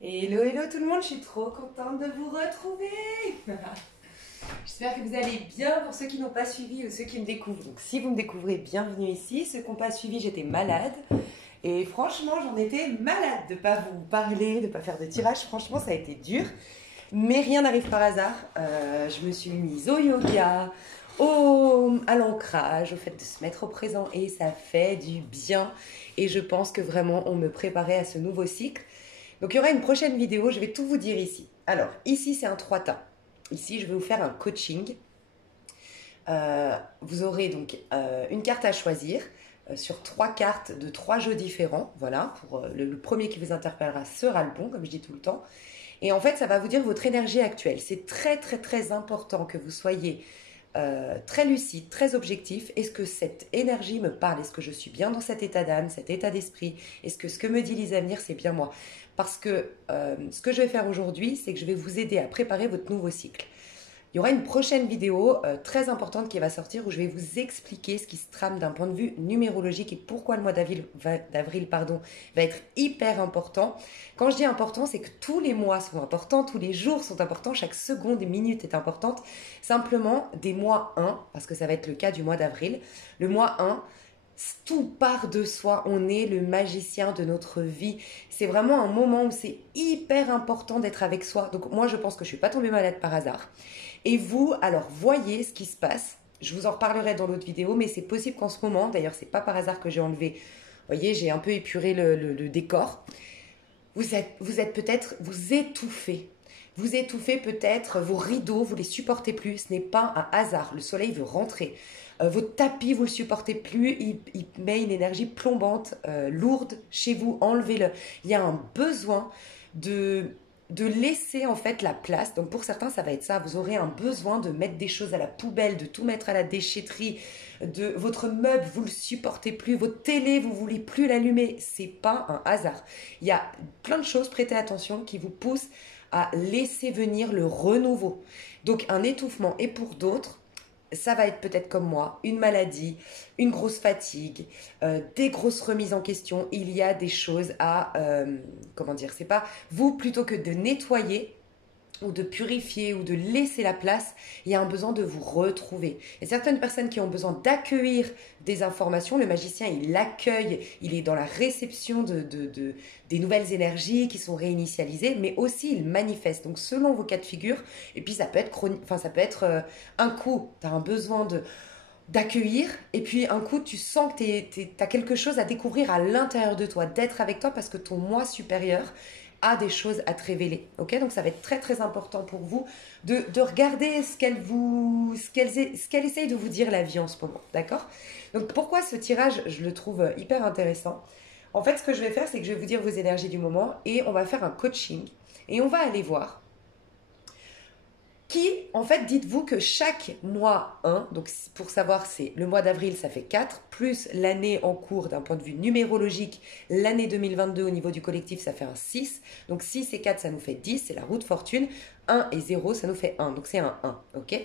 Hello, hello tout le monde, je suis trop contente de vous retrouver. J'espère que vous allez bien pour ceux qui n'ont pas suivi ou ceux qui me découvrent. Donc si vous me découvrez, bienvenue ici. Ceux qui n'ont pas suivi, j'étais malade. Et franchement, j'en étais malade de ne pas vous parler, de ne pas faire de tirage. Franchement, ça a été dur. Mais rien n'arrive par hasard. Je me suis mise au yoga, à l'ancrage, au fait de se mettre au présent. Et ça fait du bien. Et je pense que vraiment, on me préparait à ce nouveau cycle. Donc il y aura une prochaine vidéo, je vais tout vous dire ici. Alors, ici c'est un 3 tas. Ici, je vais vous faire un coaching. Vous aurez donc une carte à choisir sur 3 cartes de 3 jeux différents. Voilà, pour le premier qui vous interpellera sera le bon, comme je dis tout le temps. Et en fait, ça va vous dire votre énergie actuelle. C'est très très très important que vous soyez très lucide, très objectif. Est-ce que cette énergie me parle? Est-ce que je suis bien dans cet état d'âme, cet état d'esprit? Est-ce que ce que me dit les avenirs, c'est bien moi? Parce que ce que je vais faire aujourd'hui, c'est que je vais vous aider à préparer votre nouveau cycle. Il y aura une prochaine vidéo très importante qui va sortir où je vais vous expliquer ce qui se trame d'un point de vue numérologique et pourquoi le mois d'avril va être hyper important. Quand je dis important, c'est que tous les mois sont importants, tous les jours sont importants, chaque seconde et minute est importante. Simplement, des mois 1, parce que ça va être le cas du mois d'avril, le mois 1, tout part de soi, on est le magicien de notre vie. C'est vraiment un moment où c'est hyper important d'être avec soi. Donc moi, je pense que je ne suis pas tombée malade par hasard. Et vous, alors voyez ce qui se passe. Je vous en reparlerai dans l'autre vidéo, mais c'est possible qu'en ce moment, d'ailleurs, c'est pas par hasard que j'ai enlevé. Vous voyez, j'ai un peu épuré le décor. Vous êtes peut-être, vous étouffez. Vous étouffez peut-être, vos rideaux, vous les supportez plus. Ce n'est pas un hasard. Le soleil veut rentrer. Votre tapis, vous le supportez plus. Il met une énergie plombante, lourde chez vous. Enlevez-le. Il y a un besoin de laisser en fait la place. Donc pour certains, ça va être ça. Vous aurez un besoin de mettre des choses à la poubelle, de tout mettre à la déchetterie. De votre meuble, vous le supportez plus. Votre télé, vous voulez plus l'allumer. C'est pas un hasard. Il y a plein de choses, prêtez attention, qui vous poussent à laisser venir le renouveau. Donc un étouffement. Et pour d'autres, ça va être peut-être comme moi, une maladie, une grosse fatigue, des grosses remises en question. Il y a des choses à, comment dire, c'est pas vous, plutôt que de nettoyer ou de purifier ou de laisser la place, il y a un besoin de vous retrouver. Il y a certaines personnes qui ont besoin d'accueillir des informations. Le magicien, il accueille, il est dans la réception des nouvelles énergies qui sont réinitialisées, mais aussi il manifeste. Donc selon vos cas de figure, et puis ça peut être chronique, enfin ça peut être un coup, tu as un besoin d'accueillir, et puis un coup tu sens que tu as quelque chose à découvrir à l'intérieur de toi, d'être avec toi parce que ton moi supérieur a des choses à te révéler. Ok, donc ça va être très très important pour vous de regarder ce qu'elle essaye de vous dire la vie en ce moment. D'accord? Donc pourquoi ce tirage, je le trouve hyper intéressant. En fait, ce que je vais faire, c'est que je vais vous dire vos énergies du moment et on va faire un coaching et on va aller voir qui, en fait, dites-vous que chaque mois 1, donc pour savoir, c'est le mois d'avril, ça fait 4, plus l'année en cours d'un point de vue numérologique, l'année 2022 au niveau du collectif, ça fait un 6. Donc 6 et 4, ça nous fait 10, c'est la roue de fortune. 1 et 0, ça nous fait 1, donc c'est un 1, ok?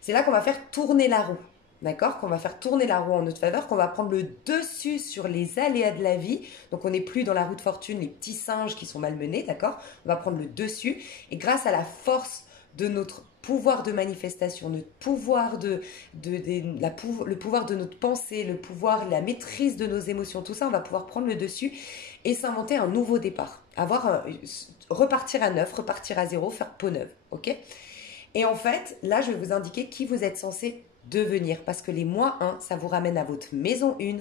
C'est là qu'on va faire tourner la roue, d'accord? Qu'on va faire tourner la roue en notre faveur, qu'on va prendre le dessus sur les aléas de la vie. Donc on n'est plus dans la roue de fortune, les petits singes qui sont malmenés, d'accord? On va prendre le dessus, et grâce à la force de notre pouvoir de manifestation, notre pouvoir le pouvoir de notre pensée, le pouvoir, la maîtrise de nos émotions, tout ça, on va pouvoir prendre le dessus et s'inventer un nouveau départ. Repartir à neuf, repartir à zéro, faire peau neuve, ok? Et en fait, là, je vais vous indiquer qui vous êtes censé devenir, parce que les mois 1, ça vous ramène à votre maison 1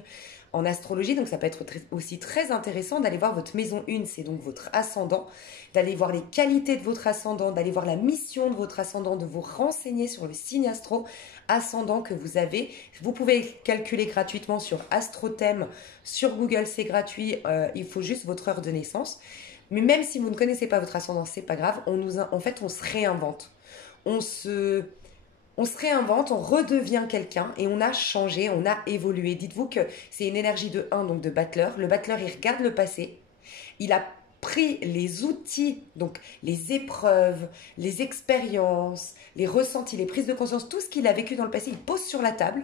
en astrologie, donc ça peut être aussi très intéressant d'aller voir votre maison 1, c'est donc votre ascendant, d'aller voir les qualités de votre ascendant, d'aller voir la mission de votre ascendant, de vous renseigner sur le signe astro ascendant que vous avez. Vous pouvez calculer gratuitement sur AstroThème, sur Google, c'est gratuit, il faut juste votre heure de naissance. Mais même si vous ne connaissez pas votre ascendant, c'est pas grave, en fait, on se réinvente. On se réinvente, on redevient quelqu'un et on a changé, on a évolué. Dites-vous que c'est une énergie de 1, donc de battleur. Le battleur, il regarde le passé, il a pris les outils, donc les épreuves, les expériences, les ressentis, les prises de conscience, tout ce qu'il a vécu dans le passé, il pose sur la table.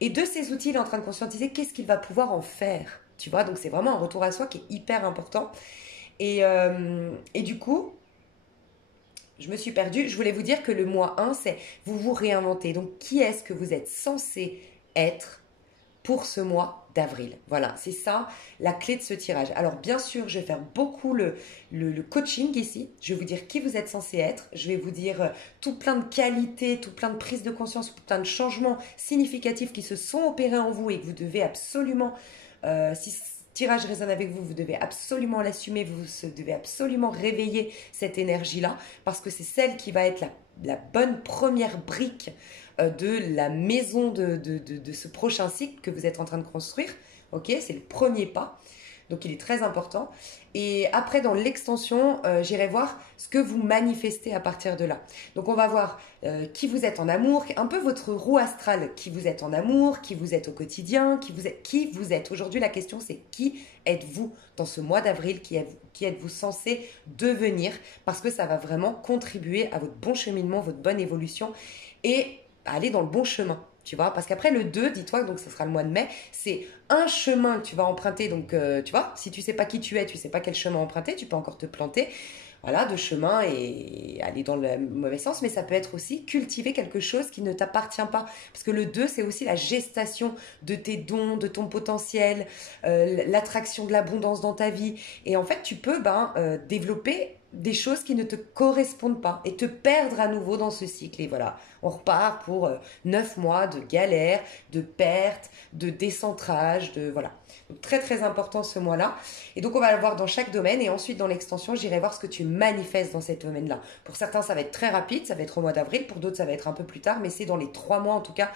Et de ces outils, il est en train de conscientiser qu'est-ce qu'il va pouvoir en faire. Tu vois, donc c'est vraiment un retour à soi qui est hyper important. Et du coup, je me suis perdue. Je voulais vous dire que le mois 1, c'est vous vous réinventez. Donc, qui est-ce que vous êtes censé être pour ce mois d'avril? Voilà, c'est ça la clé de ce tirage. Alors, bien sûr, je vais faire beaucoup le coaching ici. Je vais vous dire qui vous êtes censé être. Je vais vous dire tout plein de qualités, tout plein de prises de conscience, tout plein de changements significatifs qui se sont opérés en vous et que vous devez absolument, si ce tirage résonne avec vous, vous devez absolument l'assumer, vous devez absolument réveiller cette énergie-là parce que c'est celle qui va être la bonne première brique de la maison de ce prochain cycle que vous êtes en train de construire. Ok, c'est le premier pas. Donc, il est très important. Et après, dans l'extension, j'irai voir ce que vous manifestez à partir de là. Donc, on va voir qui vous êtes en amour, un peu votre roue astrale, qui vous êtes en amour, qui vous êtes au quotidien, qui vous êtes. Aujourd'hui, la question, c'est qui êtes-vous dans ce mois d'avril, qui êtes-vous censé devenir, parce que ça va vraiment contribuer à votre bon cheminement, votre bonne évolution et aller dans le bon chemin. Tu vois, parce qu'après le 2, dis-toi, donc ça sera le mois de mai, c'est un chemin que tu vas emprunter. Donc, tu vois, si tu sais pas qui tu es, tu sais pas quel chemin emprunter, tu peux encore te planter, voilà, de chemin et aller dans le mauvais sens. Mais ça peut être aussi cultiver quelque chose qui ne t'appartient pas. Parce que le 2, c'est aussi la gestation de tes dons, de ton potentiel, l'attraction de l'abondance dans ta vie. Et en fait, tu peux développer des choses qui ne te correspondent pas et te perdre à nouveau dans ce cycle. Et voilà, on repart pour 9 mois de galère, de perte, de décentrage, de voilà. Donc très très important ce mois-là. Et donc on va le voir dans chaque domaine et ensuite dans l'extension, j'irai voir ce que tu manifestes dans cet domaine-là. Pour certains, ça va être très rapide, ça va être au mois d'avril, pour d'autres, ça va être un peu plus tard, mais c'est dans les 3 mois en tout cas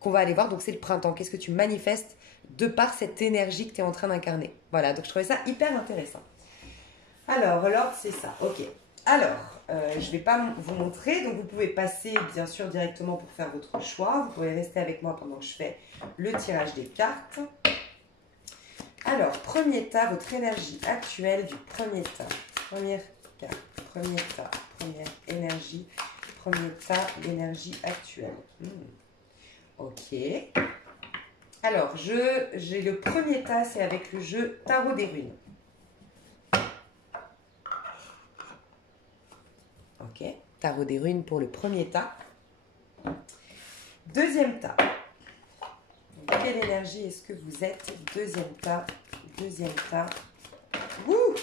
qu'on va aller voir. Donc c'est le printemps. Qu'est-ce que tu manifestes de par cette énergie que tu es en train d'incarner? Voilà, donc je trouvais ça hyper intéressant. Alors, c'est ça, ok. Alors, je ne vais pas vous montrer, donc vous pouvez passer bien sûr directement pour faire votre choix. Vous pouvez rester avec moi pendant que je fais le tirage des cartes. Alors, premier tas, votre énergie actuelle du premier tas. Première carte, premier tas, première énergie, premier tas, l'énergie actuelle. Ok. Alors, j'ai le premier tas, c'est avec le jeu Tarot des runes. Ok, tarot des runes pour le premier tas. Deuxième tas. Donc, quelle énergie est-ce que vous êtes? Deuxième tas. Deuxième tas. Wouh!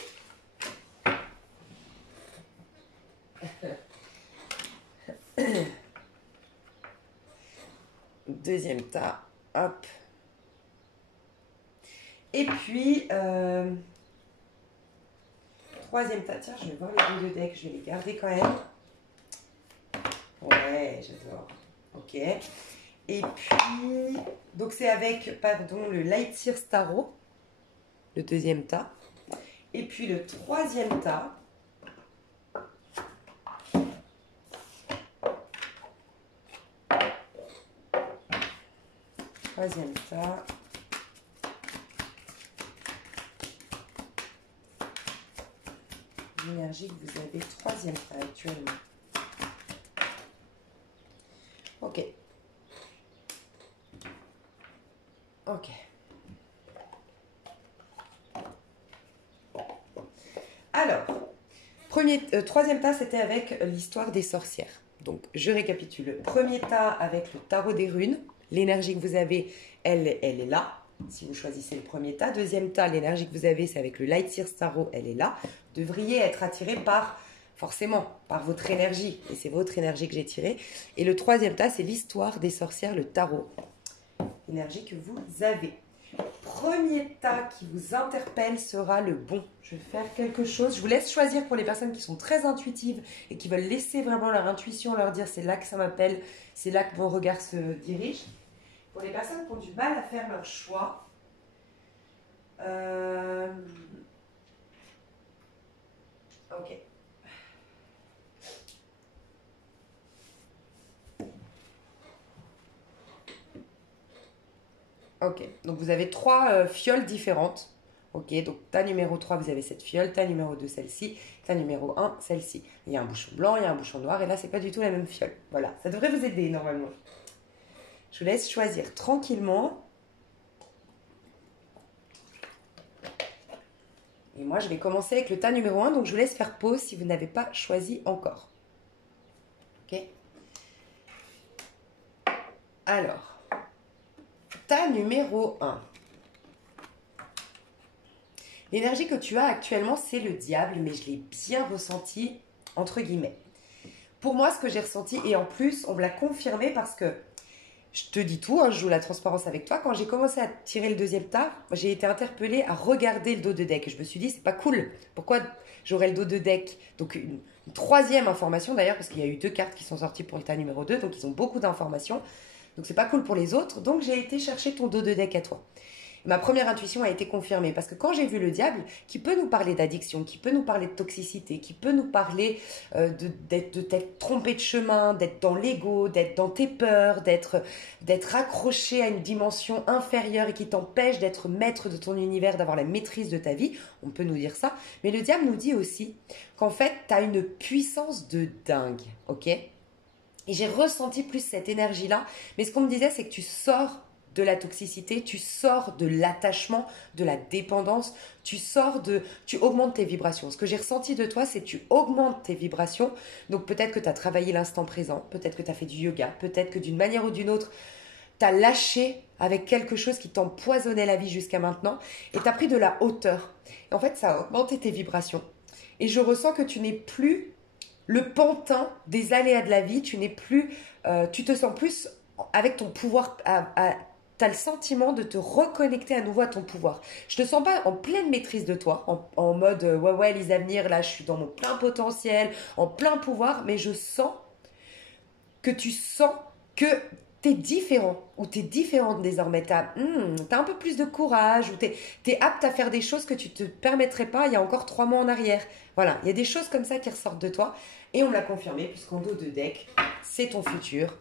Deuxième tas. Hop. Et puis, troisième tas. Tiens, je vais voir les deux decks. Je vais les garder quand même. Ouais, j'adore. Ok. Et puis, donc c'est avec, pardon, le Light Sears Tarot, le deuxième tas. Et puis le troisième tas. Troisième tas. L'énergie que vous avez, troisième tas actuellement. Ok. Ok. Alors, troisième tas, c'était avec l'histoire des sorcières. Donc, je récapitule. Premier tas avec le tarot des runes. L'énergie que vous avez, elle est là. Si vous choisissez le premier tas. Deuxième tas, l'énergie que vous avez, c'est avec le Light Sears Tarot. Elle est là. Vous devriez être attiré forcément, par votre énergie. Et c'est votre énergie que j'ai tirée. Et le troisième tas, c'est l'histoire des sorcières, le tarot. L'énergie que vous avez. Premier tas qui vous interpelle sera le bon. Je vais faire quelque chose. Je vous laisse choisir pour les personnes qui sont très intuitives et qui veulent laisser vraiment leur intuition leur dire c'est là que ça m'appelle, c'est là que mon regard se dirige. Pour les personnes qui ont du mal à faire leur choix, ok. Ok, donc vous avez 3 fioles différentes. Ok, donc ta numéro 3, vous avez cette fiole, ta numéro 2, celle-ci, ta numéro 1, celle-ci. Il y a un bouchon blanc, il y a un bouchon noir, et là, c'est pas du tout la même fiole. Voilà, ça devrait vous aider normalement. Je vous laisse choisir tranquillement. Et moi, je vais commencer avec le tas numéro 1, donc je vous laisse faire pause si vous n'avez pas choisi encore. Ok? Alors, tas numéro 1. L'énergie que tu as actuellement, c'est le diable, mais je l'ai bien ressenti, entre guillemets. Pour moi, ce que j'ai ressenti, et en plus, on me l'a confirmé parce que, je te dis tout, hein, je joue la transparence avec toi, quand j'ai commencé à tirer le deuxième tas, j'ai été interpellée à regarder le dos de deck. Et je me suis dit, c'est pas cool, pourquoi j'aurais le dos de deck? Donc une troisième information d'ailleurs, parce qu'il y a eu 2 cartes qui sont sorties pour le tas numéro 2, donc ils ont beaucoup d'informations. Donc c'est pas cool pour les autres, donc j'ai été chercher ton dos de deck à toi. Ma première intuition a été confirmée parce que quand j'ai vu le diable, qui peut nous parler d'addiction, qui peut nous parler de toxicité, qui peut nous parler d'être trompé de chemin, d'être dans l'ego, d'être dans tes peurs, d'être accroché à une dimension inférieure et qui t'empêche d'être maître de ton univers, d'avoir la maîtrise de ta vie, on peut nous dire ça. Mais le diable nous dit aussi qu'en fait, tu as une puissance de dingue, ok? Et j'ai ressenti plus cette énergie-là. Mais ce qu'on me disait, c'est que tu sors de la toxicité, tu sors de l'attachement, de la dépendance, tu augmentes tes vibrations. Ce que j'ai ressenti de toi, c'est que tu augmentes tes vibrations. Donc peut-être que tu as travaillé l'instant présent, peut-être que tu as fait du yoga, peut-être que d'une manière ou d'une autre, tu as lâché avec quelque chose qui t'empoisonnait la vie jusqu'à maintenant et tu as pris de la hauteur. Et en fait, ça a augmenté tes vibrations. Et je ressens que tu n'es plus le pantin des aléas de la vie, tu te sens plus avec ton pouvoir t'as le sentiment de te reconnecter à nouveau à ton pouvoir. Je te sens pas en pleine maîtrise de toi, en mode ouais les avenirs, là je suis dans mon plein potentiel, en plein pouvoir, mais je sens que tu sens que t'es différent, ou t'es différente désormais, t'as un peu plus de courage, ou t'es apte à faire des choses que tu te permettrais pas il y a encore 3 mois en arrière. Voilà, il y a des choses comme ça qui ressortent de toi, et on me l'a confirmé, puisqu'en dos de deck, c'est ton futur.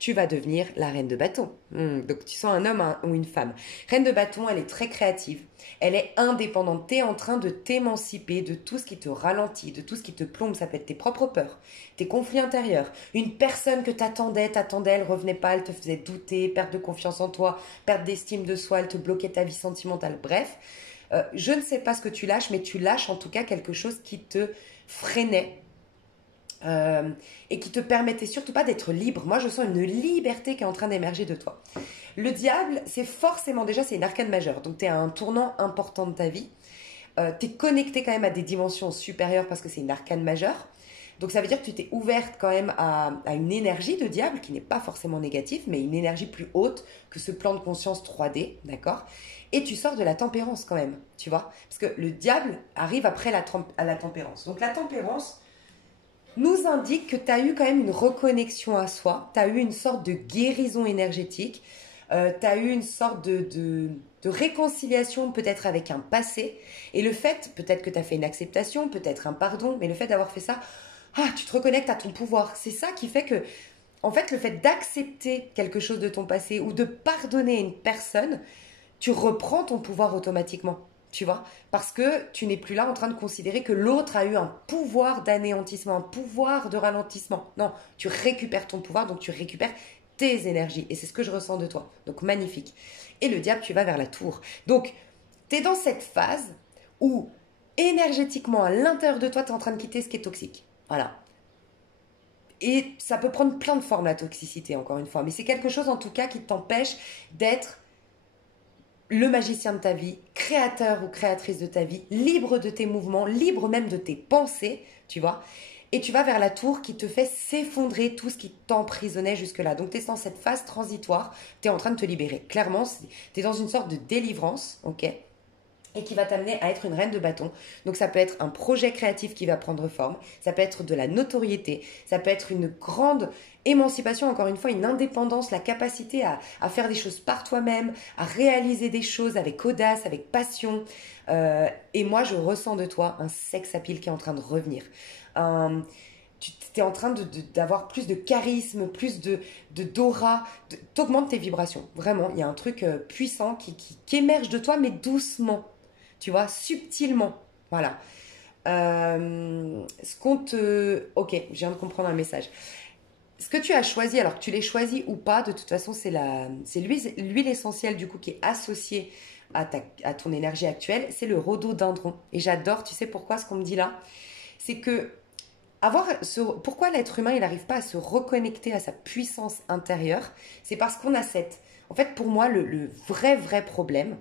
Tu vas devenir la reine de bâton. Donc tu sens un homme ou une femme. Reine de bâton, elle est très créative. Elle est indépendante. Tu es en train de t'émanciper de tout ce qui te ralentit, de tout ce qui te plombe. Ça peut être tes propres peurs, tes conflits intérieurs. Une personne que t'attendais, elle revenait pas, elle te faisait douter, perte de confiance en toi, perte d'estime de soi, elle te bloquait ta vie sentimentale. Bref, je ne sais pas ce que tu lâches, mais tu lâches en tout cas quelque chose qui te freinait. Et qui te permettait surtout pas d'être libre. Moi, je sens une liberté qui est en train d'émerger de toi. Le diable, c'est forcément, déjà, c'est une arcane majeure. Donc, tu es à un tournant important de ta vie. Tu es connecté quand même à des dimensions supérieures parce que c'est une arcane majeure. Donc, ça veut dire que tu t'es ouverte quand même à une énergie de diable qui n'est pas forcément négative, mais une énergie plus haute que ce plan de conscience 3D, d'accord? Et tu sors de la tempérance quand même, tu vois? Parce que le diable arrive après la tempérance. Donc, la tempérance nous indique que tu as eu quand même une reconnexion à soi, tu as eu une sorte de guérison énergétique, tu as eu une sorte de réconciliation peut-être avec un passé, et le fait, peut-être que tu as fait une acceptation, peut-être un pardon, mais le fait d'avoir fait ça, tu te reconnectes à ton pouvoir. C'est ça qui fait que, en fait, le fait d'accepter quelque chose de ton passé ou de pardonner une personne, tu reprends ton pouvoir automatiquement. Tu vois, parce que tu n'es plus là en train de considérer que l'autre a eu un pouvoir d'anéantissement, un pouvoir de ralentissement. Non, tu récupères ton pouvoir, donc tu récupères tes énergies. Et c'est ce que je ressens de toi. Donc magnifique. Et le diable, tu vas vers la tour. Donc, tu es dans cette phase où énergétiquement, à l'intérieur de toi, tu es en train de quitter ce qui est toxique. Voilà. Et ça peut prendre plein de formes, la toxicité, encore une fois. Mais c'est quelque chose, en tout cas, qui t'empêche d'être le magicien de ta vie, créateur ou créatrice de ta vie, libre de tes mouvements, libre même de tes pensées, tu vois. Et tu vas vers la tour qui te fait s'effondrer tout ce qui t'emprisonnait jusque-là. Donc tu es dans cette phase transitoire, tu es en train de te libérer. Clairement, tu es dans une sorte de délivrance, ok, et qui va t'amener à être une reine de bâton. Donc ça peut être un projet créatif qui va prendre forme, ça peut être de la notoriété, ça peut être une grande émancipation, encore une fois, une indépendance, la capacité à faire des choses par toi-même, à réaliser des choses avec audace, avec passion. Et moi, je ressens de toi un sex appeal qui est en train de revenir. Tu es en train d'avoir plus de charisme, plus d'aura, t'augmentes tes vibrations. Vraiment, il y a un truc puissant qui émerge de toi, mais doucement. Tu vois, subtilement. Voilà. Ok, je viens de comprendre un message. Ce que tu as choisi, alors que tu l'aies choisi ou pas, de toute façon, c'est l'huile essentielle du coup qui est associée à ton énergie actuelle, c'est le rhododendron. Et j'adore, tu sais pourquoi ce qu'on me dit là? C'est que pourquoi l'être humain il n'arrive pas à se reconnecter à sa puissance intérieure? C'est parce qu'on a en fait pour moi le vrai problème,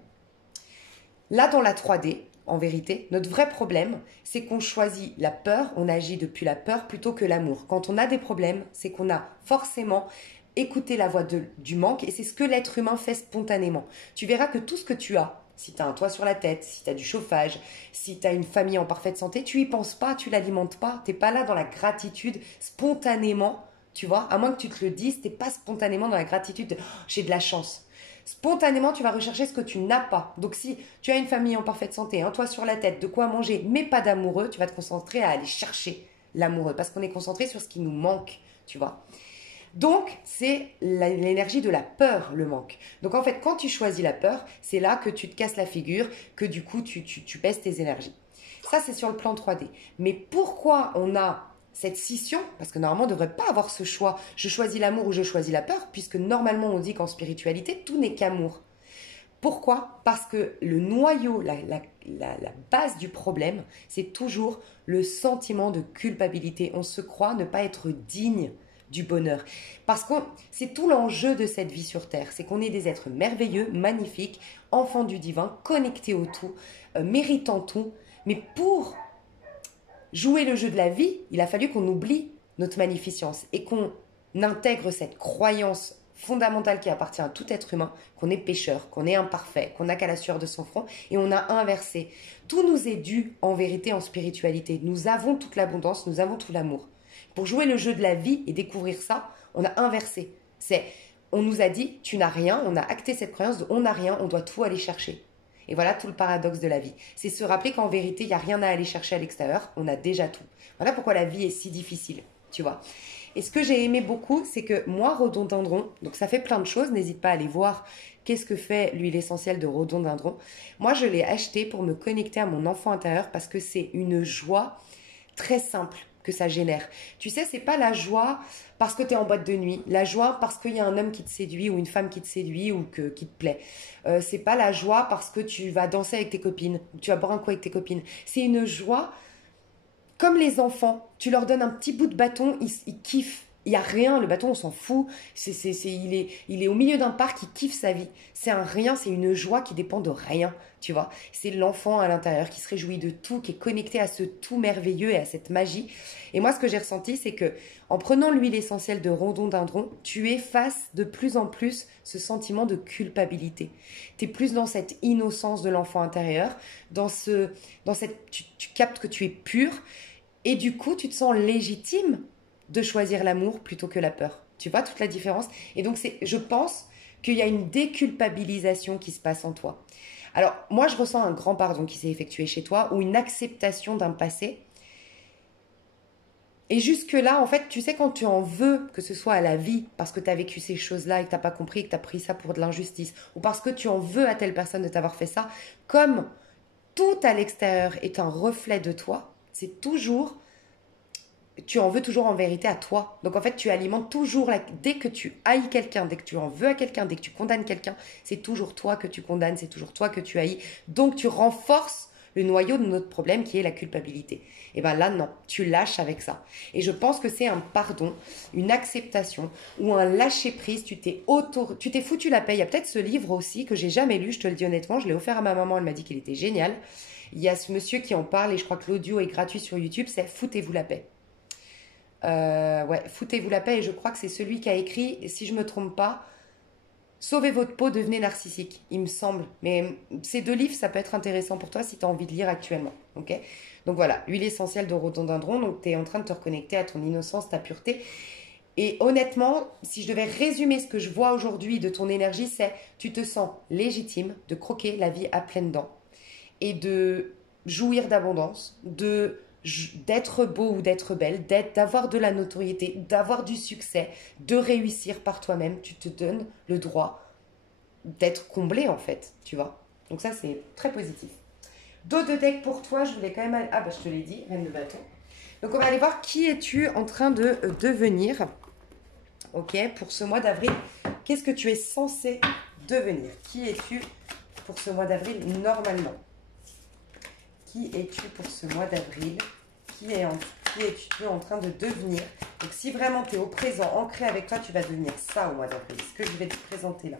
là dans la 3D, en vérité, notre vrai problème, c'est qu'on choisit la peur, on agit depuis la peur plutôt que l'amour. Quand on a des problèmes, c'est qu'on a forcément écouté la voix du manque et c'est ce que l'être humain fait spontanément. Tu verras que tout ce que tu as, si tu as un toit sur la tête, si tu as du chauffage, si tu as une famille en parfaite santé, tu y penses pas, tu l'alimentes pas, tu n'es pas là dans la gratitude spontanément, tu vois, à moins que tu te le dises, tu n'es pas spontanément dans la gratitude de oh, j'ai de la chance. Spontanément, tu vas rechercher ce que tu n'as pas. Donc, si tu as une famille en parfaite santé, un toit sur la tête, de quoi manger, mais pas d'amoureux, tu vas te concentrer à aller chercher l'amoureux parce qu'on est concentré sur ce qui nous manque, tu vois. Donc, c'est l'énergie de la peur, le manque. Donc, en fait, quand tu choisis la peur, c'est là que tu te casses la figure, que du coup, tu baisses tes énergies. Ça, c'est sur le plan 3D. Mais pourquoi on a cette scission, parce que normalement on ne devrait pas avoir ce choix, je choisis l'amour ou je choisis la peur, puisque normalement on dit qu'en spiritualité, tout n'est qu'amour. Pourquoi? Parce que le noyau, la base du problème, c'est toujours le sentiment de culpabilité. On se croit ne pas être digne du bonheur. Parce que c'est tout l'enjeu de cette vie sur Terre, c'est qu'on est des êtres merveilleux, magnifiques, enfants du divin, connectés au tout, méritant tout, mais pour jouer le jeu de la vie, il a fallu qu'on oublie notre magnificence et qu'on intègre cette croyance fondamentale qui appartient à tout être humain, qu'on est pécheur, qu'on est imparfait, qu'on n'a qu'à la sueur de son front, et on a inversé. Tout nous est dû en vérité en spiritualité. Nous avons toute l'abondance, nous avons tout l'amour. Pour jouer le jeu de la vie et découvrir ça, on a inversé. On nous a dit, tu n'as rien, on a acté cette croyance de on n'a rien, on doit tout aller chercher. Et voilà tout le paradoxe de la vie. C'est se rappeler qu'en vérité, il n'y a rien à aller chercher à l'extérieur, on a déjà tout. Voilà pourquoi la vie est si difficile, tu vois. Et ce que j'ai aimé beaucoup, c'est que moi, rhododendron, donc ça fait plein de choses, n'hésite pas à aller voir qu'est-ce que fait l'huile essentielle de rhododendron. Moi, je l'ai acheté pour me connecter à mon enfant intérieur parce que c'est une joie très simple que ça génère. Tu sais, c'est pas la joie parce que tu es en boîte de nuit, la joie parce qu'il y a un homme qui te séduit ou une femme qui te séduit ou qui te plaît. C'est pas la joie parce que tu vas danser avec tes copines ou tu vas boire un coup avec tes copines. C'est une joie comme les enfants. Tu leur donnes un petit bout de bâton, ils kiffent. Il n'y a rien, le bâton, on s'en fout. Il est au milieu d'un parc, il kiffe sa vie. C'est un rien, c'est une joie qui dépend de rien, tu vois. C'est l'enfant à l'intérieur qui se réjouit de tout, qui est connecté à ce tout merveilleux et à cette magie. Et moi, ce que j'ai ressenti, c'est que en prenant l'huile essentielle de rhododendron, tu effaces de plus en plus ce sentiment de culpabilité. Tu es plus dans cette innocence de l'enfant intérieur, tu captes que tu es pur et du coup, tu te sens légitime de choisir l'amour plutôt que la peur. Tu vois toute la différence? Et donc, je pense qu'il y a une déculpabilisation qui se passe en toi. Alors, moi, je ressens un grand pardon qui s'est effectué chez toi ou une acceptation d'un passé. Et jusque-là, en fait, tu sais, quand tu en veux, que ce soit à la vie, parce que tu as vécu ces choses-là et que tu n'as pas compris et que tu as pris ça pour de l'injustice, ou parce que tu en veux à telle personne de t'avoir fait ça, comme tout à l'extérieur est un reflet de toi, c'est toujours... tu en veux toujours en vérité à toi. Donc en fait, tu alimentes toujours, dès que tu haïs quelqu'un, dès que tu en veux à quelqu'un, dès que tu condamnes quelqu'un, c'est toujours toi que tu condamnes, c'est toujours toi que tu haïs. Donc tu renforces le noyau de notre problème qui est la culpabilité. Et bien là, non, tu lâches avec ça. Et je pense que c'est un pardon, une acceptation ou un lâcher-prise. Tu t'es foutu la paix. Il y a peut-être ce livre aussi que j'ai jamais lu, je te le dis honnêtement, je l'ai offert à ma maman, elle m'a dit qu'il était génial. Il y a ce monsieur qui en parle et je crois que l'audio est gratuit sur YouTube, c'est Foutez-vous la paix. Ouais, Foutez-vous la paix et je crois que c'est celui qui a écrit, si je me trompe pas, Sauvez votre peau, devenez narcissique, il me semble. Mais ces deux livres, ça peut être intéressant pour toi si tu as envie de lire actuellement. Okay, donc voilà, l'huile essentielle de rhododendron, donc tu es en train de te reconnecter à ton innocence, ta pureté. Et honnêtement, si je devais résumer ce que je vois aujourd'hui de ton énergie, c'est tu te sens légitime de croquer la vie à pleines dents et de jouir d'abondance, d'être beau ou d'être belle, d'avoir de la notoriété, d'avoir du succès, de réussir par toi-même. Tu te donnes le droit d'être comblé en fait, tu vois. Donc ça, c'est très positif. Dos de deck pour toi, je voulais quand même... Ah bah je te l'ai dit, reine de bâton. Donc on va aller voir qui es-tu en train de devenir. Ok, pour ce mois d'avril, qu'est-ce que tu es censé devenir? Qui es-tu pour ce mois d'avril normalement? Qui es-tu pour ce mois d'avril? Qui es-tu en train de devenir? Donc si vraiment tu es au présent, ancré avec toi, tu vas devenir ça au mois d'avril. Ce que je vais te présenter là.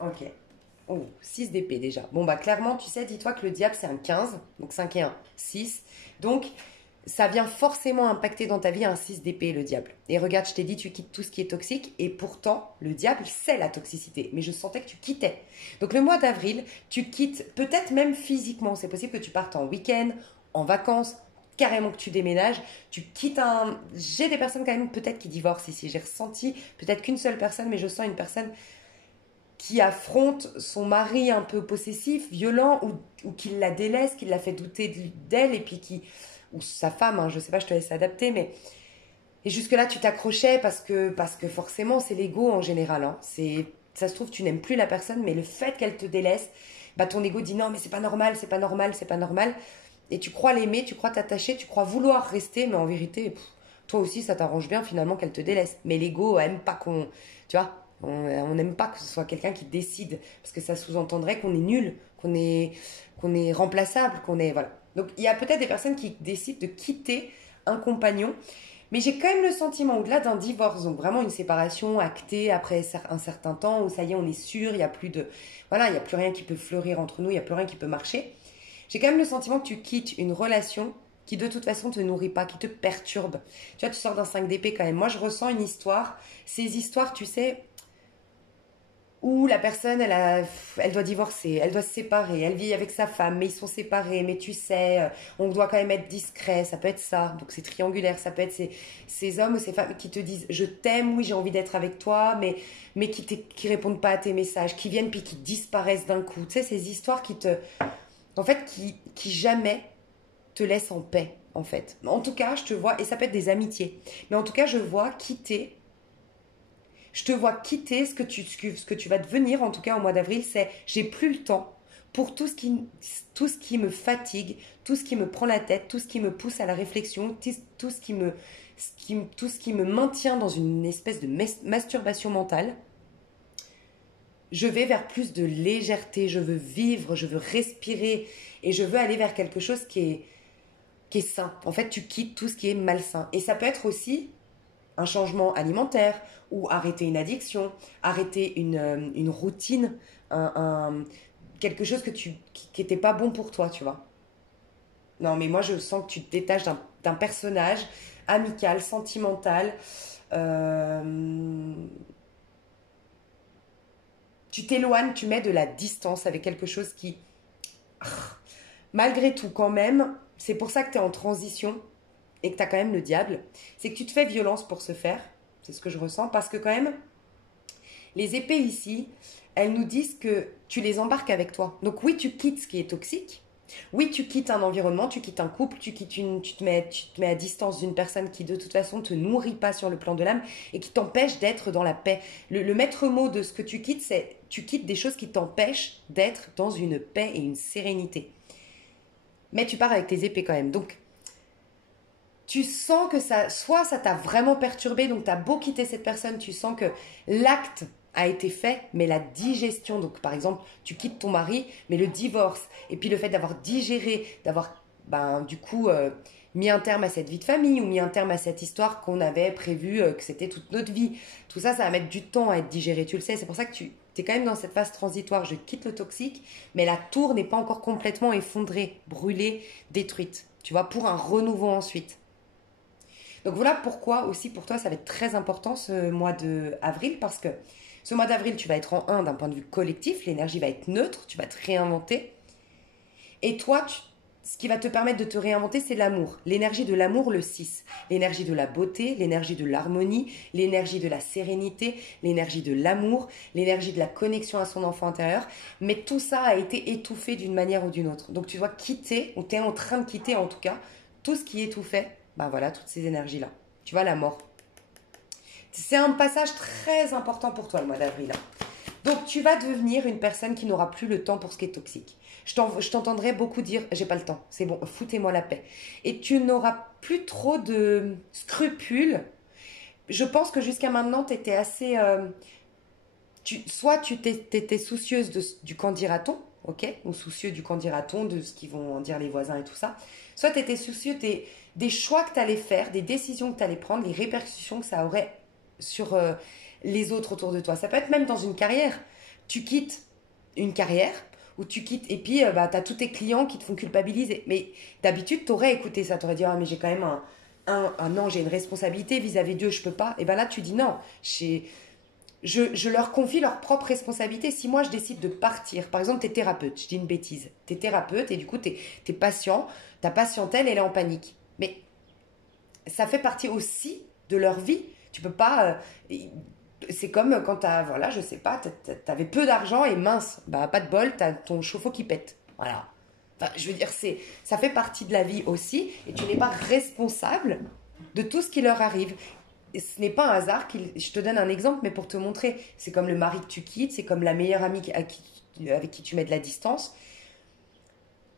Ok. Oh, 6 d'épée déjà. Bon, bah clairement, tu sais, dis-toi que le diable, c'est un 15. Donc 5 et 1, 6. Donc, ça vient forcément impacter dans ta vie un 6 d'épée, le diable. Et regarde, je t'ai dit, tu quittes tout ce qui est toxique. Et pourtant, le diable, c'est la toxicité. Mais je sentais que tu quittais. Donc, le mois d'avril, tu quittes peut-être même physiquement. C'est possible que tu partes en week-end, en vacances, carrément que tu déménages. Tu quittes un... J'ai des personnes quand même peut-être qui divorcent ici. J'ai ressenti peut-être qu'une seule personne, mais je sens une personne qui affronte son mari un peu possessif, violent, ou qui la délaisse, qui l'a fait douter d'elle, et puis qui... Ou sa femme, hein, je sais pas, je te laisse adapter, mais... Et jusque-là, tu t'accrochais parce que forcément, c'est l'ego en général. Hein. Ça se trouve, tu n'aimes plus la personne, mais le fait qu'elle te délaisse, bah, ton ego dit non, mais c'est pas normal, c'est pas normal, c'est pas normal. Et tu crois l'aimer, tu crois t'attacher, tu crois vouloir rester, mais en vérité, toi aussi, ça t'arrange bien finalement qu'elle te délaisse. Mais l'ego aime pas qu'on... Tu vois, on n'aime pas que ce soit quelqu'un qui décide, parce que ça sous-entendrait qu'on est nul, qu'on est remplaçable, qu'on est... Voilà. Donc, il y a peut-être des personnes qui décident de quitter un compagnon, mais j'ai quand même le sentiment, au-delà d'un divorce, donc vraiment une séparation actée après un certain temps, où ça y est, on est sûr, il n'y a plus de... Voilà, il n'y a plus rien qui peut fleurir entre nous, il n'y a plus rien qui peut marcher. J'ai quand même le sentiment que tu quittes une relation qui de toute façon te nourrit pas, qui te perturbe. Tu vois, tu sors d'un 5 d'épée quand même. Moi, je ressens une histoire. Ces histoires, tu sais, où la personne, elle doit divorcer, elle doit se séparer, elle vit avec sa femme, mais ils sont séparés, mais tu sais, on doit quand même être discret, ça peut être ça, donc c'est triangulaire, ça peut être ces hommes ou ces femmes qui te disent je t'aime, oui j'ai envie d'être avec toi, mais qui répondent pas à tes messages, qui viennent puis qui disparaissent d'un coup, tu sais, ces histoires en fait, qui jamais te laissent en paix, en fait. En tout cas, je te vois, et ça peut être des amitiés, mais en tout cas, je te vois quitter ce que tu vas devenir, en tout cas au mois d'avril, c'est j'ai plus le temps pour tout ce qui me fatigue, tout ce qui me prend la tête, tout ce qui me pousse à la réflexion, tout ce qui me maintient dans une espèce de masturbation mentale. Je vais vers plus de légèreté, je veux vivre, je veux respirer et je veux aller vers quelque chose qui est sain. En fait, tu quittes tout ce qui est malsain. Et ça peut être aussi un changement alimentaire ou arrêter une addiction, arrêter une routine, quelque chose qui n'était pas bon pour toi, tu vois. Non, mais moi, je sens que tu te détaches d'un personnage amical, sentimental. Tu t'éloignes, tu mets de la distance avec quelque chose qui, malgré tout, quand même, c'est pour ça que tu es en transition et que tu as quand même le diable, c'est que tu te fais violence pour ce faire. C'est ce que je ressens, parce que quand même, les épées ici, elles nous disent que tu les embarques avec toi. Donc oui, tu quittes ce qui est toxique. Oui, tu quittes un environnement, tu quittes un couple, tu te mets à distance d'une personne qui de toute façon te nourrit pas sur le plan de l'âme et qui t'empêche d'être dans la paix. Le maître mot de ce que tu quittes, c'est tu quittes des choses qui t'empêchent d'être dans une paix et une sérénité. Mais tu pars avec tes épées quand même. Donc, tu sens que soit ça t'a vraiment perturbé, donc tu as beau quitter cette personne, tu sens que l'acte a été fait, mais la digestion, donc par exemple, tu quittes ton mari, mais le divorce, et puis le fait d'avoir digéré, d'avoir du coup mis un terme à cette vie de famille, ou mis un terme à cette histoire qu'on avait prévu, que c'était toute notre vie, tout ça, ça va mettre du temps à être digéré, tu le sais, c'est pour ça que tu es quand même dans cette phase transitoire, je quitte le toxique, mais la tour n'est pas encore complètement effondrée, brûlée, détruite, tu vois, pour un renouveau ensuite. Donc voilà pourquoi aussi pour toi ça va être très important ce mois d'avril, parce que ce mois d'avril tu vas être en 1 d'un point de vue collectif, l'énergie va être neutre, tu vas te réinventer. Et toi, ce qui va te permettre de te réinventer, c'est l'amour. L'énergie de l'amour, le 6. L'énergie de la beauté, l'énergie de l'harmonie, l'énergie de la sérénité, l'énergie de l'amour, l'énergie de la connexion à son enfant intérieur. Mais tout ça a été étouffé d'une manière ou d'une autre. Donc tu dois quitter, ou tu es en train de quitter en tout cas, tout ce qui étouffait, voilà, toutes ces énergies-là. Tu vois, la mort. C'est un passage très important pour toi le mois d'avril. Donc tu vas devenir une personne qui n'aura plus le temps pour ce qui est toxique. Je t'entendrai beaucoup dire j'ai pas le temps, c'est bon, foutez-moi la paix. Et tu n'auras plus trop de scrupules. Je pense que jusqu'à maintenant tu étais assez soit tu t'étais soucieuse du qu'en dira-t-on, ok, ou soucieux du qu'en dira-t-on, de ce qu'ils vont en dire les voisins et tout ça, soit tu étais soucieux des choix que tu allais faire, des décisions que tu allais prendre, les répercussions que ça aurait sur les autres autour de toi. Ça peut être même dans une carrière. Tu quittes une carrière, ou tu quittes, et puis bah, tu as tous tes clients qui te font culpabiliser. Mais d'habitude, tu aurais écouté ça, tu aurais dit, ah mais j'ai quand même non, j'ai une responsabilité vis-à-vis d'eux, je peux pas. Et bien là, tu dis non, je leur confie leur propre responsabilité. Si moi, je décide de partir, par exemple, tu es thérapeute, je dis une bêtise, tu es thérapeute et du coup, tu es patient, ta patientèle, elle est en panique. Mais ça fait partie aussi de leur vie. Tu peux pas... c'est comme quand voilà, je sais pas, t'avais peu d'argent et mince, bah pas de bol, t'as ton chauffe-eau qui pète. Voilà. Enfin, je veux dire, ça fait partie de la vie aussi et tu n'es pas responsable de tout ce qui leur arrive. Et ce n'est pas un hasard je te donne un exemple, mais pour te montrer, c'est comme le mari que tu quittes, c'est comme la meilleure amie avec qui tu mets de la distance.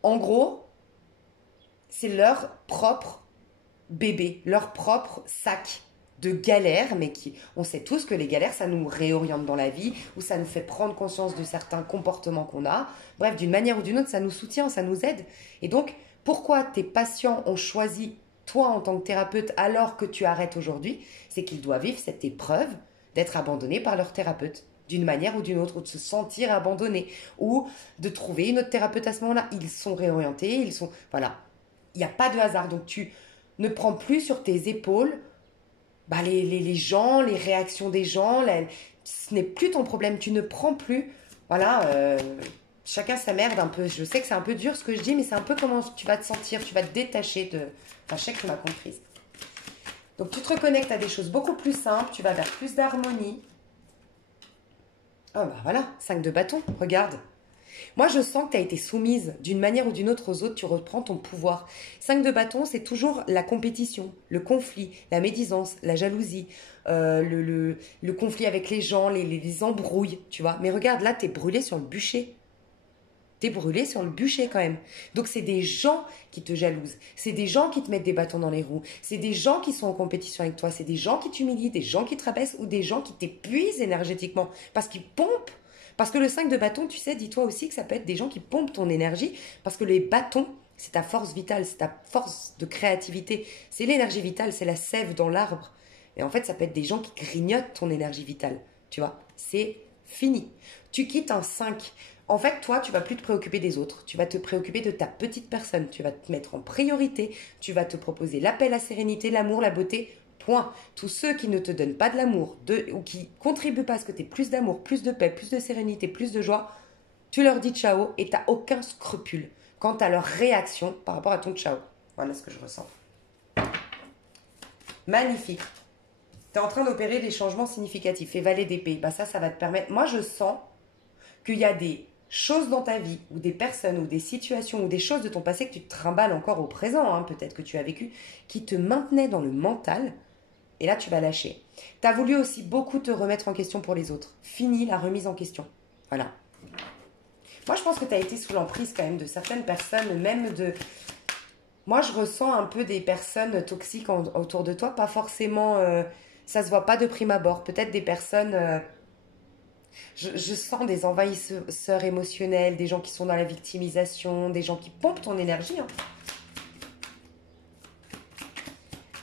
En gros, c'est leur propre bébé, leur propre sac de galères, mais on sait tous que les galères, ça nous réoriente dans la vie, ou ça nous fait prendre conscience de certains comportements qu'on a. Bref, d'une manière ou d'une autre, ça nous soutient, ça nous aide. Et donc, pourquoi tes patients ont choisi toi en tant que thérapeute alors que tu arrêtes aujourd'hui? C'est qu'ils doivent vivre cette épreuve d'être abandonnés par leur thérapeute, d'une manière ou d'une autre, ou de se sentir abandonnés, ou de trouver une autre thérapeute à ce moment-là. Ils sont réorientés, ils sont... Voilà. Il n'y a pas de hasard. Donc, tu ne prends plus sur tes épaules bah, les gens, les réactions des gens, ce n'est plus ton problème, tu ne prends plus, voilà, chacun sa merde un peu, je sais que c'est un peu dur ce que je dis, mais c'est un peu comment tu vas te sentir, tu vas te détacher de, enfin je sais que tu m'as comprise. Donc tu te reconnectes à des choses beaucoup plus simples, tu vas vers plus d'harmonie. Oh bah voilà, 5 de bâton, regarde. Moi, je sens que tu as été soumise d'une manière ou d'une autre aux autres, tu reprends ton pouvoir. 5 de bâton, c'est toujours la compétition, le conflit, la médisance, la jalousie, le conflit avec les gens, les embrouilles, tu vois. Mais regarde, là, tu es brûlé sur le bûcher. Tu es brûlé sur le bûcher quand même. Donc, c'est des gens qui te jalousent. C'est des gens qui te mettent des bâtons dans les roues. C'est des gens qui sont en compétition avec toi. C'est des gens qui t'humilient, des gens qui te rabaissent ou des gens qui t'épuisent énergétiquement parce qu'ils pompent. Parce que le 5 de bâton, tu sais, dis-toi aussi que ça peut être des gens qui pompent ton énergie. Parce que les bâtons, c'est ta force vitale, c'est ta force de créativité. C'est l'énergie vitale, c'est la sève dans l'arbre. Et en fait, ça peut être des gens qui grignotent ton énergie vitale. Tu vois, c'est fini. Tu quittes un 5. En fait, toi, tu vas plus te préoccuper des autres. Tu vas te préoccuper de ta petite personne. Tu vas te mettre en priorité. Tu vas te proposer la paix, la sérénité, l'amour, la beauté. Point. Tous ceux qui ne te donnent pas de l'amour ou qui contribuent pas à ce que tu aies plus d'amour, plus de paix, plus de sérénité, plus de joie, tu leur dis ciao et tu n'as aucun scrupule quant à leur réaction par rapport à ton ciao. Voilà ce que je ressens. Magnifique. Tu es en train d'opérer des changements significatifs. Et valet d'épée, bah ça va te permettre... Moi, je sens qu'il y a des choses dans ta vie, ou des personnes, ou des situations, ou des choses de ton passé que tu te trimbales encore au présent, hein, peut-être que tu as vécu, qui te maintenaient dans le mental. Et là, tu vas lâcher. Tu as voulu aussi beaucoup te remettre en question pour les autres. Fini la remise en question. Voilà. Moi, je pense que tu as été sous l'emprise quand même de certaines personnes, même de... Moi, je ressens un peu des personnes toxiques autour de toi. Pas forcément... ça se voit pas de prime abord. Peut-être des personnes... je sens des envahisseurs émotionnels, des gens qui sont dans la victimisation, des gens qui pompent ton énergie. Hein.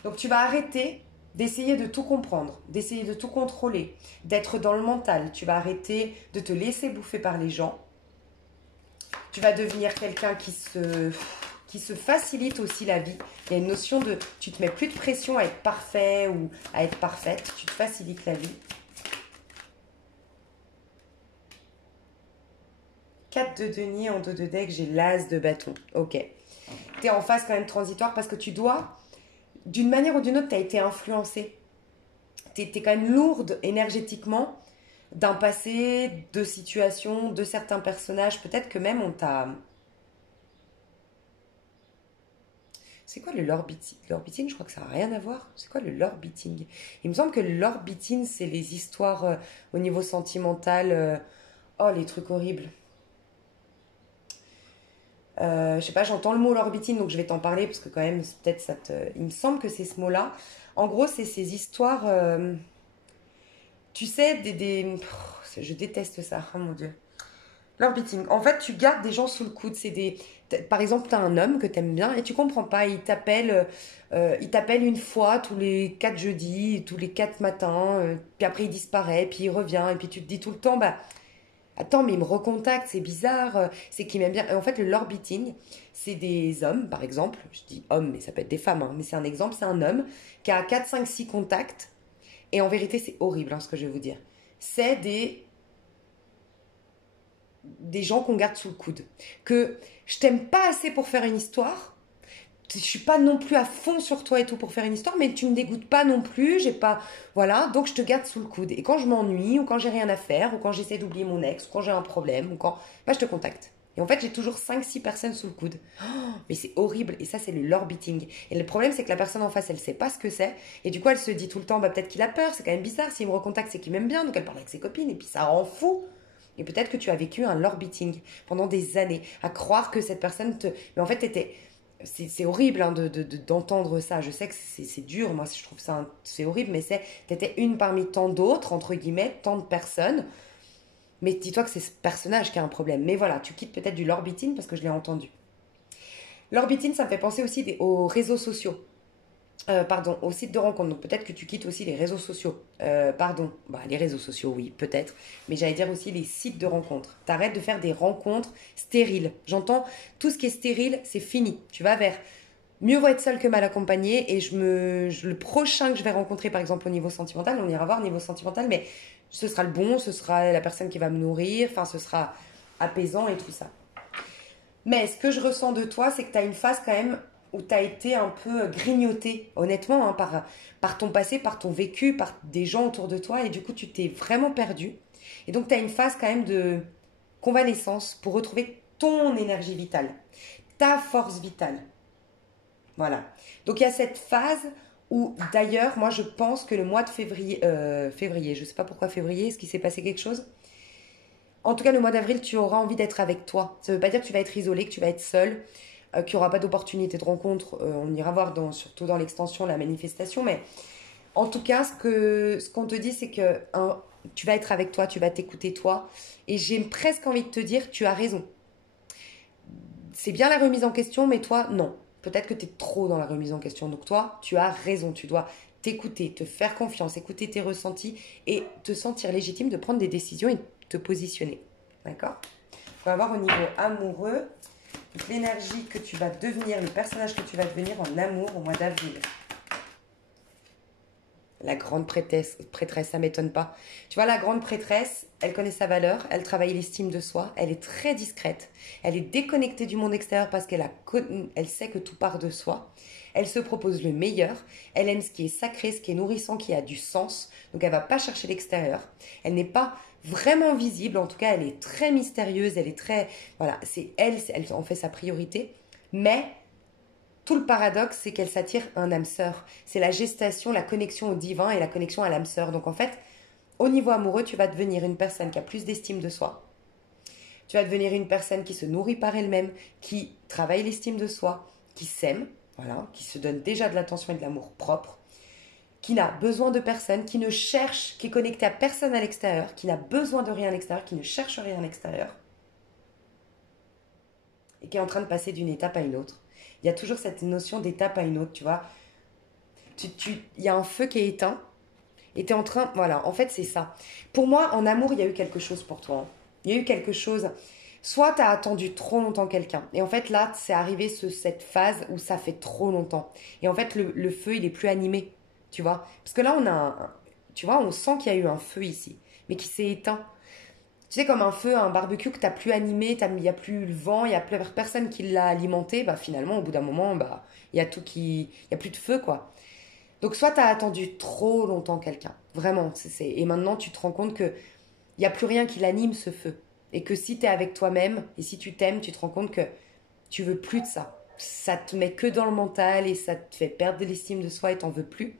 Donc, tu vas arrêter d'essayer de tout comprendre, d'essayer de tout contrôler, d'être dans le mental. Tu vas arrêter de te laisser bouffer par les gens. Tu vas devenir quelqu'un qui se facilite aussi la vie. Il y a une notion de... Tu te mets plus de pression à être parfait ou à être parfaite. Tu te facilites la vie. 4 de denier en dos de deck, j'ai l'as de bâton. Ok. Tu es en phase quand même transitoire parce que tu dois... D'une manière ou d'une autre, tu as été influencé. Tu es quand même lourde énergétiquement d'un passé, de situations, de certains personnages. Peut-être que même on t'a... C'est quoi le lore-beating? Lore-beating, je crois que ça n'a rien à voir. C'est quoi le lore-beating? Il me semble que le lore-beating, c'est les histoires au niveau sentimental. Oh, les trucs horribles. Je sais pas, j'entends le mot l'orbiting, donc je vais t'en parler parce que quand même, il me semble que c'est ce mot-là. En gros, c'est ces histoires tu sais, je déteste ça, oh mon Dieu. L'orbiting. En fait, tu gardes des gens sous le coude. Par exemple, tu as un homme que tu aimes bien et tu comprends pas. Il t'appelle une fois tous les 4 jeudis, tous les 4 matins, puis après il disparaît, puis il revient, et puis tu te dis tout le temps, bah attends, mais il me recontacte, c'est bizarre, c'est qu'il m'aime bien. Et en fait, l'orbiting, c'est des hommes, par exemple. Je dis homme, mais ça peut être des femmes, hein, mais c'est un exemple. C'est un homme qui a 4, 5, 6 contacts. Et en vérité, c'est horrible, hein, ce que je vais vous dire. C'est des gens qu'on garde sous le coude. Que je t'aime pas assez pour faire une histoire. Je suis pas non plus à fond sur toi et tout pour faire une histoire, mais tu me dégoûtes pas non plus. J'ai pas, voilà, donc je te garde sous le coude. Et quand je m'ennuie, ou quand j'ai rien à faire, ou quand j'essaie d'oublier mon ex, ou quand j'ai un problème, ou quand, bah je te contacte. Et en fait, j'ai toujours 5, 6 personnes sous le coude. Oh, mais c'est horrible. Et ça, c'est le l'orbiting. Et le problème, c'est que la personne en face, elle sait pas ce que c'est. Et du coup, elle se dit tout le temps, bah peut-être qu'il a peur, c'est quand même bizarre. S'il me recontacte, c'est qu'il m'aime bien. Donc elle parle avec ses copines. Et puis ça rend fou. Et peut-être que tu as vécu un l'orbiting pendant des années, à croire que cette personne te. Mais en fait, t'étais. C'est horrible hein, d'entendre ça. Je sais que c'est dur. Moi, je trouve ça. C'est horrible, mais t'étais une parmi tant d'autres, entre guillemets, tant de personnes. Mais dis-toi que c'est ce personnage qui a un problème. Mais voilà, tu quittes peut-être du l'orbiting parce que je l'ai entendu. L'orbiting, ça me fait penser aussi aux réseaux sociaux. Pardon, aux sites de rencontres. Donc peut-être que tu quittes aussi les réseaux sociaux. Pardon, bah, les réseaux sociaux, oui, peut-être. Mais j'allais dire aussi les sites de rencontres. T'arrêtes de faire des rencontres stériles. J'entends, tout ce qui est stérile, c'est fini. Tu vas vers mieux vaut être seul que mal accompagné. Et le prochain que je vais rencontrer, par exemple, au niveau sentimental, on ira voir au niveau sentimental, mais ce sera le bon, ce sera la personne qui va me nourrir, enfin, ce sera apaisant et tout ça. Mais ce que je ressens de toi, c'est que tu as une phase quand même où tu as été un peu grignoté, honnêtement, hein, par ton passé, par ton vécu, par des gens autour de toi, et du coup, tu t'es vraiment perdu. Et donc, tu as une phase quand même de convalescence pour retrouver ton énergie vitale, ta force vitale. Voilà. Donc, il y a cette phase où, d'ailleurs, moi, je pense que le mois de février, je ne sais pas pourquoi février, est-ce qu'il s'est passé quelque chose? En tout cas, le mois d'avril, tu auras envie d'être avec toi. Ça ne veut pas dire que tu vas être isolé, que tu vas être seul, qu'il n'y aura pas d'opportunité de rencontre. On ira voir surtout dans l'extension la manifestation. Mais en tout cas, ce qu'on te dit, c'est que tu vas être avec toi, tu vas t'écouter toi. Et j'ai presque envie de te dire, tu as raison. C'est bien la remise en question, mais toi, non. Peut-être que tu es trop dans la remise en question. Donc toi, tu as raison. Tu dois t'écouter, te faire confiance, écouter tes ressentis et te sentir légitime de prendre des décisions et te positionner. D'accord? On va voir au niveau amoureux l'énergie que tu vas devenir, le personnage que tu vas devenir en amour au mois d'avril. La grande prêtresse, ça m'étonne pas. Tu vois, la grande prêtresse, elle connaît sa valeur, elle travaille l'estime de soi, elle est très discrète, elle est déconnectée du monde extérieur parce elle sait que tout part de soi. Elle se propose le meilleur, elle aime ce qui est sacré, ce qui est nourrissant, qui a du sens. Donc elle va pas chercher l'extérieur. Elle n'est pas vraiment visible, en tout cas elle est très mystérieuse, elle est très... Voilà, elle en fait sa priorité. Mais tout le paradoxe, c'est qu'elle s'attire un âme sœur. C'est la gestation, la connexion au divin et la connexion à l'âme sœur. Donc en fait, au niveau amoureux, tu vas devenir une personne qui a plus d'estime de soi. Tu vas devenir une personne qui se nourrit par elle-même, qui travaille l'estime de soi, qui s'aime, voilà, qui se donne déjà de l'attention et de l'amour propre, qui n'a besoin de personne, qui ne cherche, qui est connecté à personne à l'extérieur, qui n'a besoin de rien à l'extérieur, qui ne cherche rien à l'extérieur, et qui est en train de passer d'une étape à une autre. Il y a toujours cette notion d'étape à une autre, tu vois. Il y a un feu qui est éteint, et tu es en train... Voilà, en fait, c'est ça. Pour moi, en amour, il y a eu quelque chose pour toi. Hein. Il y a eu quelque chose... Soit tu as attendu trop longtemps quelqu'un, et en fait, là, c'est arrivé cette phase où ça fait trop longtemps. Et en fait, le feu, il est plus animé, tu vois. Parce que là, tu vois, on sent qu'il y a eu un feu ici, mais qui s'est éteint. Tu sais, comme un feu, un barbecue que tu n'as plus animé, il n'y a plus le vent, il n'y a plus personne qui l'a alimenté, bah finalement, au bout d'un moment, bah, il y a il y a plus de feu, quoi. Donc, soit tu as attendu trop longtemps quelqu'un, vraiment, et maintenant tu te rends compte que il n'y a plus rien qui l'anime, ce feu. Et que si tu es avec toi-même, et si tu t'aimes, tu te rends compte que tu veux plus de ça. Ça te met que dans le mental et ça te fait perdre de l'estime de soi et t'en veux plus.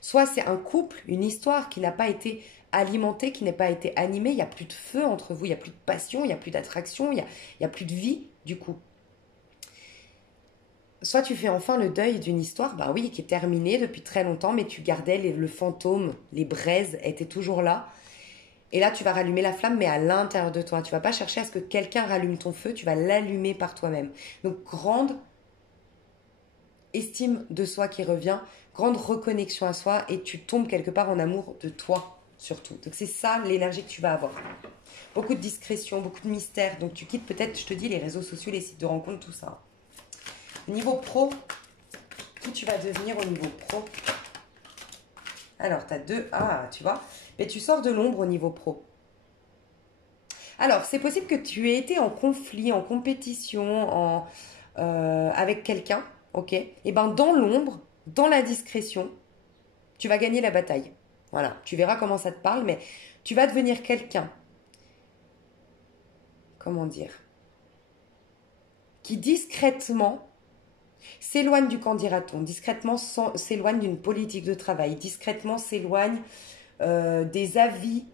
Soit c'est un couple, une histoire qui n'a pas été alimentée, qui n'a pas été animée, il n'y a plus de feu entre vous, il n'y a plus de passion, il n'y a plus d'attraction, il y a plus de vie du coup. soit tu fais enfin le deuil d'une histoire, bah oui, qui est terminée depuis très longtemps, mais tu gardais le fantôme, les braises étaient toujours là. Et là, tu vas rallumer la flamme, mais à l'intérieur de toi. Tu vas pas chercher à ce que quelqu'un rallume ton feu, tu vas l'allumer par toi-même. Donc, grande estime de soi qui revient, grande reconnexion à soi, et tu tombes quelque part en amour de toi, surtout. Donc, c'est ça l'énergie que tu vas avoir. Beaucoup de discrétion, beaucoup de mystère. Donc, tu quittes peut-être, je te dis, les réseaux sociaux, les sites de rencontres, tout ça. Niveau pro, qui tu vas devenir au niveau pro? Alors, tu as deux. Ah, tu vois. Mais tu sors de l'ombre au niveau pro. Alors, c'est possible que tu aies été en conflit, en compétition, avec quelqu'un, ok? Et ben, dans l'ombre, dans la discrétion, tu vas gagner la bataille. Voilà, tu verras comment ça te parle, mais tu vas devenir quelqu'un, comment dire, qui discrètement s'éloigne du qu'en dira-t-on, discrètement s'éloigne d'une politique de travail, discrètement s'éloigne des avis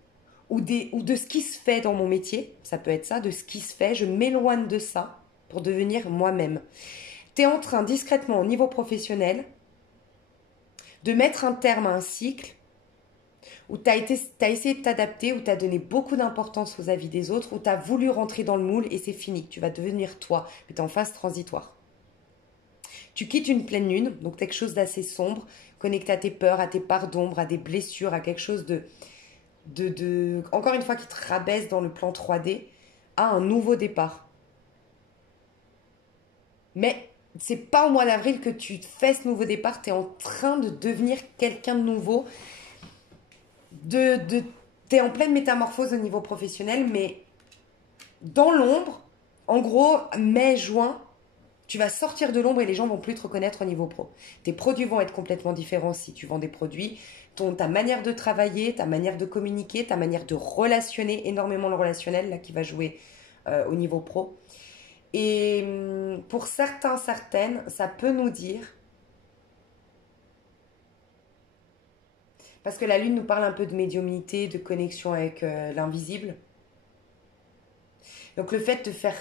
ou de ce qui se fait dans mon métier, ça peut être ça, de ce qui se fait, je m'éloigne de ça pour devenir moi-même. Tu es en train discrètement au niveau professionnel de mettre un terme à un cycle où tu as essayé de t'adapter, où tu as donné beaucoup d'importance aux avis des autres, où tu as voulu rentrer dans le moule et c'est fini, tu vas devenir toi, mais tu es en phase transitoire. Tu quittes une pleine lune, donc quelque chose d'assez sombre, connecté à tes peurs, à tes parts d'ombre, à des blessures, à quelque chose encore une fois, qui te rabaisse dans le plan 3D, à un nouveau départ. Mais c'est pas au mois d'avril que tu fais ce nouveau départ, tu es en train de devenir quelqu'un de nouveau, tu es en pleine métamorphose au niveau professionnel, mais dans l'ombre, en gros, mai, juin, tu vas sortir de l'ombre et les gens vont plus te reconnaître au niveau pro. Tes produits vont être complètement différents si tu vends des produits. Ta manière de travailler, ta manière de communiquer, ta manière de relationner, énormément le relationnel là qui va jouer au niveau pro. Et pour certains, certaines, ça peut nous dire, parce que la lune nous parle un peu de médiumnité, de connexion avec l'invisible. Donc le fait de faire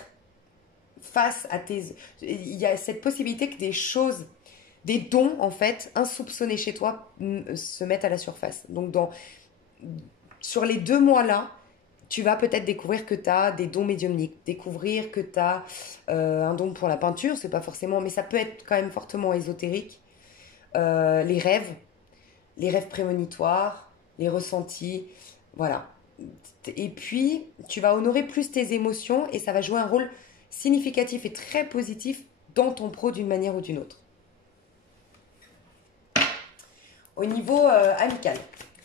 face à tes... Il y a cette possibilité que des choses, des dons en fait, insoupçonnés chez toi se mettent à la surface. Donc sur les 2 mois là, tu vas peut-être découvrir que tu as des dons médiumniques, découvrir que tu as un don pour la peinture, c'est pas forcément, mais ça peut être quand même fortement ésotérique. Les rêves prémonitoires, les ressentis, voilà. Et puis, tu vas honorer plus tes émotions et ça va jouer un rôle significatif et très positif dans ton pro d'une manière ou d'une autre. Au niveau amical,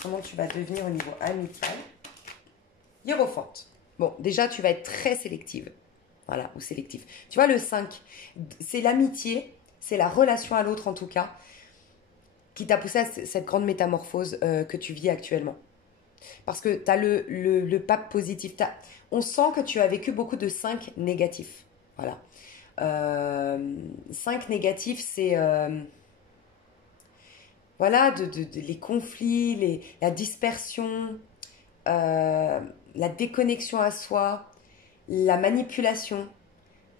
comment tu vas devenir au niveau amical? Hiérophante. Bon, déjà, tu vas être très sélective. Voilà, ou sélectif. Tu vois, le 5, c'est l'amitié, c'est la relation à l'autre en tout cas, qui t'a poussé à cette grande métamorphose que tu vis actuellement. Parce que tu as le pape positif. On sent que tu as vécu beaucoup de 5 négatifs. Voilà. 5 négatifs, c'est... voilà, les conflits, la dispersion, la déconnexion à soi, la manipulation,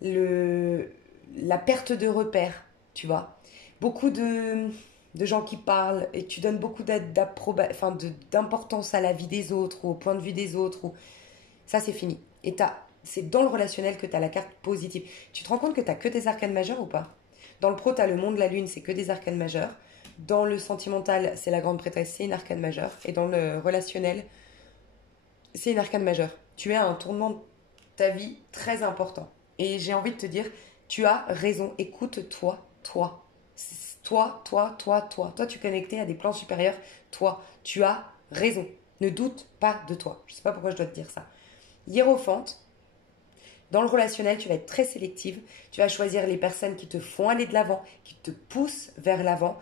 la perte de repères, tu vois. Beaucoup de gens qui parlent et tu donnes beaucoup d'importance à la vie des autres ou au point de vue des autres. Ça, c'est fini. Et c'est dans le relationnel que tu as la carte positive. Tu te rends compte que tu n'as que des arcanes majeures ou pas? Dans le pro, tu as le monde, la lune, c'est que des arcanes majeures. Dans le sentimental, c'est la grande prêtresse, c'est une arcane majeure. Et dans le relationnel, c'est une arcane majeure. Tu es à un tournant de ta vie très important. Et j'ai envie de te dire, tu as raison. Écoute-toi, toi. Toi, tu es connecté à des plans supérieurs. Toi, tu as raison. Ne doute pas de toi. Je ne sais pas pourquoi je dois te dire ça. Hiérophante, dans le relationnel, tu vas être très sélective. Tu vas choisir les personnes qui te font aller de l'avant, qui te poussent vers l'avant,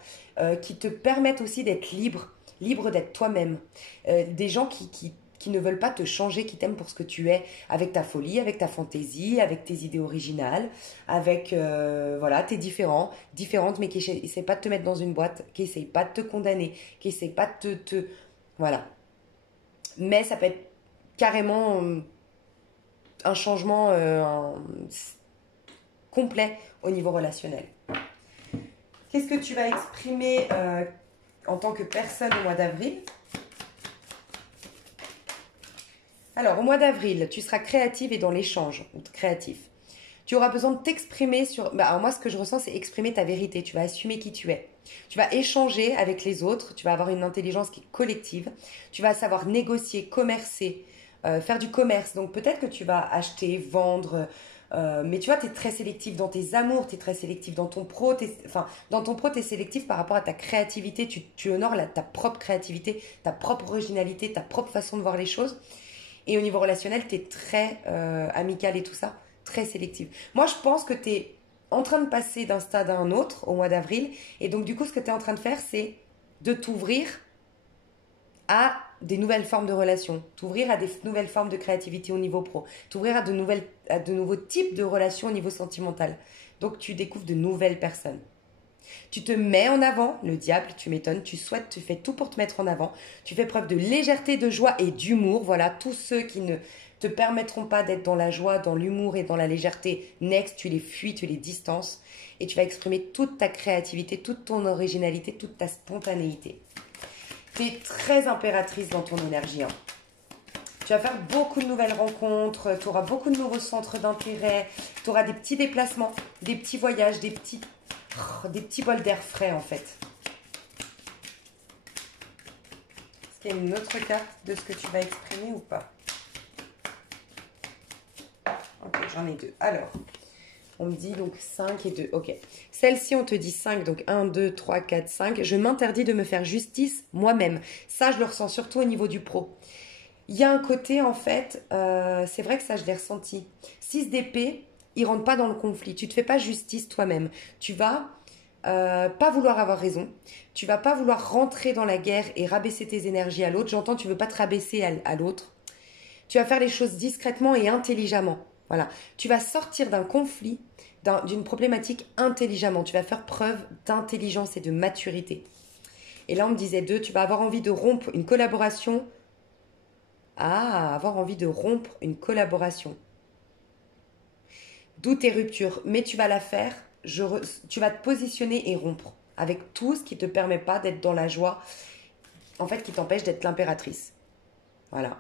qui te permettent aussi d'être libre d'être toi-même. Des gens qui ne veulent pas te changer, qui t'aiment pour ce que tu es, avec ta folie, avec ta fantaisie, avec tes idées originales, avec voilà, tes différentes, mais qui n'essayent pas de te mettre dans une boîte, qui n'essayent pas de te condamner, qui n'essayent pas de te... Voilà. Mais ça peut être carrément un changement complet au niveau relationnel. Qu'est-ce que tu vas exprimer en tant que personne au mois d'avril? Alors, au mois d'avril, tu seras créative et dans l'échange, ou créatif. Tu auras besoin de t'exprimer sur... Bah, alors moi, ce que je ressens, c'est exprimer ta vérité. Tu vas assumer qui tu es. Tu vas échanger avec les autres. Tu vas avoir une intelligence qui est collective. Tu vas savoir négocier, commercer, faire du commerce. Donc peut-être que tu vas acheter, vendre... mais tu vois, tu es très sélectif dans tes amours, tu es très sélectif dans ton pro. Enfin, dans ton pro, tu es sélectif par rapport à ta créativité. Tu honores ta propre créativité, ta propre originalité, ta propre façon de voir les choses. Et au niveau relationnel, tu es très amical et tout ça, très sélective. Moi, je pense que tu es en train de passer d'un stade à un autre au mois d'avril. Et donc, du coup, ce que tu es en train de faire, c'est de t'ouvrir à des nouvelles formes de relations, t'ouvrir à des nouvelles formes de créativité au niveau pro, t'ouvrir à de nouveaux types de relations au niveau sentimental. Donc, tu découvres de nouvelles personnes. Tu te mets en avant, le diable, tu m'étonnes, tu fais tout pour te mettre en avant. Tu fais preuve de légèreté, de joie et d'humour. Voilà, tous ceux qui ne te permettront pas d'être dans la joie, dans l'humour et dans la légèreté, next, tu les fuis, tu les distances. Et tu vas exprimer toute ta créativité, toute ton originalité, toute ta spontanéité. Tu es très impératrice dans ton énergie. Hein. Tu vas faire beaucoup de nouvelles rencontres, tu auras beaucoup de nouveaux centres d'intérêt, tu auras des petits déplacements, des petits voyages, des petits bols d'air frais en fait. Est-ce qu'il y a une autre carte de ce que tu vas exprimer ou pas? Ok, j'en ai deux. Alors, on me dit donc 5 et 2. Ok. Celle-ci, on te dit 5, donc 1, 2, 3, 4, 5. Je m'interdis de me faire justice moi-même. Ça, je le ressens surtout au niveau du pro. Il y a un côté, en fait, c'est vrai que ça, je l'ai ressenti. 6 d'épée, il ne rentre pas dans le conflit. Tu ne te fais pas justice toi-même. Tu vas pas vouloir avoir raison. Tu vas pas vouloir rentrer dans la guerre et rabaisser tes énergies à l'autre. J'entends, tu veux pas te rabaisser à l'autre. Tu vas faire les choses discrètement et intelligemment. Voilà. Tu vas sortir d'un conflit, d'une problématique intelligemment. Tu vas faire preuve d'intelligence et de maturité. Et là, on me disait 2, tu vas avoir envie de rompre une collaboration. Ah, avoir envie de rompre une collaboration. D'où tes ruptures. Mais tu vas la faire, tu vas te positionner et rompre avec tout ce qui ne te permet pas d'être dans la joie, en fait, qui t'empêche d'être l'impératrice. Voilà.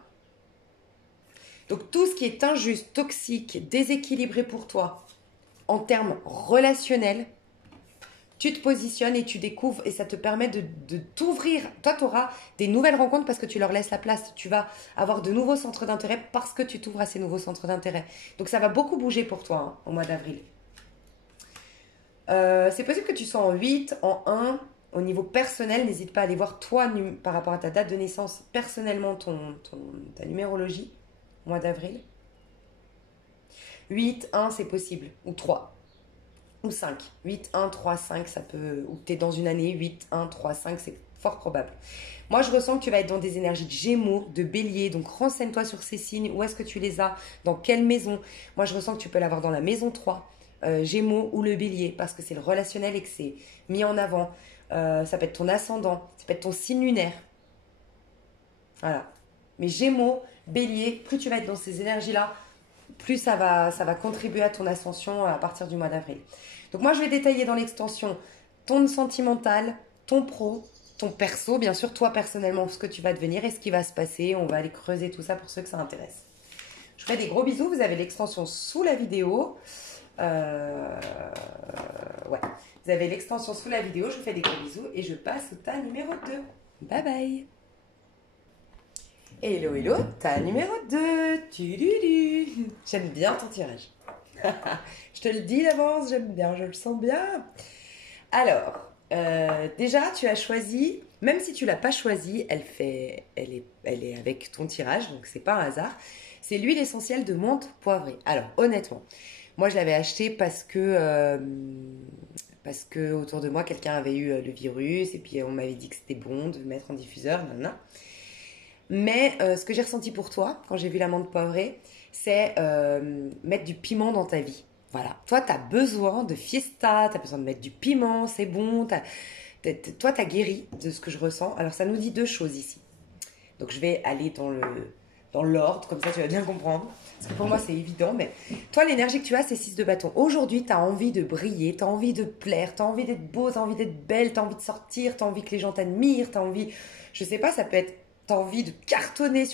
Donc tout ce qui est injuste, toxique, déséquilibré pour toi, en termes relationnels, tu te positionnes et tu découvres et ça te permet de t'ouvrir. Toi, tu auras des nouvelles rencontres parce que tu leur laisses la place. Tu vas avoir de nouveaux centres d'intérêt parce que tu t'ouvres à ces nouveaux centres d'intérêt. Donc ça va beaucoup bouger pour toi hein, au mois d'avril. C'est possible que tu sois en 8, en 1. Au niveau personnel, n'hésite pas à aller voir toi par rapport à ta date de naissance, personnellement ta numérologie, au mois d'avril. 8, 1, c'est possible. Ou 3. Ou 5. 8, 1, 3, 5, ça peut... Ou tu es dans une année, 8, 1, 3, 5, c'est fort probable. Moi, je ressens que tu vas être dans des énergies de Gémeaux, de Bélier. Donc, renseigne-toi sur ces signes. Où est-ce que tu les as? Dans quelle maison? Moi, je ressens que tu peux l'avoir dans la maison 3, Gémeaux ou le Bélier, parce que c'est le relationnel et que c'est mis en avant. Ça peut être ton ascendant, ça peut être ton signe lunaire. Voilà. Mais Gémeaux, Bélier, plus tu vas être dans ces énergies-là, plus ça va contribuer à ton ascension à partir du mois d'avril. Donc moi, je vais détailler dans l'extension ton sentimental, ton pro, ton perso, bien sûr, toi personnellement, ce que tu vas devenir et ce qui va se passer. On va aller creuser tout ça pour ceux que ça intéresse. Je vous fais des gros bisous. Vous avez l'extension sous la vidéo. Ouais. Vous avez l'extension sous la vidéo. Je vous fais des gros bisous et je passe au tas numéro 2. Bye bye. Hello, hello, tas numéro 2. J'aime bien ton tirage. Je te le dis d'avance, j'aime bien, je le sens bien. Alors, déjà, tu as choisi, même si tu l'as pas choisi, elle est avec ton tirage, donc c'est pas un hasard. C'est l'huile essentielle de menthe poivrée. Alors, honnêtement, moi je l'avais acheté parce que autour de moi quelqu'un avait eu le virus et puis on m'avait dit que c'était bon de le mettre en diffuseur, nanana. Mais ce que j'ai ressenti pour toi, quand j'ai vu la menthe poivrée, c'est mettre du piment dans ta vie. Voilà. Toi, tu as besoin de fiesta, tu as besoin de mettre du piment, c'est bon. Toi, tu as guéri de ce que je ressens. Alors, ça nous dit deux choses ici. Donc, je vais aller dans l'ordre, comme ça tu vas bien comprendre. Parce que pour moi c'est évident, mais toi l'énergie que tu as c'est 6 de bâton. Aujourd'hui tu as envie de briller, tu as envie de plaire, tu as envie d'être beau, tu as envie d'être belle, tu as envie de sortir, tu as envie que les gens t'admirent, tu as envie, je sais pas, ça peut être, tu as envie de cartonner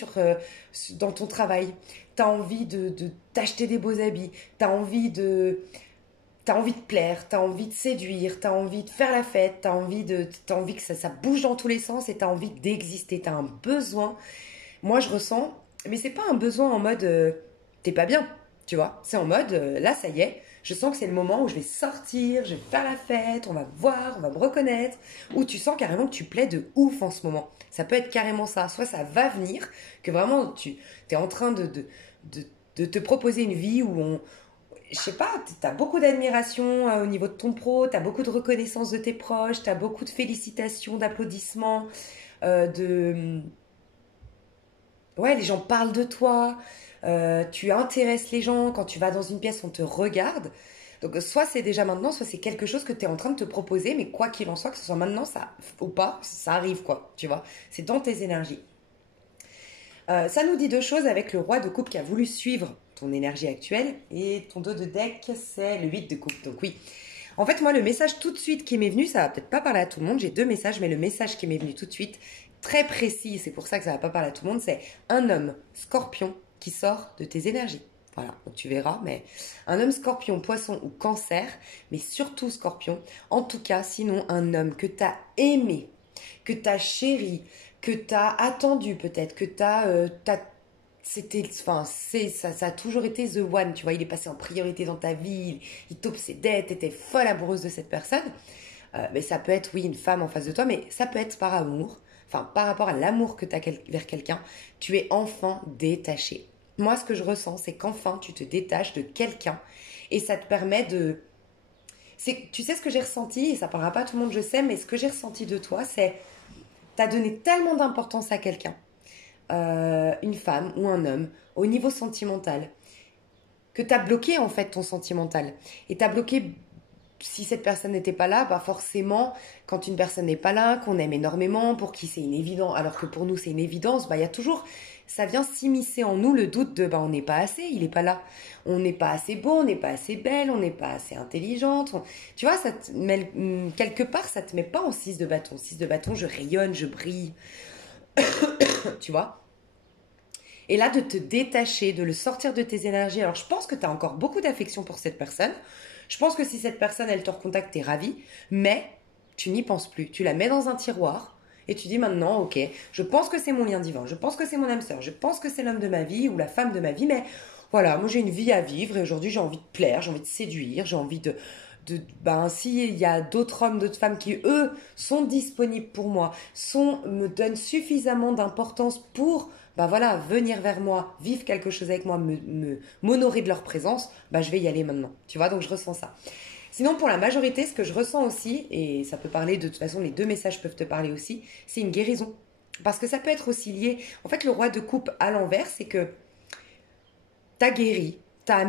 dans ton travail, tu as envie de t'acheter des beaux habits, tu as envie de... T'as envie de plaire, t'as envie de séduire, t'as envie de faire la fête, t'as envie que ça bouge dans tous les sens et t'as envie d'exister, t'as un besoin. Moi, je ressens, mais c'est pas un besoin en mode t'es pas bien, tu vois. C'est en mode là, ça y est, je sens que c'est le moment où je vais sortir, je vais faire la fête, on va me voir, on va me reconnaître. Ou tu sens carrément que tu plais de ouf en ce moment. Ça peut être carrément ça. Soit ça va venir, que vraiment tu es en train de te proposer une vie où je sais pas, t'as beaucoup d'admiration au niveau de ton pro, t'as beaucoup de reconnaissance de tes proches, t'as beaucoup de félicitations, d'applaudissements, de... Ouais, les gens parlent de toi, tu intéresses les gens, quand tu vas dans une pièce, on te regarde. Donc soit c'est déjà maintenant, soit c'est quelque chose que tu es en train de te proposer, mais quoi qu'il en soit, que ce soit maintenant ça, ou pas, ça arrive quoi, tu vois. C'est dans tes énergies. Ça nous dit deux choses avec le roi de coupe qui a voulu suivre ton énergie actuelle et ton dos de deck c'est le 8 de coupe. Donc oui, en fait moi le message tout de suite qui m'est venu, ça va peut-être pas parler à tout le monde, j'ai deux messages mais le message qui m'est venu tout de suite, très précis, c'est pour ça que ça va pas parler à tout le monde, c'est un homme scorpion qui sort de tes énergies. Voilà, donc tu verras, mais un homme scorpion, poisson ou cancer, mais surtout scorpion, en tout cas sinon un homme que tu as aimé, que tu as chéri, que tu as attendu peut-être, que c'était, enfin, ça a toujours été the one, tu vois, il est passé en priorité dans ta vie, il t'obsédait, t'étais folle amoureuse de cette personne. Mais ça peut être, oui, une femme en face de toi, mais ça peut être par amour, enfin, par rapport à l'amour que tu as vers quelqu'un, tu es enfin détaché. Moi, ce que je ressens, c'est qu'enfin, tu te détaches de quelqu'un et ça te permet de... Tu sais ce que j'ai ressenti, et ça parlera pas à tout le monde, je sais, mais ce que j'ai ressenti de toi, c'est t'as donné tellement d'importance à quelqu'un, une femme ou un homme, au niveau sentimental, que t'as bloqué en fait ton sentimental. Et t'as bloqué, si cette personne n'était pas là, bah forcément, quand une personne n'est pas là, qu'on aime énormément, pour qui c'est une évidence, alors que pour nous c'est une évidence, bah il y a toujours, ça vient s'immiscer en nous le doute de, bah on n'est pas assez, il n'est pas là. On n'est pas assez beau, on n'est pas assez belle, on n'est pas assez intelligente. Tu vois, quelque part, ça te met pas en 6 de bâton. 6 de bâton, je rayonne, je brille, tu vois. Et là, de te détacher, de le sortir de tes énergies. Alors, je pense que tu as encore beaucoup d'affection pour cette personne. Je pense que si cette personne, elle te recontacte, t'es ravie. Mais tu n'y penses plus. Tu la mets dans un tiroir et tu dis maintenant, ok, je pense que c'est mon lien divin. Je pense que c'est mon âme sœur. Je pense que c'est l'homme de ma vie ou la femme de ma vie. Mais voilà, moi j'ai une vie à vivre et aujourd'hui j'ai envie de plaire, j'ai envie de séduire, j'ai envie ben, s'il y a d'autres hommes, d'autres femmes qui, eux, sont disponibles pour moi, me donnent suffisamment d'importance pour, ben voilà, venir vers moi, vivre quelque chose avec moi, m'honorer de leur présence, ben je vais y aller maintenant. Tu vois, donc je ressens ça. Sinon, pour la majorité, ce que je ressens aussi, et ça peut parler de toute façon, les deux messages peuvent te parler aussi, c'est une guérison. Parce que ça peut être aussi lié. En fait, le roi de coupe à l'envers, c'est que t'as guéri, t'as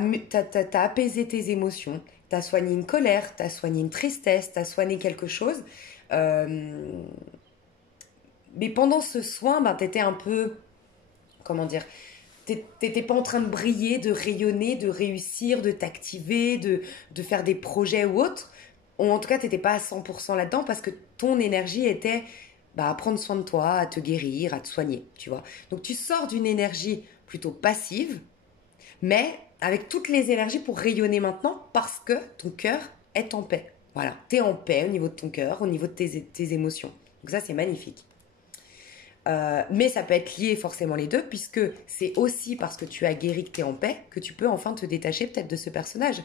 apaisé tes émotions, t'as soigné une colère, t'as soigné une tristesse, t'as soigné quelque chose. Euh, mais pendant ce soin, ben, t'étais un peu, comment dire, t'étais pas en train de briller, de rayonner, de réussir, de t'activer, de faire des projets ou autres. Ou en tout cas, t'étais pas à 100% là-dedans parce que ton énergie était bah, à prendre soin de toi, à te guérir, à te soigner, tu vois. Donc tu sors d'une énergie plutôt passive, mais avec toutes les énergies pour rayonner maintenant parce que ton cœur est en paix. Voilà, tu es en paix au niveau de ton cœur, au niveau de tes émotions. Donc ça, c'est magnifique. Mais ça peut être lié forcément les deux, puisque c'est aussi parce que tu as guéri que tu es en paix que tu peux enfin te détacher peut-être de ce personnage.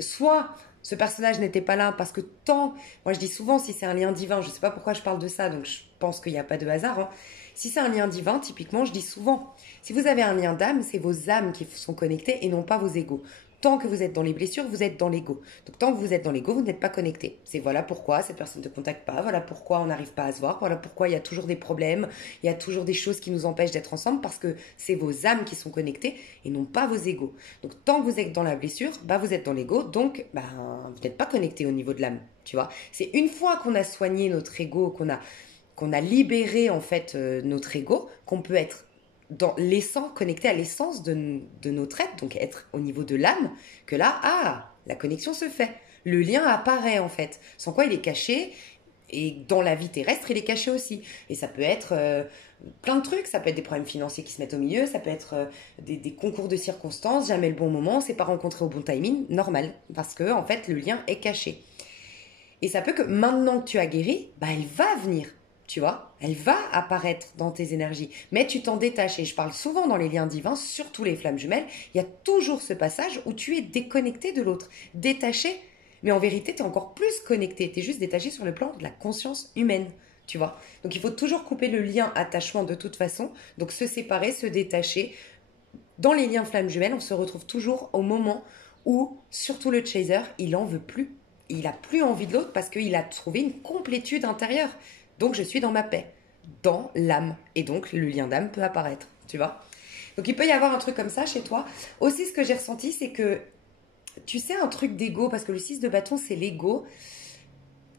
Soit ce personnage n'était pas là parce que tant... Moi je dis souvent si c'est un lien divin, je ne sais pas pourquoi je parle de ça, donc je pense qu'il n'y a pas de hasard. Hein. Si c'est un lien divin, typiquement, je dis souvent, si vous avez un lien d'âme, c'est vos âmes qui sont connectées et non pas vos égos. Tant que vous êtes dans les blessures, vous êtes dans l'ego. Donc tant que vous êtes dans l'ego, vous n'êtes pas connecté. C'est voilà pourquoi cette personne ne te contacte pas, voilà pourquoi on n'arrive pas à se voir, voilà pourquoi il y a toujours des problèmes, il y a toujours des choses qui nous empêchent d'être ensemble parce que c'est vos âmes qui sont connectées et non pas vos égos. Donc tant que vous êtes dans la blessure, bah vous êtes dans l'ego, donc bah, vous n'êtes pas connecté au niveau de l'âme, tu vois. C'est une fois qu'on a soigné notre ego, qu'on a libéré en fait notre ego, qu'on peut être dans l'essence, connecté à l'essence de notre être, donc être au niveau de l'âme, que là, la connexion se fait. Le lien apparaît en fait. Sans quoi il est caché, et dans la vie terrestre, il est caché aussi. Et ça peut être plein de trucs, ça peut être des problèmes financiers qui se mettent au milieu, ça peut être des concours de circonstances, jamais le bon moment, on s'est pas rencontré au bon timing, normal, parce que en fait le lien est caché. Et ça peut que maintenant que tu as guéri, bah elle va venir. Tu vois, elle va apparaître dans tes énergies, mais tu t'en détaches. Et je parle souvent dans les liens divins, surtout les flammes jumelles, il y a toujours ce passage où tu es déconnecté de l'autre, détaché, mais en vérité, tu es encore plus connecté. Tu es juste détaché sur le plan de la conscience humaine, tu vois. Donc il faut toujours couper le lien attachement de toute façon, donc se séparer, se détacher. Dans les liens flammes jumelles, on se retrouve toujours au moment où, surtout le chaser, il en veut plus. Il a plus envie de l'autre parce qu'il a trouvé une complétude intérieure. Donc je suis dans ma paix, dans l'âme. Et donc le lien d'âme peut apparaître, tu vois. Donc il peut y avoir un truc comme ça chez toi. Aussi ce que j'ai ressenti, c'est que, tu sais, un truc d'ego, parce que le 6 de bâton, c'est l'ego.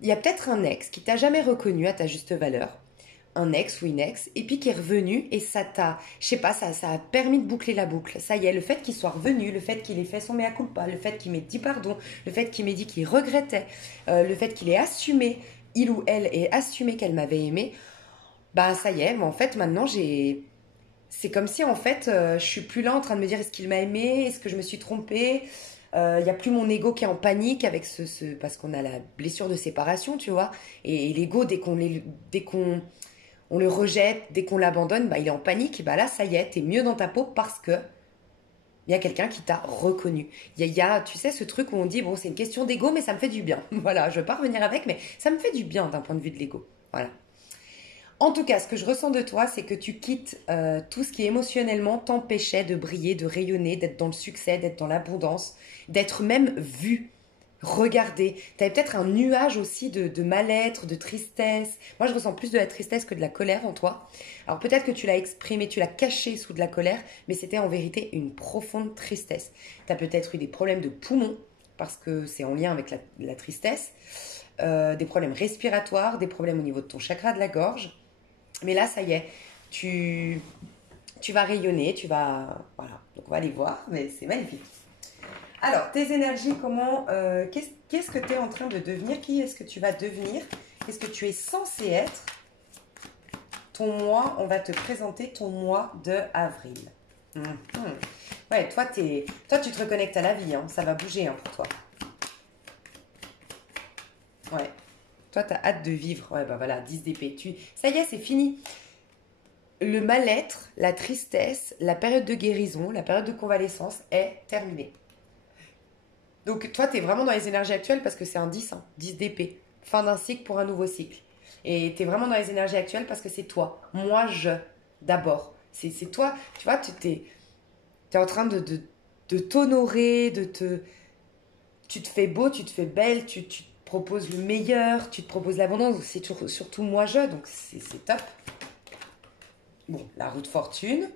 Il y a peut-être un ex qui t'a jamais reconnu à ta juste valeur. Un ex ou une ex, et puis qui est revenu, et ça t'a, je sais pas, ça a permis de boucler la boucle. Ça y est, le fait qu'il soit revenu, le fait qu'il ait fait son mea culpa, le fait qu'il m'ait dit pardon, le fait qu'il m'ait dit qu'il regrettait, le fait qu'il ait assumé, il ou elle ait assumé qu'elle m'avait aimé, bah ça y est, mais en fait maintenant c'est comme si en fait je suis plus là en train de me dire est-ce qu'il m'a aimé, est-ce que je me suis trompée. Il n'y a plus mon ego qui est en panique avec parce qu'on a la blessure de séparation, tu vois. Et l'ego, dès qu'on on le rejette, dès qu'on l'abandonne, bah, il est en panique. Et bah là, ça y est, t'es mieux dans ta peau parce que il y a quelqu'un qui t'a reconnu. Il y a, tu sais, ce truc où on dit, bon, c'est une question d'ego, mais ça me fait du bien. Voilà, je veux pas revenir avec, mais ça me fait du bien d'un point de vue de l'ego. Voilà. En tout cas, ce que je ressens de toi, c'est que tu quittes tout ce qui émotionnellement t'empêchait de briller, de rayonner, d'être dans le succès, d'être dans l'abondance, d'être même vu, regardé. Tu avais peut-être un nuage aussi de mal-être, de tristesse. Moi, je ressens plus de la tristesse que de la colère en toi. Alors peut-être que tu l'as exprimé, tu l'as caché sous de la colère, mais c'était en vérité une profonde tristesse. Tu as peut-être eu des problèmes de poumons, parce que c'est en lien avec la tristesse, des problèmes respiratoires, des problèmes au niveau de ton chakra de la gorge. Mais là, ça y est, tu vas rayonner, tu vas... Voilà, donc on va aller voir, mais c'est magnifique. Alors, tes énergies, qu'est-ce que tu es en train de devenir? Qui est-ce que tu vas devenir? Qu'est-ce que tu es censé être? Ton mois, on va te présenter ton mois de avril. Ouais, toi, tu te reconnectes à la vie, hein, ça va bouger pour toi. Ouais. Toi, t'as hâte de vivre. Ouais, bah voilà, 10 d'épée. Ça y est, c'est fini. Le mal-être, la tristesse, la période de guérison, la période de convalescence est terminée. Donc, toi, t'es vraiment dans les énergies actuelles parce que c'est un 10, hein, 10 d'épée. Fin d'un cycle pour un nouveau cycle. Et t'es vraiment dans les énergies actuelles parce que c'est toi. Moi, d'abord. C'est toi. Tu vois, t'es en train de t'honorer, tu te fais beau, tu te fais belle, tu te proposes le meilleur, tu te proposes l'abondance, c'est surtout moi donc c'est top. Bon, la roue de fortune.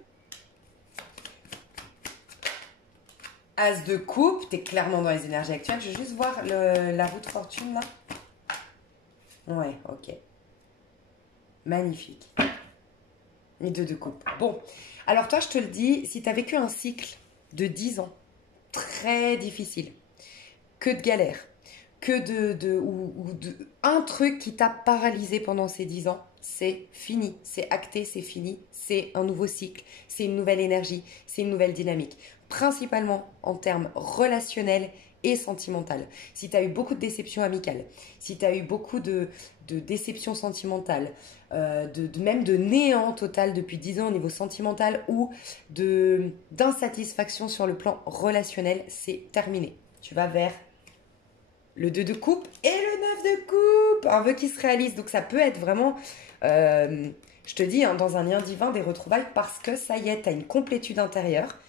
As de coupe, t'es clairement dans les énergies actuelles. Je vais juste voir la roue de fortune là. Ouais, ok. Magnifique. Et deux de coupe. Bon, alors toi je te le dis, si t'as vécu un cycle de 10 ans, très difficile, que de galères, que un truc qui t'a paralysé pendant ces 10 ans, c'est fini, c'est acté, c'est fini, c'est un nouveau cycle, c'est une nouvelle énergie, c'est une nouvelle dynamique, principalement en termes relationnels et sentimentaux. Si tu as eu beaucoup de déceptions amicales, si tu as eu beaucoup de déceptions sentimentales, même de néant total depuis 10 ans au niveau sentimental ou d'insatisfaction sur le plan relationnel, c'est terminé. Tu vas vers le 2 de coupe et le 9 de coupe, un vœu qui se réalise. Donc ça peut être vraiment, je te dis, hein, dans un lien divin, des retrouvailles parce que ça y est, tu as une complétude intérieure,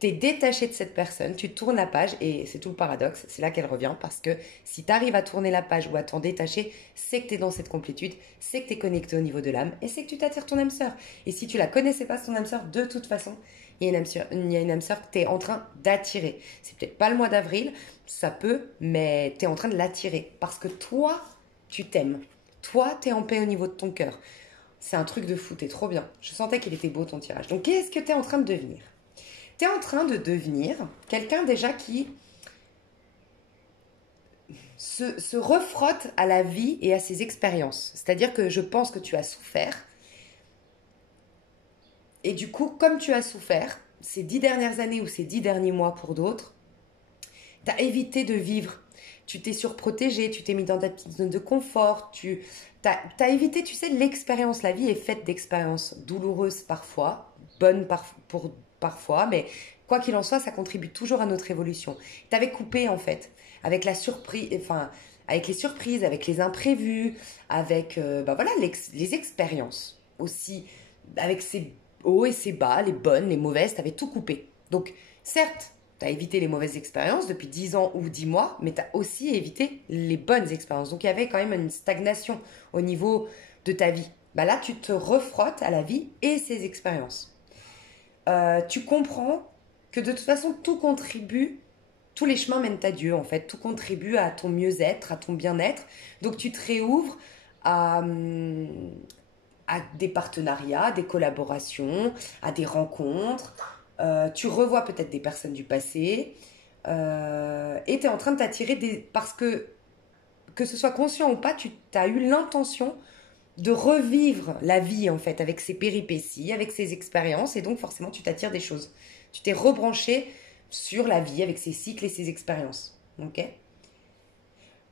tu es détaché de cette personne, tu tournes la page et c'est tout le paradoxe, c'est là qu'elle revient parce que si tu arrives à tourner la page ou à t'en détacher, c'est que tu es dans cette complétude, c'est que tu es connecté au niveau de l'âme et c'est que tu t'attires ton âme sœur. Et si tu la connaissais pas, ton âme sœur, de toute façon, il y a une âme sœur que tu es en train d'attirer. C'est peut-être pas le mois d'avril, ça peut, mais tu es en train de l'attirer parce que toi, tu t'aimes. Toi, tu es en paix au niveau de ton cœur. C'est un truc de fou, t'es trop bien. Je sentais qu'il était beau ton tirage. Donc, qu'est-ce que t'es en train de devenir? T'es en train de devenir quelqu'un déjà qui se refrotte à la vie et à ses expériences. C'est-à-dire que je pense que tu as souffert. Et du coup, comme tu as souffert, ces 10 dernières années ou ces 10 derniers mois pour d'autres, tu as évité de vivre. Tu t'es surprotégé, tu t'es mis dans ta petite zone de confort, tu as évité, tu sais, l'expérience. La vie est faite d'expériences douloureuses parfois, bonnes parfois, mais quoi qu'il en soit, ça contribue toujours à notre évolution. Tu avais coupé en fait, avec la surprise, enfin, avec les surprises, avec les imprévus, avec voilà, les expériences aussi, avec ses hauts et ses bas, les bonnes, les mauvaises, tu avais tout coupé. Donc, certes, tu as évité les mauvaises expériences depuis 10 ans ou 10 mois, mais tu as aussi évité les bonnes expériences. Donc, il y avait quand même une stagnation au niveau de ta vie. Bah là, tu te refrottes à la vie et ses expériences. Tu comprends que de toute façon, tout contribue, tous les chemins mènent à Dieu, en fait. Tout contribue à ton mieux-être, à ton bien-être. Donc, tu te réouvres à des partenariats, des collaborations, à des rencontres. Tu revois peut-être des personnes du passé. Et tu es en train de t'attirer parce que ce soit conscient ou pas, tu as eu l'intention de revivre la vie en fait avec ses péripéties, avec ses expériences, et donc forcément tu t'attires des choses. Tu t'es rebranché sur la vie avec ses cycles et ses expériences. Ok.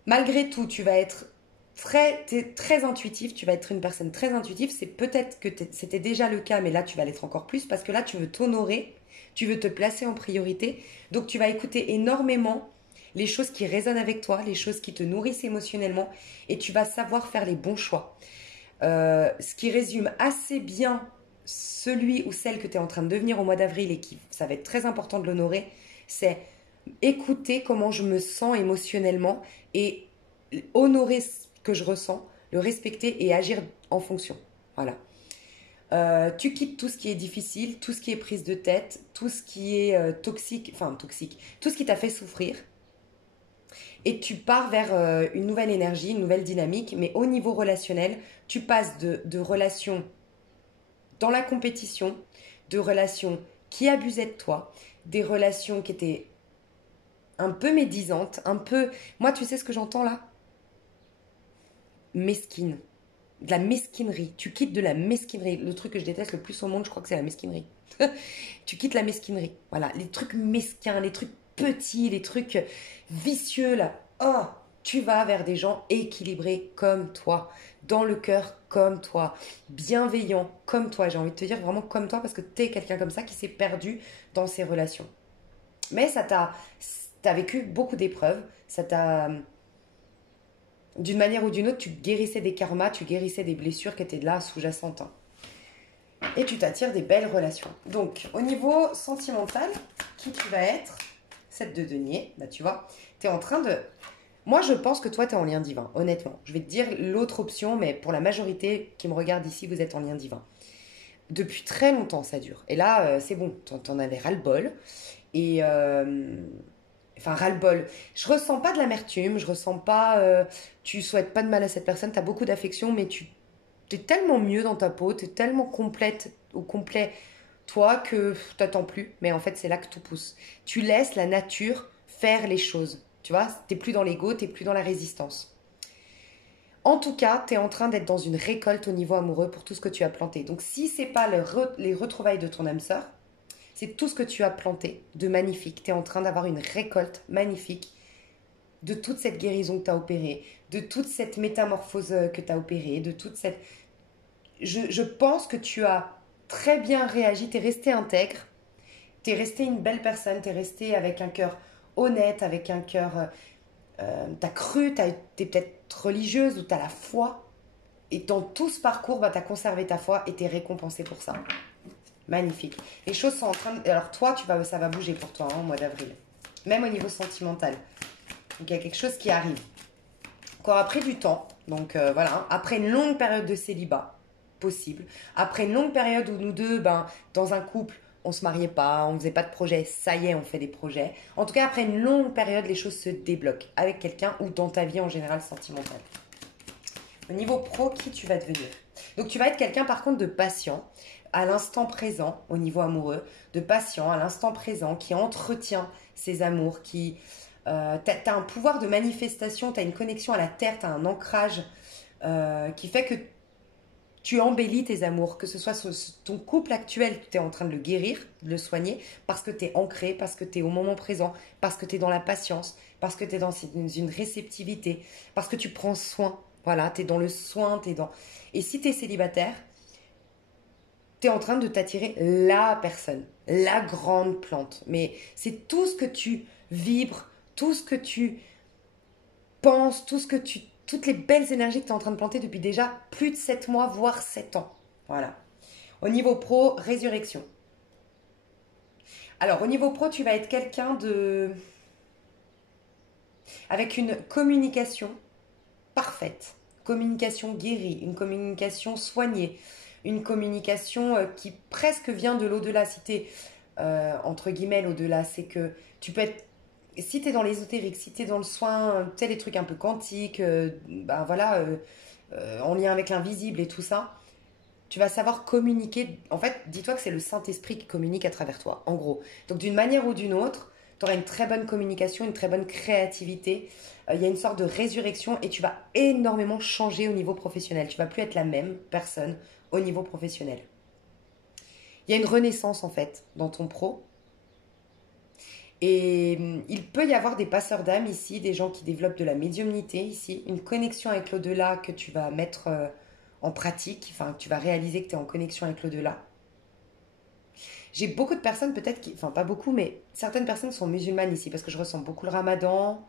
Malgré tout, tu vas être très intuitif, tu vas être une personne très intuitive. C'est peut-être que c'était déjà le cas, mais là tu vas l'être encore plus parce que là tu veux t'honorer, tu veux te placer en priorité. Donc tu vas écouter énormément les choses qui résonnent avec toi, les choses qui te nourrissent émotionnellement, et tu vas savoir faire les bons choix. Ce qui résume assez bien celui ou celle que tu es en train de devenir au mois d'avril, et qui ça va être très important de l'honorer, c'est écouter comment je me sens émotionnellement et honorer ce que je ressens, le respecter et agir en fonction. Voilà. Tu quittes tout ce qui est difficile, tout ce qui est prise de tête, tout ce qui est toxique, tout ce qui t'a fait souffrir. Et tu pars vers une nouvelle énergie, une nouvelle dynamique, mais au niveau relationnel, tu passes de relations dans la compétition, de relations qui abusaient de toi, des relations qui étaient un peu médisantes, un peu... Moi, tu sais ce que j'entends là? Mesquine. De la mesquinerie. Tu quittes de la mesquinerie. Le truc que je déteste le plus au monde, je crois que c'est la mesquinerie. Tu quittes la mesquinerie. Voilà, les trucs mesquins, les trucs petits, les trucs vicieux là. Oh, tu vas vers des gens équilibrés comme toi, dans le cœur comme toi, bienveillants comme toi. J'ai envie de te dire vraiment comme toi parce que tu es quelqu'un comme ça qui s'est perdu dans ses relations. Mais t'as vécu beaucoup d'épreuves, ça t'a... D'une manière ou d'une autre, tu guérissais des karmas, tu guérissais des blessures qui étaient là sous-jacentes. Et tu t'attires des belles relations. Donc, au niveau sentimental, qui tu vas être? 7 de denier, bah tu vois, tu es en train de... Moi, je pense que toi, tu es en lien divin, honnêtement. Je vais te dire l'autre option, mais pour la majorité qui me regarde ici, vous êtes en lien divin. Depuis très longtemps, ça dure. Et là, c'est bon, t'en avais ras-le-bol. Et... Enfin, ras-le-bol. Je ressens pas de l'amertume, je ressens pas... tu souhaites pas de mal à cette personne, tu as beaucoup d'affection, mais tu es tellement mieux dans ta peau, tu es tellement complète ou complet, toi, que t'attends plus. Mais en fait, c'est là que tout pousse. Tu laisses la nature faire les choses. Tu vois, t'es plus dans l'ego, t'es plus dans la résistance. En tout cas, tu es en train d'être dans une récolte au niveau amoureux pour tout ce que tu as planté. Donc, si c'est pas les retrouvailles de ton âme sœur, c'est tout ce que tu as planté de magnifique. Tu es en train d'avoir une récolte magnifique de toute cette guérison que tu as opérée, de toute cette métamorphose que tu as opérée, de toute cette... Je pense que tu as très bien réagi, tu es resté intègre, tu es resté une belle personne, tu es resté avec un cœur honnête, avec un cœur... tu as cru, tu es peut-être religieuse ou tu as la foi. Et dans tout ce parcours, bah, tu as conservé ta foi et tu es récompensé pour ça. Magnifique. Les choses sont en train de... Alors toi, ça va bouger pour toi au mois d'avril. Même au niveau sentimental. Donc il y a quelque chose qui arrive. Encore après du temps. Donc voilà. Après une longue période de célibat. Possible. Après une longue période où nous deux, dans un couple, on se mariait pas, on faisait pas de projet. Ça y est, on fait des projets. En tout cas, après une longue période, les choses se débloquent. Avec quelqu'un ou dans ta vie en général sentimentale. Au niveau pro, qui tu vas devenir? Donc tu vas être quelqu'un par contre de patient, à l'instant présent au niveau amoureux, de patient à l'instant présent, qui entretient ses amours, qui... t'as un pouvoir de manifestation, t'as une connexion à la terre, t'as un ancrage qui fait que tu embellis tes amours, que ce soit ton couple actuel, tu es en train de le guérir, de le soigner, parce que tu es ancré, parce que tu es au moment présent, parce que tu es dans la patience, parce que tu es dans une réceptivité, parce que tu prends soin. Voilà, tu es dans le soin, tu es dans... Et si tu es célibataire, tu es en train de t'attirer la personne, la grande plante. Mais c'est tout ce que tu vibres, tout ce que tu penses, toutes les belles énergies que tu es en train de planter depuis déjà plus de 7 mois, voire 7 ans. Voilà. Au niveau pro, résurrection. Alors, au niveau pro, tu vas être quelqu'un de... avec une communication parfaite, communication guérie, une communication soignée, une communication qui presque vient de l'au-delà. Si tu es, entre guillemets, l'au-delà, c'est que tu peux être... Si tu es dans l'ésotérique, si tu es dans le soin, tu sais, les trucs un peu quantiques, ben voilà, en lien avec l'invisible et tout ça, tu vas savoir communiquer. En fait, dis-toi que c'est le Saint-Esprit qui communique à travers toi, en gros. Donc, d'une manière ou d'une autre, tu auras une très bonne communication, une très bonne créativité. Il y a une sorte de résurrection et tu vas énormément changer au niveau professionnel. Tu vas plus être la même personne au niveau professionnel. Il y a une renaissance, en fait, dans ton pro. Et il peut y avoir des passeurs d'âme ici, des gens qui développent de la médiumnité ici, une connexion avec l'au-delà que tu vas mettre en pratique, enfin que tu vas réaliser que tu es en connexion avec l'au-delà. J'ai beaucoup de personnes peut-être qui, enfin pas beaucoup, mais certaines personnes sont musulmanes ici parce que je ressens beaucoup le ramadan.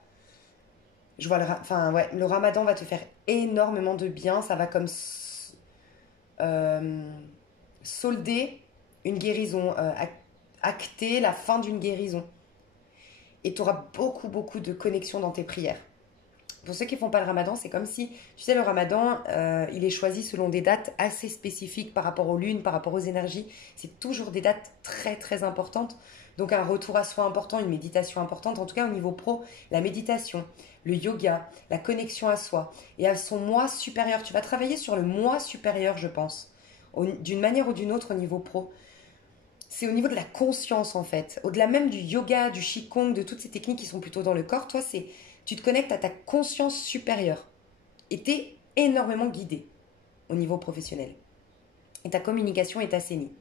Je vois enfin ouais, le ramadan va te faire énormément de bien, ça va comme euh, solder une guérison, acter la fin d'une guérison. Et tu auras beaucoup, beaucoup de connexion dans tes prières. Pour ceux qui ne font pas le ramadan, c'est comme si, tu sais, le ramadan, il est choisi selon des dates assez spécifiques par rapport aux lunes, par rapport aux énergies. C'est toujours des dates très, très importantes. Donc un retour à soi important, une méditation importante. En tout cas, au niveau pro, la méditation, le yoga, la connexion à soi et à son moi supérieur. Tu vas travailler sur le moi supérieur, je pense, d'une manière ou d'une autre au niveau pro. C'est au niveau de la conscience en fait. Au-delà même du yoga, du qigong, de toutes ces techniques qui sont plutôt dans le corps, toi, c'est tu te connectes à ta conscience supérieure. Et tu es énormément guidé au niveau professionnel. Et ta communication est assainie.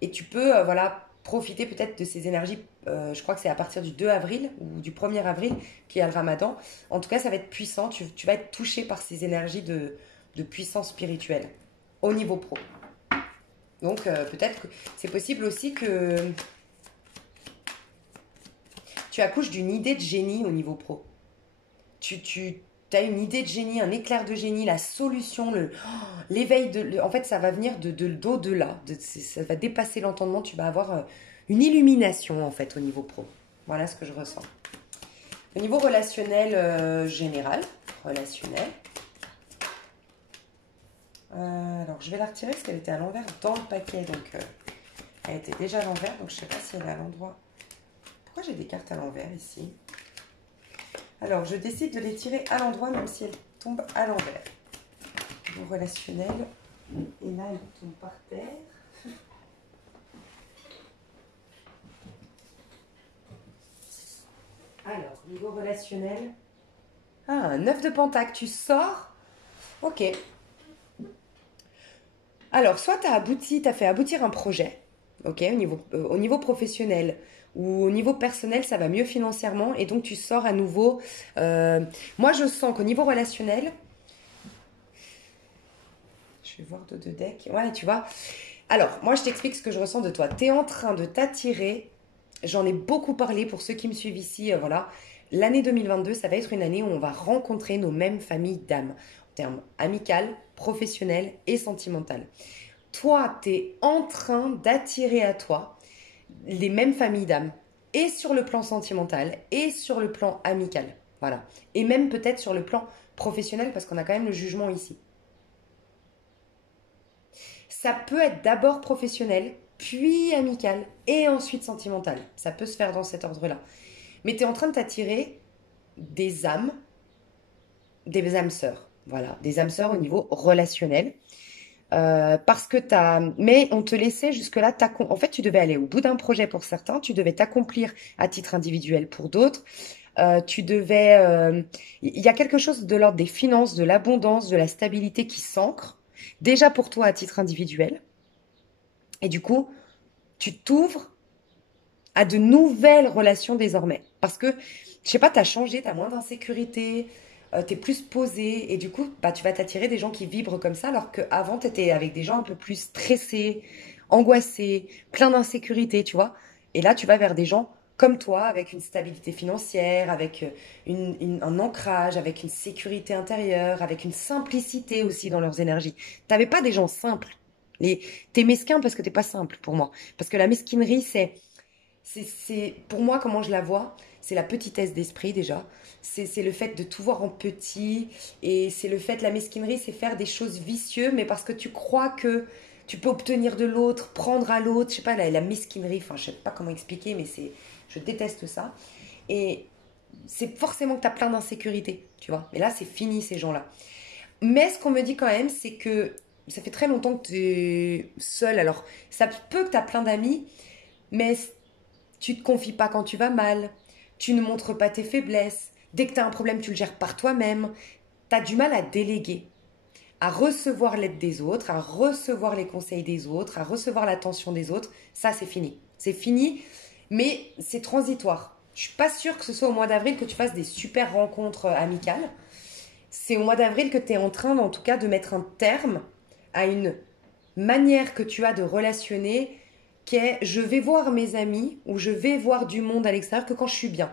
Et tu peux voilà, profiter peut-être de ces énergies, je crois que c'est à partir du 2 avril ou du 1er avril qu'il y a le ramadan. En tout cas, ça va être puissant. Tu vas être touché par ces énergies de puissance spirituelle au niveau pro. Donc peut-être que c'est possible aussi que tu accouches d'une idée de génie au niveau pro. Tu as une idée de génie, un éclair de génie, la solution, l'éveil en fait, ça va venir d'au-delà. Ça va dépasser l'entendement. Tu vas avoir une illumination, en fait, au niveau pro. Voilà ce que je ressens. Au niveau relationnel général, relationnel. Alors, je vais la retirer parce qu'elle était à l'envers dans le paquet. Donc, elle était déjà à l'envers. Donc, je ne sais pas si elle est à l'endroit. Pourquoi j'ai des cartes à l'envers ici? Alors, je décide de les tirer à l'endroit, même si elles tombent à l'envers. Le relationnel. Et là, elles tombent par terre. Alors, niveau relationnel. Ah, un 9 de pentacle. Tu sors. Ok. Alors, soit tu as fait aboutir un projet, ok, au niveau professionnel ou au niveau personnel, ça va mieux financièrement et donc tu sors à nouveau. Moi, je sens qu'au niveau relationnel, je vais voir deux decks. Ouais, tu vois. Alors, moi, je t'explique ce que je ressens de toi. Tu es en train de t'attirer. J'en ai beaucoup parlé pour ceux qui me suivent ici. Voilà. L'année 2022, ça va être une année où on va rencontrer nos mêmes familles d'âmes, en termes amical, professionnel et sentimental. Toi, tu es en train d'attirer à toi les mêmes familles d'âmes, et sur le plan sentimental, et sur le plan amical. Voilà. Et même peut-être sur le plan professionnel, parce qu'on a quand même le jugement ici. Ça peut être d'abord professionnel, puis amical, et ensuite sentimental. Ça peut se faire dans cet ordre-là. Mais tu es en train de t'attirer des âmes sœurs. Voilà, des âmes sœurs au niveau relationnel. parce que mais on te laissait jusque-là, en fait, tu devais aller au bout d'un projet pour certains, tu devais t'accomplir à titre individuel pour d'autres. Tu devais, il y a quelque chose de l'ordre des finances, de l'abondance, de la stabilité qui s'ancre, déjà pour toi à titre individuel. Et du coup, tu t'ouvres à de nouvelles relations désormais. Parce que, je sais pas, t'as changé, t'as moins d'insécurité, t'es plus posé, et du coup, bah, tu vas t'attirer des gens qui vibrent comme ça, alors qu'avant, t'étais avec des gens un peu plus stressés, angoissés, plein d'insécurité, tu vois. Et là, tu vas vers des gens comme toi, avec une stabilité financière, avec un ancrage, avec une sécurité intérieure, avec une simplicité aussi dans leurs énergies. T'avais pas des gens simples. T'es mesquin parce que t'es pas simple pour moi. Parce que la mesquinerie, pour moi, comment je la vois, c'est la petitesse d'esprit déjà. C'est le fait de tout voir en petit. Et c'est le fait, la mesquinerie, c'est faire des choses vicieuses, mais parce que tu crois que tu peux obtenir de l'autre, prendre à l'autre. Je sais pas, la mesquinerie, enfin, je sais pas comment expliquer, mais je déteste ça. Et c'est forcément que tu as plein d'insécurité, tu vois. Mais là, c'est fini, ces gens-là. Mais ce qu'on me dit quand même, c'est que ça fait très longtemps que tu es seul. Alors, ça peut que tu as plein d'amis, mais tu te confies pas quand tu vas mal, tu ne montres pas tes faiblesses, dès que tu as un problème, tu le gères par toi-même, tu as du mal à déléguer, à recevoir l'aide des autres, à recevoir les conseils des autres, à recevoir l'attention des autres. Ça, c'est fini. C'est fini, mais c'est transitoire. Je suis pas sûre que ce soit au mois d'avril que tu fasses des super rencontres amicales. C'est au mois d'avril que tu es en train, en tout cas, de mettre un terme à une manière que tu as de relationner qui est je vais voir mes amis ou je vais voir du monde à l'extérieur que quand je suis bien,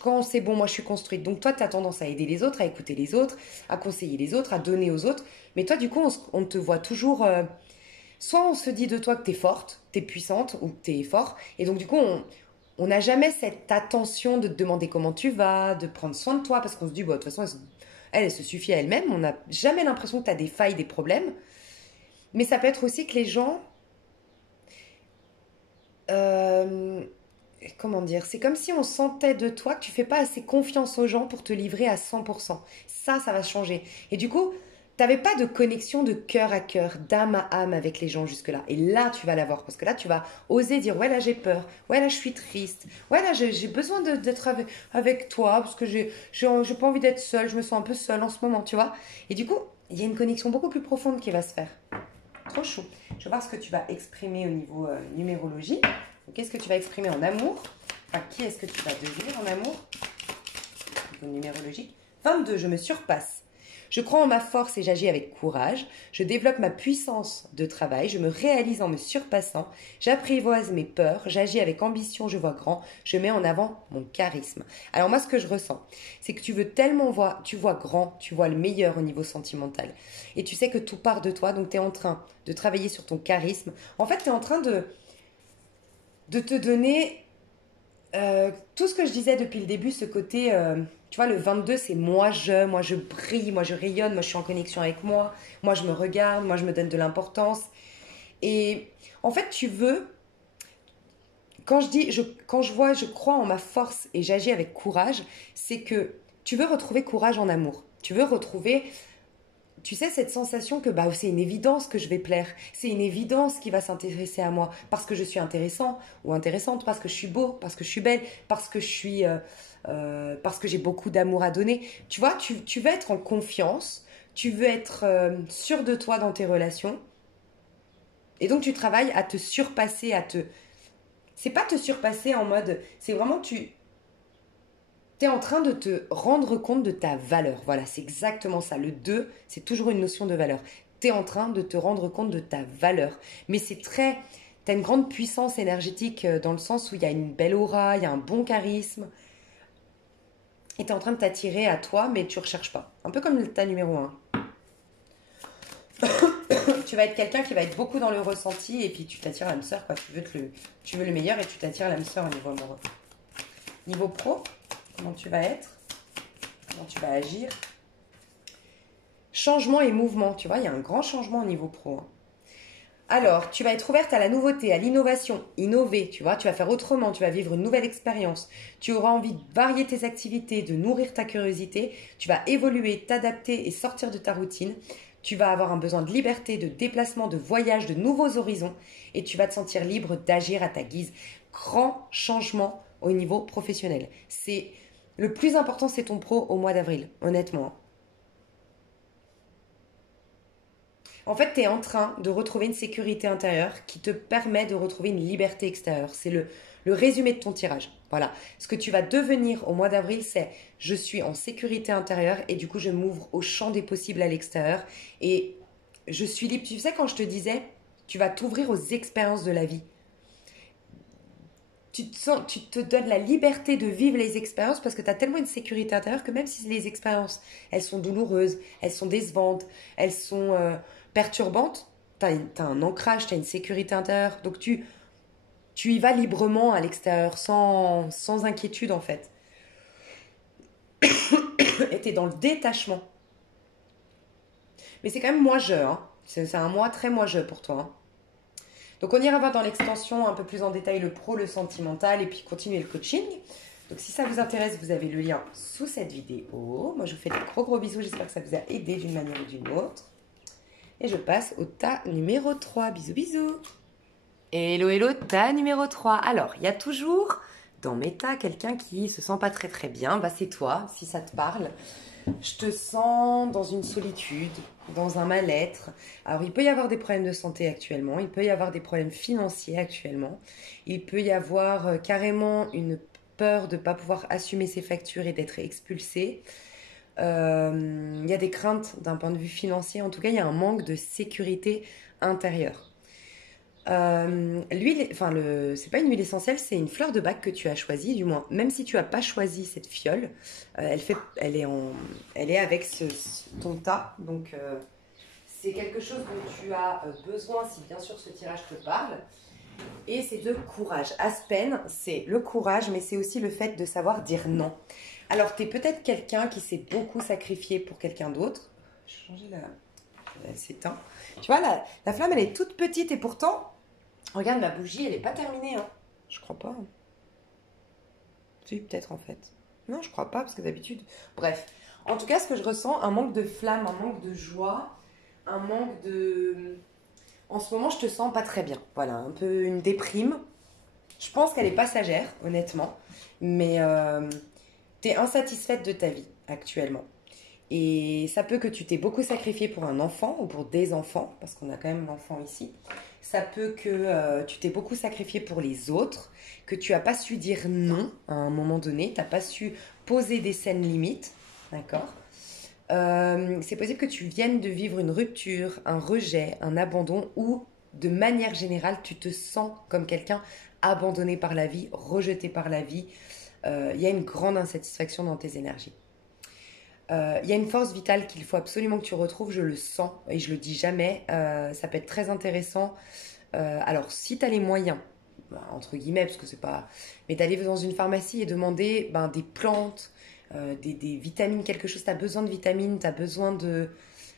quand c'est bon, moi je suis construite. Donc toi, tu as tendance à aider les autres, à écouter les autres, à conseiller les autres, à donner aux autres. Mais toi, du coup, on te voit toujours... soit on se dit de toi que tu es forte, tu es puissante ou que tu es fort. Et donc du coup, on n'a jamais cette attention de te demander comment tu vas, de prendre soin de toi, parce qu'on se dit, bah, de toute façon, elle se suffit à elle-même. On n'a jamais l'impression que tu as des failles, des problèmes. Mais ça peut être aussi que les gens... euh, comment dire, c'est comme si on sentait de toi que tu fais pas assez confiance aux gens pour te livrer à 100%. Ça va changer. Et du coup, t'avais pas de connexion de cœur à cœur, d'âme à âme avec les gens jusque-là. Et là, tu vas l'avoir. Parce que là, tu vas oser dire, ouais, là, j'ai peur. Ouais, là, je suis triste. Ouais, là, j'ai besoin d'être avec toi parce que j'ai pas envie d'être seule. Je me sens un peu seule en ce moment, tu vois. Et du coup, il y a une connexion beaucoup plus profonde qui va se faire. Trop chou. Je vais voir ce que tu vas exprimer au niveau numérologie. Qu'est-ce que tu vas exprimer en amour? Enfin, qui est-ce que tu vas devenir en amour? Au niveau numérologique. 22, je me surpasse. Je crois en ma force et j'agis avec courage. Je développe ma puissance de travail. Je me réalise en me surpassant. J'apprivoise mes peurs. J'agis avec ambition. Je vois grand. Je mets en avant mon charisme. Alors moi, ce que je ressens, c'est que tu veux tellement voir, tu vois grand, tu vois le meilleur au niveau sentimental. Et tu sais que tout part de toi. Donc tu es en train de travailler sur ton charisme. En fait, tu es en train de te donner tout ce que je disais depuis le début, ce côté, tu vois, le 22, c'est moi je brille, moi je rayonne, moi je suis en connexion avec moi je me regarde, moi je me donne de l'importance. Et en fait, tu veux, quand je vois, je crois en ma force et j'agis avec courage, c'est que tu veux retrouver courage en amour. Tu veux retrouver, tu sais, cette sensation que bah, c'est une évidence que je vais plaire. C'est une évidence qui va s'intéresser à moi. Parce que je suis intéressant ou intéressante, parce que je suis beau, parce que je suis belle, parce que j'ai beaucoup d'amour à donner. Tu vois, tu veux être en confiance, tu veux être sûr de toi dans tes relations. Et donc tu travailles à te surpasser, c'est pas te surpasser en mode... C'est vraiment tu es en train de te rendre compte de ta valeur. Voilà, c'est exactement ça. Le 2, c'est toujours une notion de valeur. Tu es en train de te rendre compte de ta valeur. Mais c'est très... Tu as une grande puissance énergétique dans le sens où il y a une belle aura, il y a un bon charisme. Et tu es en train de t'attirer à toi, mais tu ne recherches pas. Un peu comme ta numéro 1. Tu vas être quelqu'un qui va être beaucoup dans le ressenti et puis tu t'attires à l'âme sœur. Quoi. Tu veux le meilleur et tu t'attires à l'âme sœur au niveau amoureux. Niveau pro, comment tu vas être? Comment tu vas agir? Changement et mouvement, tu vois, il y a un grand changement au niveau pro. Alors, tu vas être ouverte à la nouveauté, à l'innovation, innover, tu vois, tu vas faire autrement, tu vas vivre une nouvelle expérience, tu auras envie de varier tes activités, de nourrir ta curiosité, tu vas évoluer, t'adapter et sortir de ta routine, Tu vas avoir un besoin de liberté, de déplacement, de voyage, de nouveaux horizons et tu vas te sentir libre d'agir à ta guise. Grand changement au niveau professionnel. Le plus important, c'est ton pro au mois d'avril, honnêtement. En fait, tu es en train de retrouver une sécurité intérieure qui te permet de retrouver une liberté extérieure. C'est le résumé de ton tirage. Voilà. Ce que tu vas devenir au mois d'avril, c'est je suis en sécurité intérieure et du coup, je m'ouvre au champ des possibles à l'extérieur et je suis libre. Tu sais, quand je te disais, tu vas t'ouvrir aux expériences de la vie. Tu te donnes la liberté de vivre les expériences parce que tu as tellement une sécurité intérieure que même si les expériences, elles sont douloureuses, elles sont décevantes, elles sont perturbantes, tu as un ancrage, tu as une sécurité intérieure. Donc tu y vas librement à l'extérieur, sans inquiétude en fait. Et tu es dans le détachement. Mais c'est quand même moi-je, hein. C'est un moi très moi-je pour toi, hein. Donc on ira voir dans l'extension un peu plus en détail le pro, le sentimental et puis continuer le coaching. Donc si ça vous intéresse, vous avez le lien sous cette vidéo. Moi je vous fais des gros bisous, j'espère que ça vous a aidé d'une manière ou d'une autre. Et je passe au tas numéro 3. Bisous. Hello, tas numéro 3. Alors, il y a toujours dans mes tas quelqu'un qui se sent pas très bien. Bah c'est toi, si ça te parle. Je te sens dans une solitude, dans un mal-être. Alors, il peut y avoir des problèmes de santé actuellement, il peut y avoir des problèmes financiers actuellement, il peut y avoir carrément une peur de ne pas pouvoir assumer ses factures et d'être expulsé. Il y a des craintes d'un point de vue financier, en tout cas, il y a un manque de sécurité intérieure. L'huile, enfin c'est pas une huile essentielle, c'est une fleur de bac que tu as choisie, du moins. Même si tu n'as pas choisi cette fiole, elle est avec ton tas. Donc c'est quelque chose dont tu as besoin si bien sûr ce tirage te parle. Et c'est de courage. Aspen, c'est le courage, mais c'est aussi le fait de savoir dire non. Alors tu es peut-être quelqu'un qui s'est beaucoup sacrifié pour quelqu'un d'autre. Je vais changer elle s'éteint. Tu vois, la flamme, elle est toute petite et pourtant... Regarde, ma bougie, elle n'est pas terminée. Hein. Je crois pas. Si, peut-être en fait. Non, je crois pas, parce que d'habitude... Bref. En tout cas, ce que je ressens, un manque de flamme, un manque de joie, un manque de... En ce moment, je te sens pas très bien. Voilà, un peu une déprime. Je pense qu'elle est passagère, honnêtement. Mais tu es insatisfaite de ta vie, actuellement. Et ça peut que tu t'es beaucoup sacrifié pour un enfant ou pour des enfants, parce qu'on a quand même l'enfant ici. Ça peut que tu t'es beaucoup sacrifié pour les autres, que tu n'as pas su dire non à un moment donné, tu n'as pas su poser des scènes limites, d'accord. C'est possible que tu viennes de vivre une rupture, un rejet, un abandon, ou de manière générale, tu te sens comme quelqu'un abandonné par la vie, rejeté par la vie. Il y a une grande insatisfaction dans tes énergies. Il y a une force vitale qu'il faut absolument que tu retrouves, je le sens et je le dis jamais, ça peut être très intéressant. Alors si tu as les moyens, entre guillemets, parce que c'est pas... Mais d'aller dans une pharmacie et demander des plantes, des vitamines, quelque chose, tu as besoin de vitamines, tu as besoin de...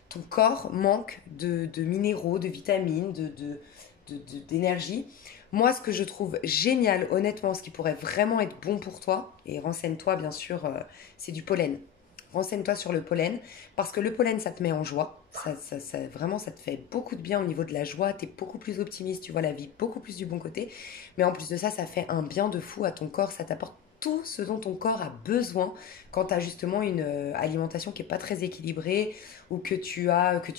Ton corps manque de minéraux, de vitamines, d'énergie. Moi, ce que je trouve génial, honnêtement, ce qui pourrait vraiment être bon pour toi, et renseigne-toi bien sûr, c'est du pollen. Renseigne-toi sur le pollen, parce que le pollen, ça te met en joie. Vraiment, ça te fait beaucoup de bien au niveau de la joie. Tu es beaucoup plus optimiste, tu vois la vie beaucoup plus du bon côté. Mais en plus de ça, ça fait un bien de fou à ton corps. Ça t'apporte tout ce dont ton corps a besoin quand tu as justement une alimentation qui n'est pas très équilibrée ou que tu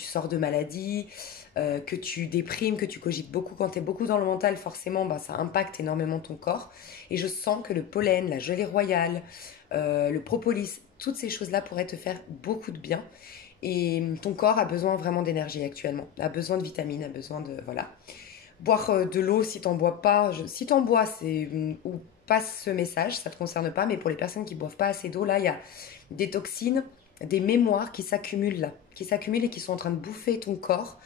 sors de maladie, que tu déprimes, que tu cogites beaucoup. Quand tu es beaucoup dans le mental, forcément, ça impacte énormément ton corps. Et je sens que le pollen, la gelée royale, le propolis, toutes ces choses-là pourraient te faire beaucoup de bien. Et ton corps a besoin vraiment d'énergie actuellement, a besoin de vitamines, a besoin de... Voilà. Boire de l'eau si t'en bois pas, si t'en bois, ou passe ce message, ça te concerne pas, mais pour les personnes qui boivent pas assez d'eau, là, il y a des toxines, des mémoires qui s'accumulent là, qui s'accumulent et qui sont en train de bouffer ton corps,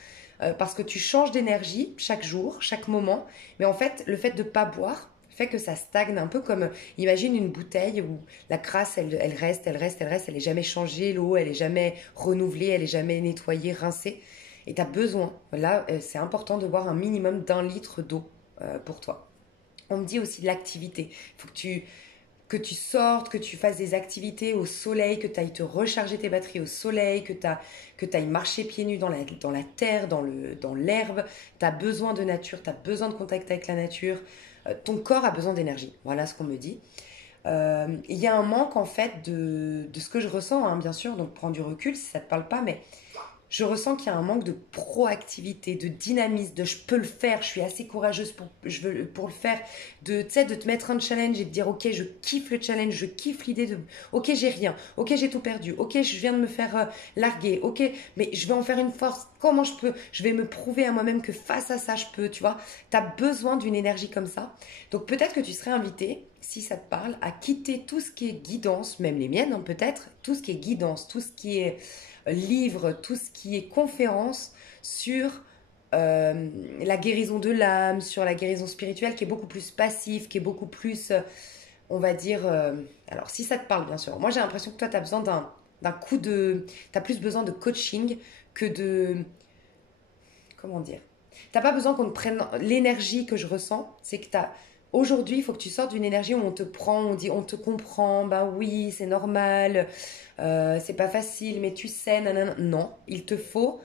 parce que tu changes d'énergie chaque jour, chaque moment, mais en fait, le fait de pas boire fait que ça stagne un peu comme, imagine une bouteille où la crasse, elle reste, elle est jamais changée, l'eau, elle est jamais renouvelée, elle est jamais nettoyée, rincée. Et tu as besoin, là, c'est important de boire un minimum d'1 litre d'eau pour toi. On me dit aussi de l'activité. Il faut que tu que tu sortes, que tu fasses des activités au soleil, que tu ailles te recharger tes batteries au soleil, que tu ailles marcher pieds nus dans la terre, dans l'herbe. Tu as besoin de nature, tu as besoin de contact avec la nature. Ton corps a besoin d'énergie. Voilà ce qu'on me dit. Il y a un manque en fait de ce que je ressens, hein, bien sûr, donc prends du recul si ça ne te parle pas, mais je ressens qu'il y a un manque de proactivité, de dynamisme, de je peux le faire, je suis assez courageuse pour le faire, tu sais, de te mettre un challenge et de dire ok, je kiffe le challenge, je kiffe l'idée de ok, j'ai rien, ok, j'ai tout perdu, ok, je viens de me faire larguer, ok, mais je vais en faire une force, comment je peux, je vais me prouver à moi-même que face à ça, je peux, tu vois, tu as besoin d'une énergie comme ça. Donc peut-être que tu serais invité, si ça te parle, à quitter tout ce qui est guidance, même les miennes hein, peut-être, tout ce qui est guidance, tout ce qui est livre, tout ce qui est conférence sur la guérison de l'âme, sur la guérison spirituelle qui est beaucoup plus passive, qui est beaucoup plus, on va dire, alors si ça te parle bien sûr. Moi j'ai l'impression que toi tu as besoin d'un coup de, tu as plus besoin de coaching que de, comment dire, t'as pas besoin qu'on te prenne l'énergie que je ressens, c'est que t'as aujourd'hui, il faut que tu sortes d'une énergie où on te prend, on dit on te comprend, bah oui, c'est normal, c'est pas facile, mais tu sais, nanana. Non, il te faut.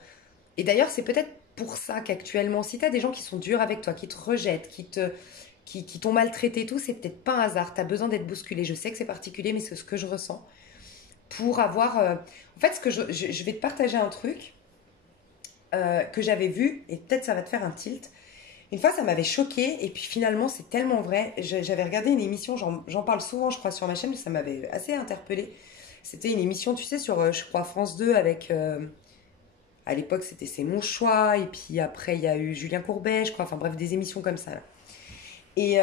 Et d'ailleurs, c'est peut-être pour ça qu'actuellement, si tu as des gens qui sont durs avec toi, qui te rejettent, qui t'ont maltraité et tout, c'est peut-être pas un hasard. Tu as besoin d'être bousculé. Je sais que c'est particulier, mais c'est ce que je ressens. Pour avoir. En fait, ce que je vais te partager un truc que j'avais vu, et peut-être ça va te faire un tilt. Une fois, ça m'avait choqué, et puis finalement, c'est tellement vrai. J'avais regardé une émission, j'en parle souvent, je crois, sur ma chaîne, ça m'avait assez interpellée. C'était une émission, tu sais, sur, je crois, France 2 avec. À l'époque, c'était C'est mon choix, et puis après, il y a eu Julien Courbet, je crois, enfin bref, des émissions comme ça. Là. Et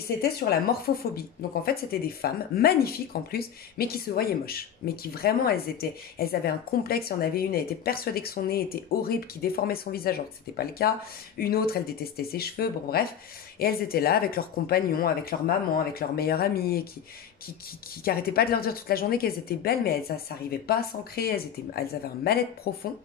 c'était sur la morphophobie. Donc en fait, c'était des femmes magnifiques en plus, mais qui se voyaient moches. Mais qui vraiment, elles avaient un complexe. Il y en avait une, elle était persuadée que son nez était horrible, qui déformait son visage, alors que c'était pas le cas. Une autre, elle détestait ses cheveux. Bon bref, et elles étaient là avec leurs compagnons, avec leur maman, avec leur meilleure amie, et qui arrêtaient pas de leur dire toute la journée qu'elles étaient belles, mais elles n'arrivaient pas à s'ancrer. Elles avaient un mal-être profond.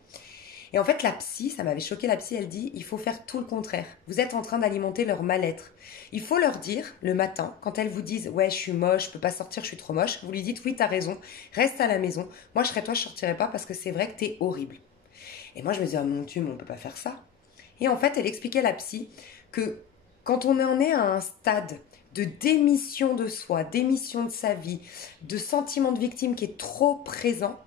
Et en fait, la psy, ça m'avait choqué, la psy, elle dit, il faut faire tout le contraire. Vous êtes en train d'alimenter leur mal-être. Il faut leur dire, le matin, quand elles vous disent, ouais, je suis moche, je peux pas sortir, je suis trop moche, vous lui dites, oui, t'as raison, reste à la maison. Moi, je serais toi, je sortirais pas parce que c'est vrai que t'es horrible. Et moi, je me disais, oh mon Dieu, mais on peut pas faire ça. Et en fait, elle expliquait, la psy, que quand on en est à un stade de démission de soi, démission de sa vie, de sentiment de victime qui est trop présent,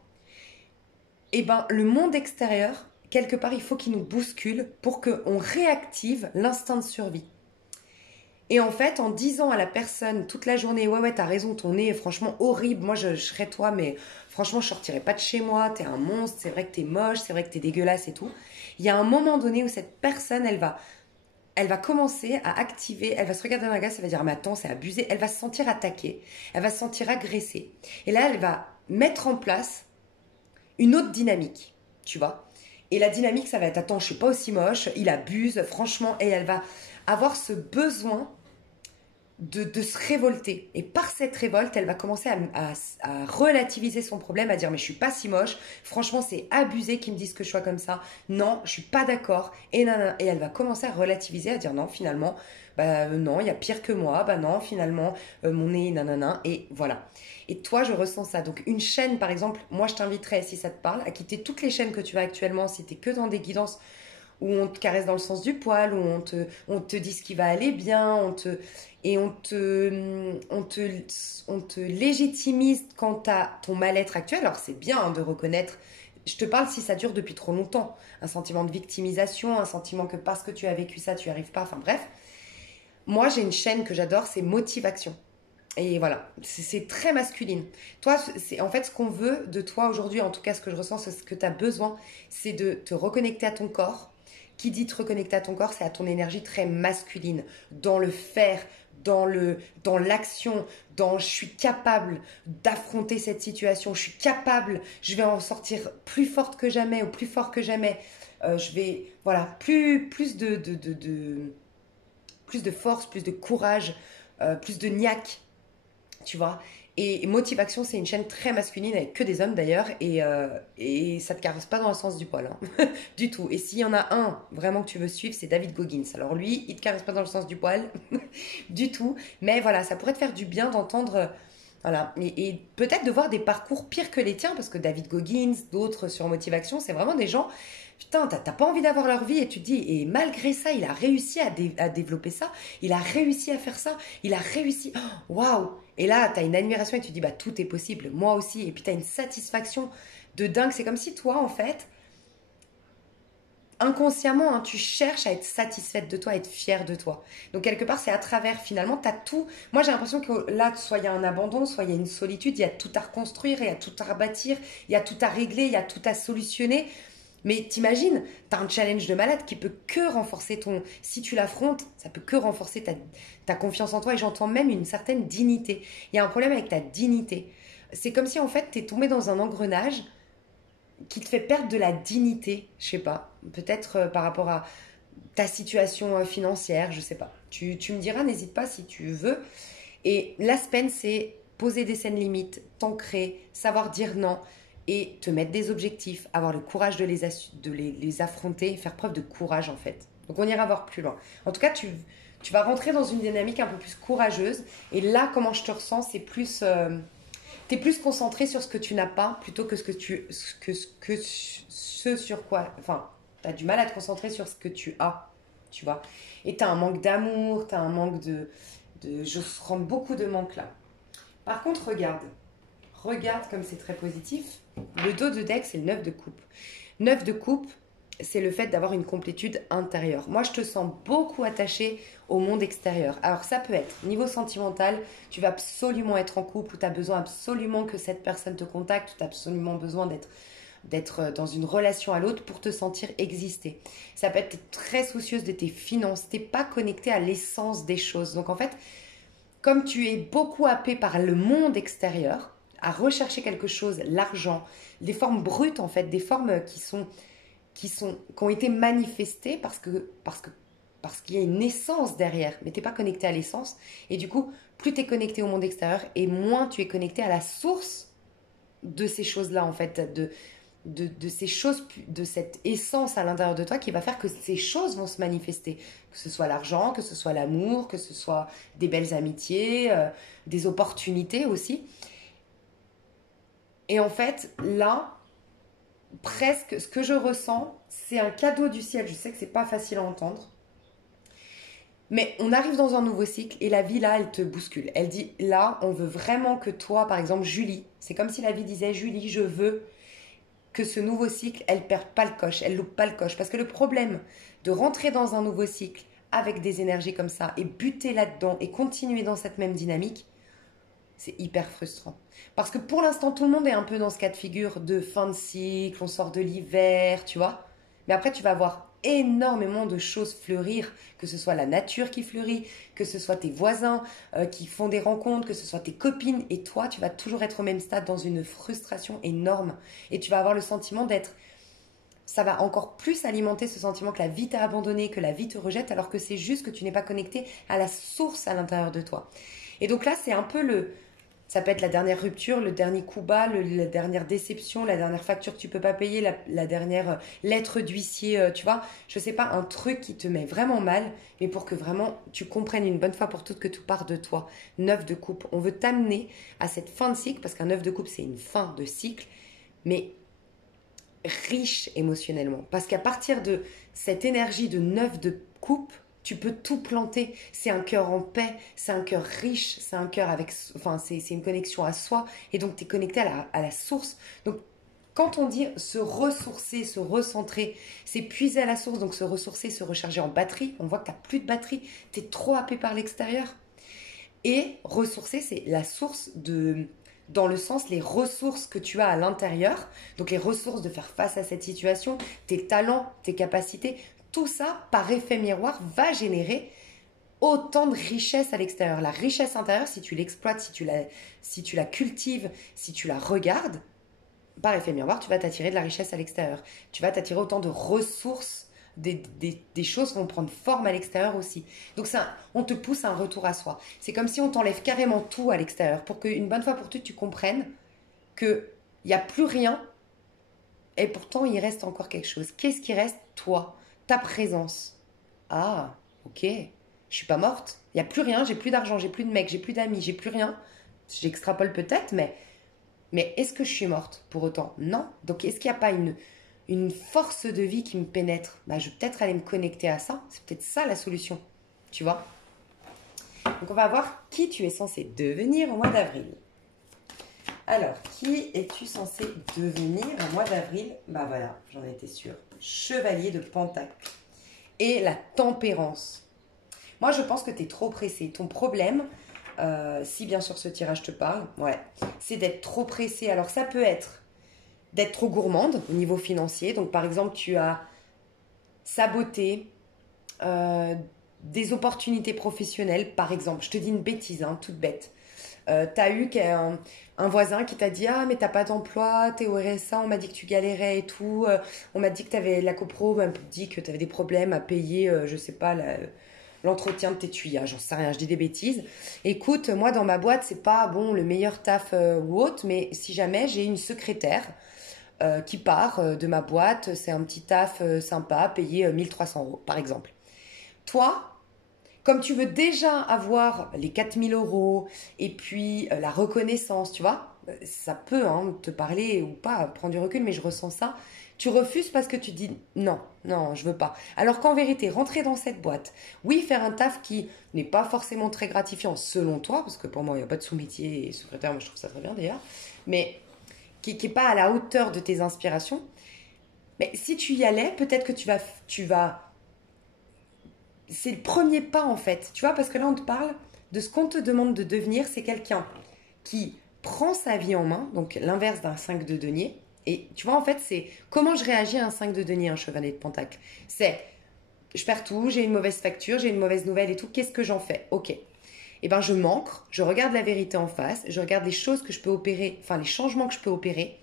eh ben, le monde extérieur, quelque part, il faut qu'il nous bouscule pour qu'on réactive l'instinct de survie. Et en fait, en disant à la personne toute la journée, ouais, t'as raison, ton nez est franchement horrible, moi je serais toi, mais franchement, je sortirais pas de chez moi, t'es un monstre, c'est vrai que t'es moche, c'est vrai que t'es dégueulasse et tout. Il y a un moment donné où cette personne, elle va commencer à activer, elle va se regarder dans la glace, elle va dire, mais attends, c'est abusé, elle va se sentir attaquée, elle va se sentir agressée. Et là, elle va mettre en place une autre dynamique, tu vois. Et la dynamique, ça va être, attends, je suis pas aussi moche, il abuse, franchement, et elle va avoir ce besoin de se révolter. Et par cette révolte, elle va commencer à relativiser son problème, à dire, mais je suis pas si moche, franchement, c'est abusé qu'ils me disent que je sois comme ça, non, je suis pas d'accord, et nanana. Et elle va commencer à relativiser, à dire, non, finalement, bah non, il y a pire que moi, bah non, finalement, mon nez, nanana, et voilà. Et toi, je ressens ça. Donc, une chaîne, par exemple, moi, je t'inviterais, si ça te parle, à quitter toutes les chaînes que tu as actuellement, si tu es que dans des guidances où on te caresse dans le sens du poil, où on te dit ce qui va aller bien, on te légitimise quant à ton mal-être actuel. Alors, c'est bien hein, de reconnaître. Je te parle si ça dure depuis trop longtemps. Un sentiment de victimisation, un sentiment que parce que tu as vécu ça, tu n'y arrives pas. Enfin, bref. Moi, j'ai une chaîne que j'adore, c'est Motivation. Et voilà, c'est très masculine. Toi, c'est en fait ce qu'on veut de toi aujourd'hui, en tout cas ce que je ressens, c'est ce que tu as besoin, c'est de te reconnecter à ton corps. Qui dit te reconnecter à ton corps, c'est à ton énergie très masculine, dans le faire, dans l'action, dans je suis capable d'affronter cette situation, je suis capable, je vais en sortir plus forte que jamais ou plus fort que jamais. Je vais, voilà, plus de force, plus de courage, plus de niaque. Tu vois, Et Motivation, c'est une chaîne très masculine avec que des hommes d'ailleurs. Et ça te caresse pas dans le sens du poil, hein. Du tout. Et s'il y en a un vraiment que tu veux suivre, c'est David Goggins. Alors lui, il te caresse pas dans le sens du poil, du tout. Mais voilà, ça pourrait te faire du bien d'entendre. Voilà. Et peut-être de voir des parcours pires que les tiens, parce que David Goggins, d'autres sur Motivation, c'est vraiment des gens. Putain, t'as pas envie d'avoir leur vie et tu te dis, et malgré ça, il a réussi à développer ça, il a réussi à faire ça, il a réussi. Oh, waouh! Et là, t'as une admiration et tu te dis, bah tout est possible, moi aussi. Et puis t'as une satisfaction de dingue. C'est comme si toi, en fait, inconsciemment, hein, tu cherches à être satisfaite de toi, à être fière de toi. Donc quelque part, c'est à travers, finalement, tu as tout. Moi, j'ai l'impression que là, soit il y a un abandon, soit il y a une solitude, il y a tout à reconstruire, il y a tout à rebâtir, il y a tout à régler, il y a tout à solutionner. Mais t'imagines, t'as un challenge de malade qui peut que renforcer ton... Si tu l'affrontes, ça peut que renforcer ta confiance en toi. Et j'entends même une certaine dignité. Il y a un problème avec ta dignité. C'est comme si, en fait, t'es tombé dans un engrenage qui te fait perdre de la dignité, je sais pas, peut-être par rapport à ta situation financière, je sais pas. Tu me diras, n'hésite pas si tu veux. Et l'Aspen, c'est poser des scènes limites, t'ancrer, savoir dire non et te mettre des objectifs, avoir le courage de les affronter, faire preuve de courage en fait. Donc on ira voir plus loin. En tout cas, tu vas rentrer dans une dynamique un peu plus courageuse. Et là, comment je te ressens, c'est plus... T'es plus concentré sur ce que tu n'as pas plutôt que ce sur quoi. Enfin, t'as du mal à te concentrer sur ce que tu as, tu vois. Et t'as un manque d'amour, t'as un manque je rends beaucoup de manque là. Par contre, regarde comme c'est très positif. Le dos de deck, c'est le 9 de coupe. 9 de coupe, c'est le fait d'avoir une complétude intérieure. Moi, je te sens beaucoup attaché au monde extérieur. Alors, ça peut être niveau sentimental, tu vas absolument être en couple, ou tu as besoin absolument que cette personne te contacte, ou tu as absolument besoin d'être dans une relation à l'autre pour te sentir exister. Ça peut être très soucieuse de tes finances, t'es pas connecté à l'essence des choses. Donc, en fait, comme tu es beaucoup happé par le monde extérieur, à rechercher quelque chose, l'argent, des formes brutes en fait, des formes qui ont été manifestées parce qu'il y a une essence derrière, mais tu n'es pas connecté à l'essence. Et du coup, plus tu es connecté au monde extérieur et moins tu es connecté à la source de ces choses-là, en fait, de ces choses, de cette essence à l'intérieur de toi qui va faire que ces choses vont se manifester. Que ce soit l'argent, que ce soit l'amour, que ce soit des belles amitiés, des opportunités aussi. Et en fait, là, presque, ce que je ressens, c'est un cadeau du ciel. Je sais que c'est pas facile à entendre. Mais on arrive dans un nouveau cycle et la vie, là, elle te bouscule. Elle dit, là, on veut vraiment que toi, par exemple, Julie, c'est comme si la vie disait, Julie, je veux que ce nouveau cycle, elle perde pas le coche, elle loupe pas le coche. Parce que le problème de rentrer dans un nouveau cycle avec des énergies comme ça et buter là-dedans et continuer dans cette même dynamique, c'est hyper frustrant. Parce que pour l'instant, tout le monde est un peu dans ce cas de figure de fin de cycle, on sort de l'hiver, tu vois. Mais après, tu vas voir énormément de choses fleurir, que ce soit la nature qui fleurit, que ce soit tes voisins qui font des rencontres, que ce soit tes copines. Et toi, tu vas toujours être au même stade dans une frustration énorme. Et tu vas avoir le sentiment d'être... Ça va encore plus alimenter ce sentiment que la vie t'a abandonné, que la vie te rejette, alors que c'est juste que tu n'es pas connecté à la source à l'intérieur de toi. Et donc là, c'est un peu le... Ça peut être la dernière rupture, le dernier coup bas, la dernière déception, la dernière facture que tu peux pas payer, la dernière lettre d'huissier, tu vois. Je sais pas, un truc qui te met vraiment mal, mais pour que vraiment tu comprennes une bonne fois pour toutes que tout part de toi. 9 de coupe. On veut t'amener à cette fin de cycle, parce qu'un 9 de coupe, c'est une fin de cycle, mais riche émotionnellement. Parce qu'à partir de cette énergie de 9 de coupe, tu peux tout planter. C'est un cœur en paix, c'est un cœur riche, c'est un cœur avec... Enfin, c'est une connexion à soi. Et donc, tu es connecté à la source. Donc, quand on dit se ressourcer, se recentrer, c'est puiser à la source. Donc, se ressourcer, se recharger en batterie. On voit que tu n'as plus de batterie. Tu es trop happé par l'extérieur. Et ressourcer, c'est la source de... Dans le sens, les ressources que tu as à l'intérieur. Donc, les ressources de faire face à cette situation, tes talents, tes capacités. Tout ça, par effet miroir, va générer autant de richesse à l'extérieur. La richesse intérieure, si tu l'exploites, si tu la cultives, si tu la regardes, par effet miroir, tu vas t'attirer de la richesse à l'extérieur. Tu vas t'attirer autant de ressources des choses vont prendre forme à l'extérieur aussi. Donc on te pousse à un retour à soi. C'est comme si on t'enlève carrément tout à l'extérieur pour qu'une bonne fois pour toutes, tu comprennes qu'il n'y a plus rien et pourtant il reste encore quelque chose. Qu'est-ce qui reste? Toi, ta présence. Ah, ok, je suis pas morte. Il n'y a plus rien, j'ai plus d'argent, j'ai plus de mec, j'ai plus d'amis, j'ai plus rien. J'extrapole peut-être, mais est-ce que je suis morte pour autant? Non. Donc est-ce qu'il n'y a pas une force de vie qui me pénètre? Bah, je vais peut-être aller me connecter à ça. C'est peut-être ça la solution. Tu vois? Donc on va voir qui tu es censé devenir au mois d'avril. Alors, qui es-tu censé devenir au mois d'avril? Bah voilà, j'en étais sûre. Chevalier de Pentacle. Et la tempérance. Moi, je pense que tu es trop pressé. Ton problème, si bien sûr ce tirage te parle, ouais, c'est d'être trop pressé. Alors, ça peut être d'être trop gourmande au niveau financier. Donc, par exemple, tu as saboté des opportunités professionnelles. Par exemple, je te dis une bêtise, hein, toute bête. Tu as eu un voisin qui t'a dit « Ah, mais t'as pas d'emploi, t'es au RSA, on m'a dit que tu galérais et tout. On m'a dit que t'avais la copro, on m'a dit que t'avais des problèmes à payer, je sais pas, l'entretien de tes tuyas. » J'en sais rien, je dis des bêtises. Écoute, moi, dans ma boîte, c'est pas bon le meilleur taf ou autre, mais si jamais j'ai une secrétaire qui part de ma boîte, c'est un petit taf sympa, payé 1 300 € par exemple. Toi, comme tu veux déjà avoir les 4 000 € et puis la reconnaissance, tu vois, ça peut te parler ou pas, prendre du recul, mais je ressens ça. Tu refuses parce que tu dis non, non, je veux pas. Alors qu'en vérité, rentrer dans cette boîte, oui, faire un taf qui n'est pas forcément très gratifiant selon toi, parce que pour moi, il n'y a pas de sous-métier et secrétaire, moi je trouve ça très bien d'ailleurs, mais qui n'est pas à la hauteur de tes inspirations. Mais si tu y allais, peut-être que tu vas c'est le premier pas en fait, tu vois, parce que là on te parle de ce qu'on te demande de devenir, c'est quelqu'un qui prend sa vie en main, donc l'inverse d'un 5 de denier. Et tu vois, en fait, c'est comment je réagis à un 5 de denier, un chevalier de pentacle. C'est, je perds tout, j'ai une mauvaise facture, j'ai une mauvaise nouvelle et tout, qu'est-ce que j'en fais? Ok. Eh ben je m'ancre, je regarde la vérité en face, je regarde les choses que je peux opérer, enfin les changements que je peux opérer,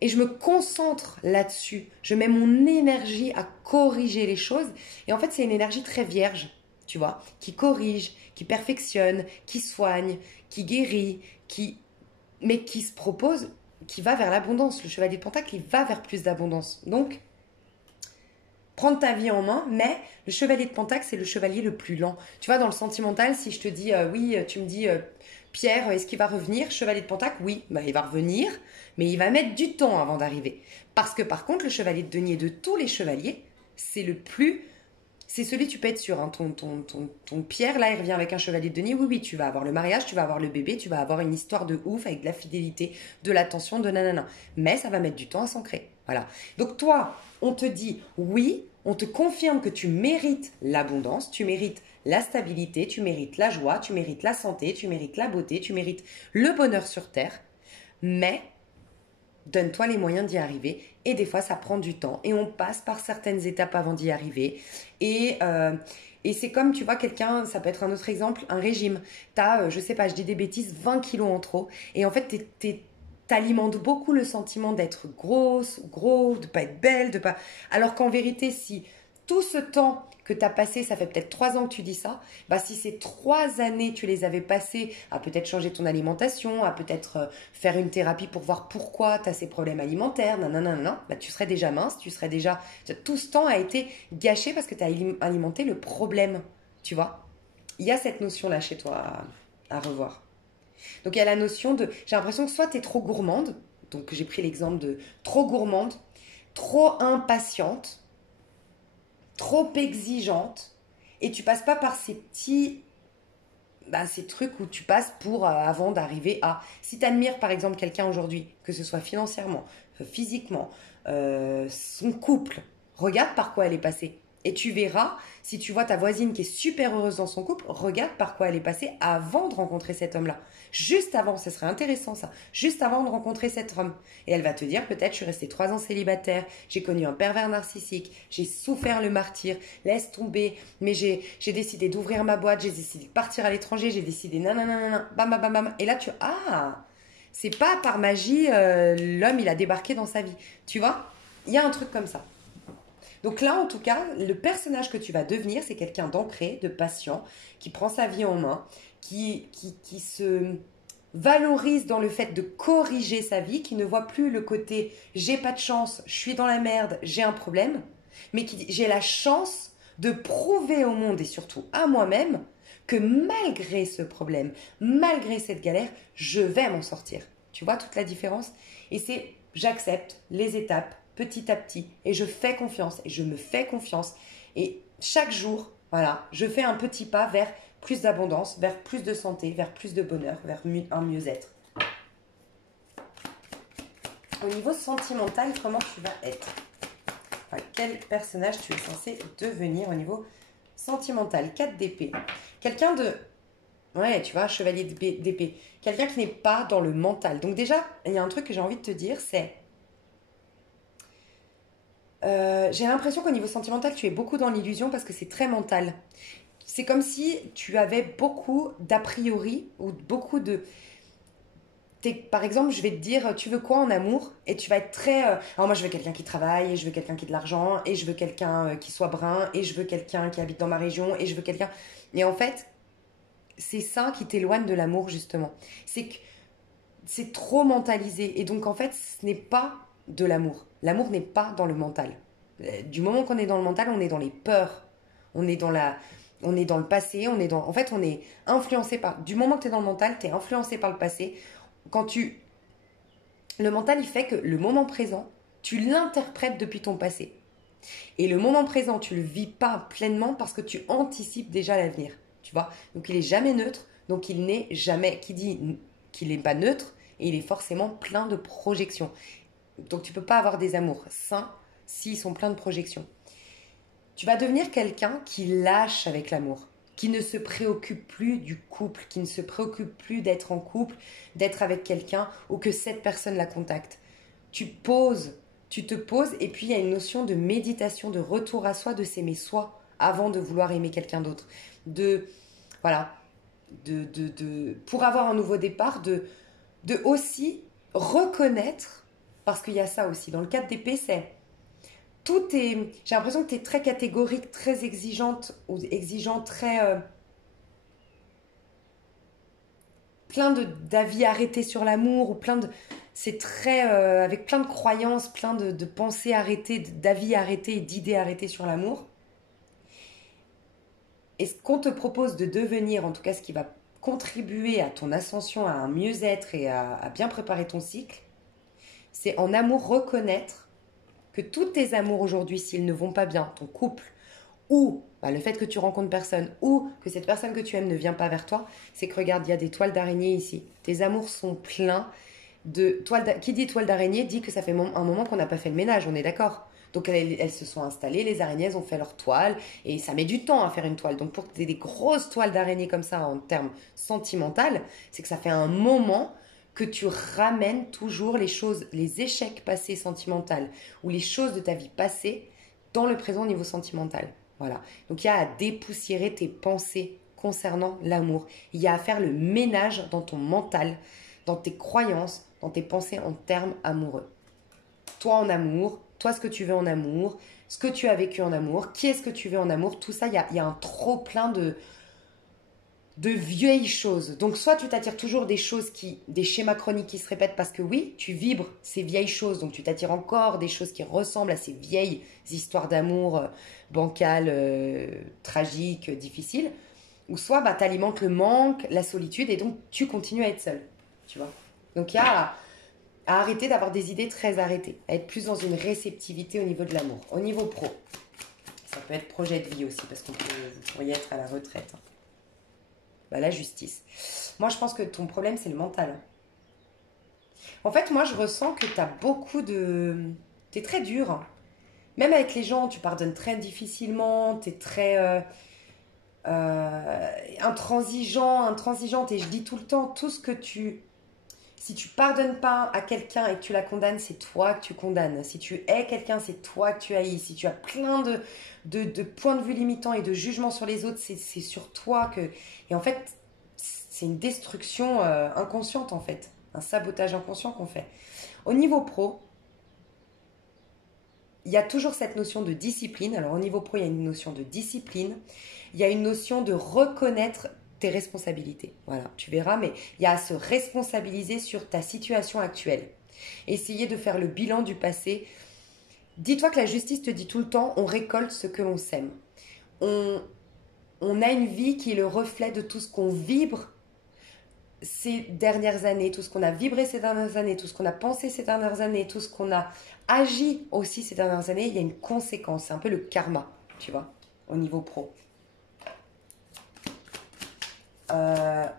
et je me concentre là-dessus. Je mets mon énergie à corriger les choses. Et en fait, c'est une énergie très vierge, tu vois, qui corrige, qui perfectionne, qui soigne, qui guérit, mais qui se propose, qui va vers l'abondance. Le chevalier de Pentacle, il va vers plus d'abondance. Donc, prendre ta vie en main, mais le chevalier de Pentacle, c'est le chevalier le plus lent. Tu vois, dans le sentimental, si je te dis, oui, tu me dis, Pierre, est-ce qu'il va revenir? Chevalier de Pentacle, oui, bah, il va revenir, mais il va mettre du temps avant d'arriver. Parce que par contre, le chevalier de denier de tous les chevaliers, c'est celui, tu peux être sûr, hein, ton Pierre, là, il revient avec un chevalier de denier, oui, oui, tu vas avoir le mariage, tu vas avoir le bébé, tu vas avoir une histoire de ouf avec de la fidélité, de l'attention, de nanana. Mais ça va mettre du temps à s'ancrer. Voilà. Donc toi, on te dit oui, on te confirme que tu mérites l'abondance, tu mérites la stabilité, tu mérites la joie, tu mérites la santé, tu mérites la beauté, tu mérites le bonheur sur terre, mais donne-toi les moyens d'y arriver. Et des fois, ça prend du temps. Et on passe par certaines étapes avant d'y arriver. Et c'est comme, tu vois, quelqu'un, ça peut être un autre exemple, un régime. T'as, je sais pas, je dis des bêtises, 20 kilos en trop. Et en fait, t'alimentes beaucoup le sentiment d'être grosse, gros, de pas être belle, de pas... Alors qu'en vérité, si tout ce temps que tu as passé, ça fait peut-être 3 ans que tu dis ça, bah si ces 3 années, tu les avais passées à peut-être changer ton alimentation, à peut-être faire une thérapie pour voir pourquoi tu as ces problèmes alimentaires, nanana, bah tu serais déjà mince, tu serais déjà... Tout ce temps a été gâché parce que tu as alimenté le problème, tu vois. Il y a cette notion-là chez toi à revoir. Donc il y a la notion de... J'ai l'impression que soit tu es trop gourmande, donc j'ai pris l'exemple de trop gourmande, trop impatiente, trop exigeante, et tu passes pas par ces trucs où tu passes pour avant d'arriver à... Si tu admires par exemple quelqu'un aujourd'hui, que ce soit financièrement, physiquement, son couple, regarde par quoi elle est passée. Et tu verras, si tu vois ta voisine qui est super heureuse dans son couple, regarde par quoi elle est passée avant de rencontrer cet homme-là. Juste avant, ce serait intéressant ça, juste avant de rencontrer cet homme. Et elle va te dire, peut-être, je suis restée 3 ans célibataire, j'ai connu un pervers narcissique, j'ai souffert le martyre, laisse tomber, mais j'ai décidé d'ouvrir ma boîte, j'ai décidé de partir à l'étranger, j'ai décidé nanana, bam, bam, bam, bam. Et là, c'est pas par magie, l'homme, il a débarqué dans sa vie. Tu vois, il y a un truc comme ça. Donc là, en tout cas, le personnage que tu vas devenir, c'est quelqu'un d'ancré, de patient, qui prend sa vie en main, qui se valorise dans le fait de corriger sa vie, qui ne voit plus le côté j'ai pas de chance, je suis dans la merde, j'ai un problème, mais qui dit j'ai la chance de prouver au monde et surtout à moi-même que malgré ce problème, malgré cette galère, je vais m'en sortir. Tu vois toute la différence? Et c'est j'accepte les étapes petit à petit et je fais confiance et je me fais confiance. Et chaque jour, voilà, je fais un petit pas vers plus d'abondance, vers plus de santé, vers plus de bonheur, vers un mieux-être. Au niveau sentimental, comment tu vas être? Enfin, quel personnage tu es censé devenir au niveau sentimental? 4 d'épée. Quelqu'un de... Ouais, tu vois, chevalier d'épée. Quelqu'un qui n'est pas dans le mental. Donc déjà, il y a un truc que j'ai envie de te dire, c'est... j'ai l'impression qu'au niveau sentimental, tu es beaucoup dans l'illusion parce que c'est très mental. C'est comme si tu avais beaucoup d'a priori ou beaucoup de... Par exemple, je vais te dire, tu veux quoi en amour? Et tu vas être très... alors moi, je veux quelqu'un qui travaille, et je veux quelqu'un qui ait de l'argent, et je veux quelqu'un qui soit brun, et je veux quelqu'un qui habite dans ma région, et je veux quelqu'un... Et en fait, c'est ça qui t'éloigne de l'amour, justement. C'est que c'est trop mentalisé. Et donc, en fait, ce n'est pas de l'amour. L'amour n'est pas dans le mental. Du moment qu'on est dans le mental, on est dans les peurs. On est dans la... On est dans le passé, on est dans... En fait, on est influencé par... Du moment que tu es dans le mental, tu es influencé par le passé. Quand tu... Le mental, il fait que le moment présent, tu l'interprètes depuis ton passé. Et le moment présent, tu le vis pas pleinement parce que tu anticipes déjà l'avenir. Tu vois? Donc, il est jamais neutre. Donc, il n'est jamais... Qui dit qu'il n'est pas neutre, et il est forcément plein de projections. Donc, tu peux pas avoir des amours sains s'ils sont pleins de projections. Tu vas devenir quelqu'un qui lâche avec l'amour, qui ne se préoccupe plus du couple, qui ne se préoccupe plus d'être en couple, d'être avec quelqu'un ou que cette personne la contacte. Tu te poses et puis il y a une notion de méditation, de retour à soi, de s'aimer soi avant de vouloir aimer quelqu'un d'autre. Voilà, pour avoir un nouveau départ, de aussi reconnaître, parce qu'il y a ça aussi, dans le cadre d'épée, c'est tout est. J'ai l'impression que tu es très catégorique, très exigeante, ou exigeant, très. Plein d'avis arrêtés sur l'amour, ou plein de. C'est très. Avec plein de croyances, plein de pensées arrêtées, d'avis arrêtés et d'idées arrêtées sur l'amour. Et ce qu'on te propose de devenir, en tout cas ce qui va contribuer à ton ascension, à un mieux-être et à bien préparer ton cycle, c'est en amour reconnaître que tous tes amours aujourd'hui, s'ils ne vont pas bien, ton couple, ou le fait que tu rencontres personne, ou que cette personne que tu aimes ne vient pas vers toi, c'est que regarde, il y a des toiles d'araignée ici. Tes amours sont pleins de toiles. Qui dit toile d'araignée dit que ça fait un moment qu'on n'a pas fait le ménage, on est d'accord? Donc elles se sont installées, les araignées elles ont fait leur toile, et ça met du temps à faire une toile. Donc pour que tu aies des grosses toiles d'araignée comme ça en termes sentimental, c'est que ça fait un moment que tu ramènes toujours les choses, les échecs passés sentimentaux ou les choses de ta vie passée dans le présent au niveau sentimental. Voilà. Donc il y a à dépoussiérer tes pensées concernant l'amour. Il y a à faire le ménage dans ton mental, dans tes croyances, dans tes pensées en termes amoureux. Toi en amour, toi ce que tu veux en amour, ce que tu as vécu en amour, qui est-ce que tu veux en amour, tout ça, il y a un trop plein de vieilles choses. Donc soit tu t'attires toujours des schémas chroniques qui se répètent parce que oui, tu vibres ces vieilles choses, donc tu t'attires encore des choses qui ressemblent à ces vieilles histoires d'amour bancales, tragiques, difficiles. Ou soit tu alimentes le manque, la solitude et donc tu continues à être seul. Tu vois? Donc il y a à arrêter d'avoir des idées très arrêtées, à être plus dans une réceptivité au niveau de l'amour. Au niveau pro, ça peut être projet de vie aussi parce vous pourriez être à la retraite. La justice. Moi, je pense que ton problème, c'est le mental. En fait, moi, je ressens que tu as beaucoup de... Tu es très dur. Même avec les gens, tu pardonnes très difficilement. Tu es très intransigeante. Et je dis tout le temps, tout ce que tu... Si tu pardonnes pas à quelqu'un et que tu la condamnes, c'est toi que tu condamnes. Si tu hais quelqu'un, c'est toi que tu haïs. Si tu as plein de points de vue limitants et de jugements sur les autres, c'est sur toi que... Et en fait, c'est une destruction inconsciente, en fait. Un sabotage inconscient qu'on fait. Au niveau pro, il y a toujours cette notion de discipline. Alors au niveau pro, il y a une notion de discipline. Il y a une notion de reconnaître tes responsabilités. Voilà, tu verras, mais il y a à se responsabiliser sur ta situation actuelle. Essayer de faire le bilan du passé. Dis-toi que la justice te dit tout le temps, on récolte ce que l'on sème. On a une vie qui est le reflet de tout ce qu'on vibre ces dernières années, tout ce qu'on a vibré ces dernières années, tout ce qu'on a pensé ces dernières années, tout ce qu'on a agi aussi ces dernières années, il y a une conséquence. C'est un peu le karma, tu vois, au niveau pro.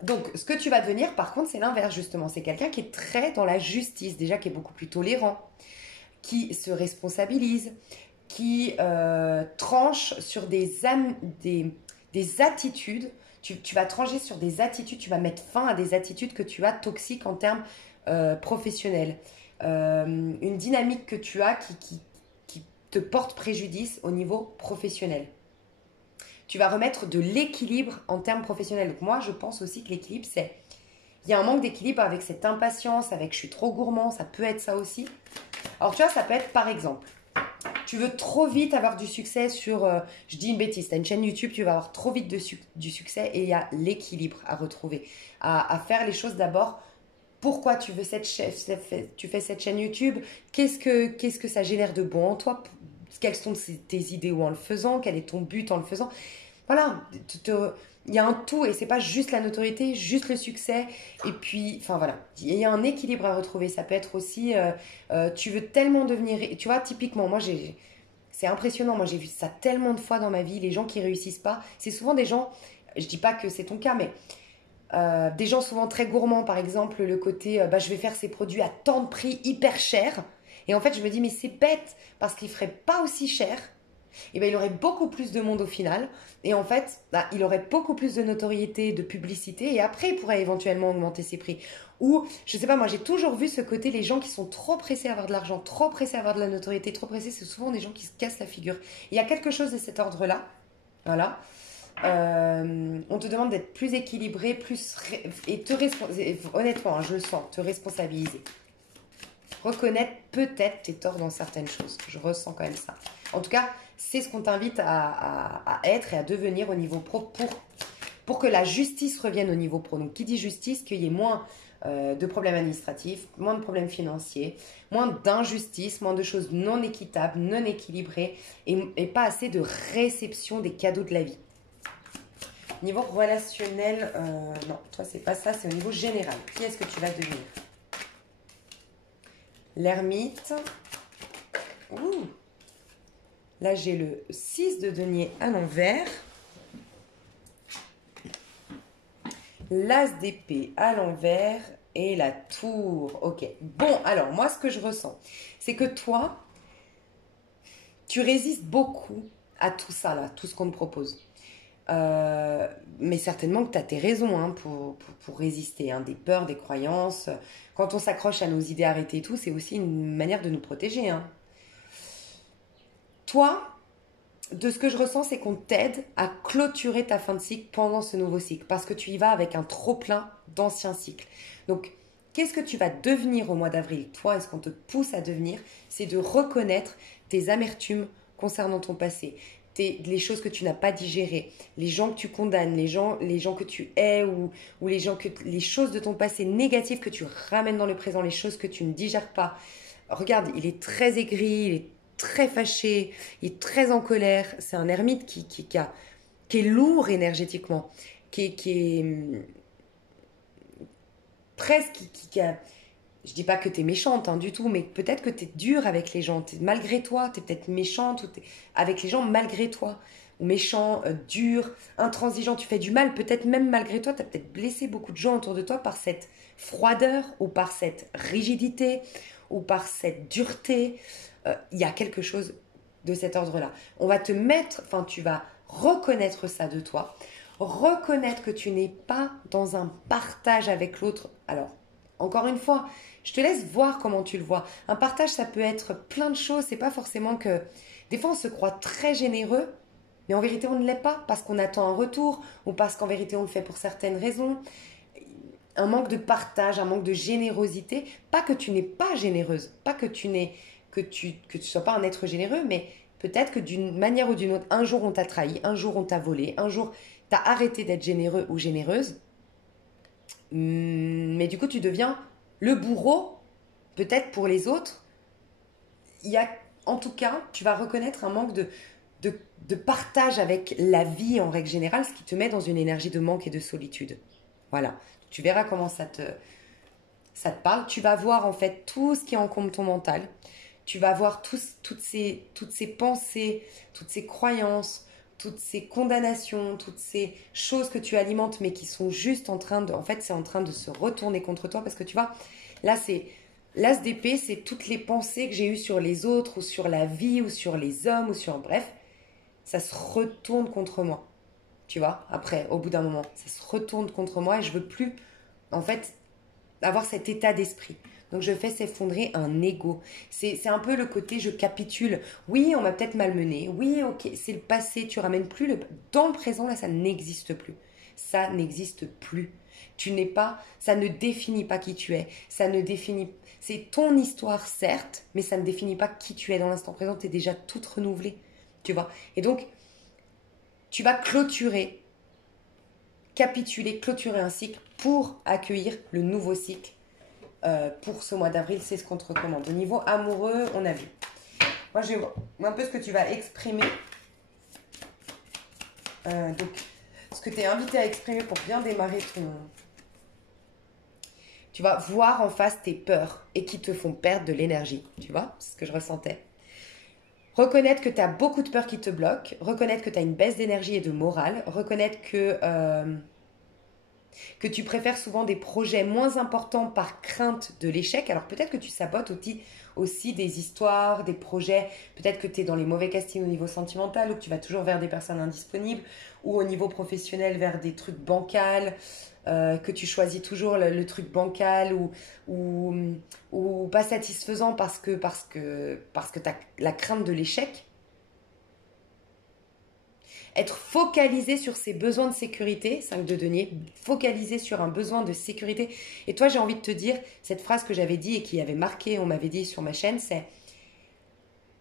Donc, ce que tu vas devenir, par contre, c'est l'inverse, justement. C'est quelqu'un qui est très dans la justice, déjà, qui est beaucoup plus tolérant, qui se responsabilise, qui tranche sur des attitudes. Tu vas trancher sur des attitudes, tu vas mettre fin à des attitudes que tu as toxiques en termes professionnels. Une dynamique que tu as qui te porte préjudice au niveau professionnel. Tu vas remettre de l'équilibre en termes professionnels. Donc moi, je pense aussi que l'équilibre, c'est... Il y a un manque d'équilibre avec cette impatience, avec je suis trop gourmand, ça peut être ça aussi. Alors tu vois, ça peut être par exemple, tu veux trop vite avoir du succès sur, je dis une bêtise, tu as une chaîne YouTube, tu vas avoir trop vite du succès et il y a l'équilibre à retrouver, à faire les choses d'abord. Pourquoi tu veux tu fais cette chaîne YouTube? Qu'est-ce que ça génère de bon en toi? Quelles sont tes idées en le faisant? Quel est ton but en le faisant? Voilà, il y a un tout et c'est pas juste la notoriété, juste le succès. Et puis, enfin voilà, il y a un équilibre à retrouver. Ça peut être aussi, tu veux tellement devenir, tu vois, typiquement, c'est impressionnant. Moi, j'ai vu ça tellement de fois dans ma vie. Les gens qui réussissent pas, c'est souvent des gens. Je dis pas que c'est ton cas, mais des gens souvent très gourmands, par exemple, le côté, je vais faire ces produits à tant de prix hyper cher. Et en fait, je me dis, mais c'est bête parce qu'ils feraient pas aussi cher. Et ben, il aurait beaucoup plus de monde au final. Et en fait, il aurait beaucoup plus de notoriété, de publicité. Et après, il pourrait éventuellement augmenter ses prix. Ou, je sais pas, moi, j'ai toujours vu ce côté, les gens qui sont trop pressés à avoir de l'argent, trop pressés à avoir de la notoriété, trop pressés, c'est souvent des gens qui se cassent la figure. Il y a quelque chose de cet ordre-là. Voilà. On te demande d'être plus équilibré, et honnêtement, hein, je le sens, te responsabiliser. Reconnaître peut-être tes torts dans certaines choses. Je ressens quand même ça. En tout cas, c'est ce qu'on t'invite à être et à devenir au niveau pro pour que la justice revienne au niveau pro. Donc, qui dit justice, qu'il y ait moins de problèmes administratifs, moins de problèmes financiers, moins d'injustice, moins de choses non équitables, non équilibrées et pas assez de réception des cadeaux de la vie. Niveau relationnel, non, toi, c'est pas ça, c'est au niveau général. Qui est-ce que tu vas devenir? L'ermite. Ouh. Là, j'ai le 6 de denier à l'envers. L'as d'épée à l'envers et la tour. Ok. Bon, alors, moi, ce que je ressens, c'est que toi, tu résistes beaucoup à tout ça, là, tout ce qu'on te propose. Mais certainement que tu as tes raisons hein, pour résister, hein, des peurs, des croyances. Quand on s'accroche à nos idées arrêtées et tout, c'est aussi une manière de nous protéger. Hein. Toi, de ce que je ressens, c'est qu'on t'aide à clôturer ta fin de cycle pendant ce nouveau cycle, parce que tu y vas avec un trop-plein d'anciens cycles. Donc, qu'est-ce que tu vas devenir au mois d'avril? Toi, est-ce qu'on te pousse à devenir? C'est de reconnaître tes amertumes concernant ton passé, les choses que tu n'as pas digérées, les gens que tu condamnes, les gens que tu hais ou les choses de ton passé négatives que tu ramènes dans le présent, les choses que tu ne digères pas. Regarde, il est très aigri, il est très fâché, il est très en colère. C'est un ermite qui est lourd énergétiquement, qui est presque, je dis pas que tu es méchante hein, du tout, mais peut-être que tu es dure avec les gens. Malgré toi, tu es peut-être méchante avec les gens malgré toi. Ou méchant, dur, intransigeant, tu fais du mal. Peut-être même malgré toi, tu as peut-être blessé beaucoup de gens autour de toi par cette froideur ou par cette rigidité ou par cette dureté. Il y a quelque chose de cet ordre-là. On va te mettre, enfin tu vas reconnaître ça de toi. Reconnaître que tu n'es pas dans un partage avec l'autre. Alors, encore une fois, je te laisse voir comment tu le vois. Un partage, ça peut être plein de choses. C'est pas forcément que... Des fois, on se croit très généreux, mais en vérité, on ne l'est pas parce qu'on attend un retour ou parce qu'en vérité, on le fait pour certaines raisons. Un manque de partage, un manque de générosité. Pas que tu n'es pas généreuse, pas que tu n'es que tu sois pas un être généreux, mais peut-être que d'une manière ou d'une autre, un jour on t'a trahi, un jour on t'a volé, un jour t'as arrêté d'être généreux ou généreuse, mais du coup tu deviens le bourreau, peut-être pour les autres. Il y a, en tout cas, tu vas reconnaître un manque de partage avec la vie en règle générale, ce qui te met dans une énergie de manque et de solitude. Voilà. Tu verras comment ça te parle. Tu vas voir en fait tout ce qui encombre ton mental. Tu vas voir toutes ces pensées, toutes ces croyances, toutes ces condamnations, toutes ces choses que tu alimentes, mais qui sont juste en train de... En fait, c'est en train de se retourner contre toi parce que tu vois, là, c'est... L'as d'épée, c'est toutes les pensées que j'ai eues sur les autres ou sur la vie ou sur les hommes ou sur... Bref, ça se retourne contre moi. Tu vois, après, au bout d'un moment, ça se retourne contre moi et je veux plus, en fait, avoir cet état d'esprit. Donc je fais s'effondrer un ego. C'est un peu le côté je capitule. Oui, on m'a peut-être malmené. Oui, ok, c'est le passé. Tu ramènes plus le... Dans le présent, là, ça n'existe plus. Ça n'existe plus. Tu n'es pas... Ça ne définit pas qui tu es. Ça ne définit... C'est ton histoire, certes, mais ça ne définit pas qui tu es dans l'instant présent. Tu es déjà toute renouvelée. Tu vois. Et donc, tu vas clôturer un cycle pour accueillir le nouveau cycle pour ce mois d'avril. C'est ce qu'on te recommande. Au niveau amoureux, on a vu. Moi, je vais voir un peu ce que tu vas exprimer. Donc, ce que tu es invité à exprimer pour bien démarrer ton... Tu vas voir en face tes peurs et qui te font perdre de l'énergie. Tu vois, c'est ce que je ressentais. Reconnaître que tu as beaucoup de peurs qui te bloquent. Reconnaître que tu as une baisse d'énergie et de morale. Reconnaître que tu préfères souvent des projets moins importants par crainte de l'échec. Alors peut-être que tu sabotes aussi des histoires, des projets. Peut-être que tu es dans les mauvais castings au niveau sentimental ou que tu vas toujours vers des personnes indisponibles ou au niveau professionnel vers des trucs bancals, que tu choisis toujours le truc bancal ou pas satisfaisant parce que tu as la crainte de l'échec. Être focalisé sur ses besoins de sécurité, 5 de denier, focalisé sur un besoin de sécurité. Et toi, j'ai envie de te dire, cette phrase que j'avais dit et qui avait marqué, on m'avait dit sur ma chaîne, c'est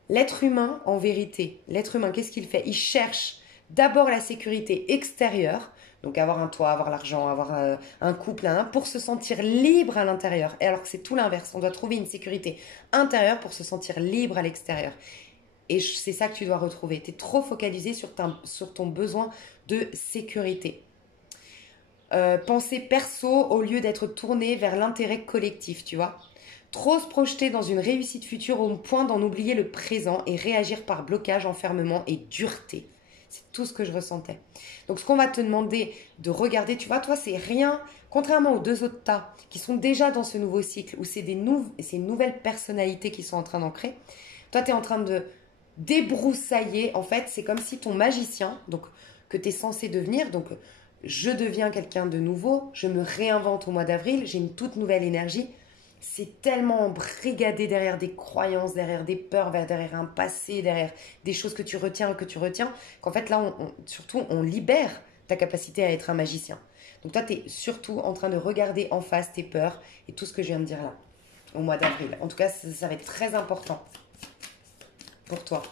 l'être humain, en vérité, l'être humain, qu'est-ce qu'il fait? Il cherche d'abord la sécurité extérieure, donc avoir un toit, avoir l'argent, avoir un couple, pour se sentir libre à l'intérieur. Et alors que c'est tout l'inverse, on doit trouver une sécurité intérieure pour se sentir libre à l'extérieur. Et c'est ça que tu dois retrouver. Tu es trop focalisé sur ton besoin de sécurité. Penser perso au lieu d'être tourné vers l'intérêt collectif, tu vois. Trop se projeter dans une réussite future au point d'en oublier le présent et réagir par blocage, enfermement et dureté. C'est tout ce que je ressentais. Donc ce qu'on va te demander de regarder, tu vois, toi c'est rien, contrairement aux deux autres tas qui sont déjà dans ce nouveau cycle où c'est une nouvelle personnalité qui sont en train d'ancrer. Toi tu es en train de débroussailler, en fait, c'est comme si ton magicien, donc que tu es censé devenir, donc je deviens quelqu'un de nouveau, je me réinvente au mois d'avril, j'ai une toute nouvelle énergie. C'est tellement embrigadé derrière des croyances, derrière des peurs, derrière un passé, derrière des choses que tu retiens, qu'en fait là, surtout, on libère ta capacité à être un magicien. Donc toi, tu es surtout en train de regarder en face tes peurs et tout ce que je viens de dire là, au mois d'avril. En tout cas, ça va être très important pour toi.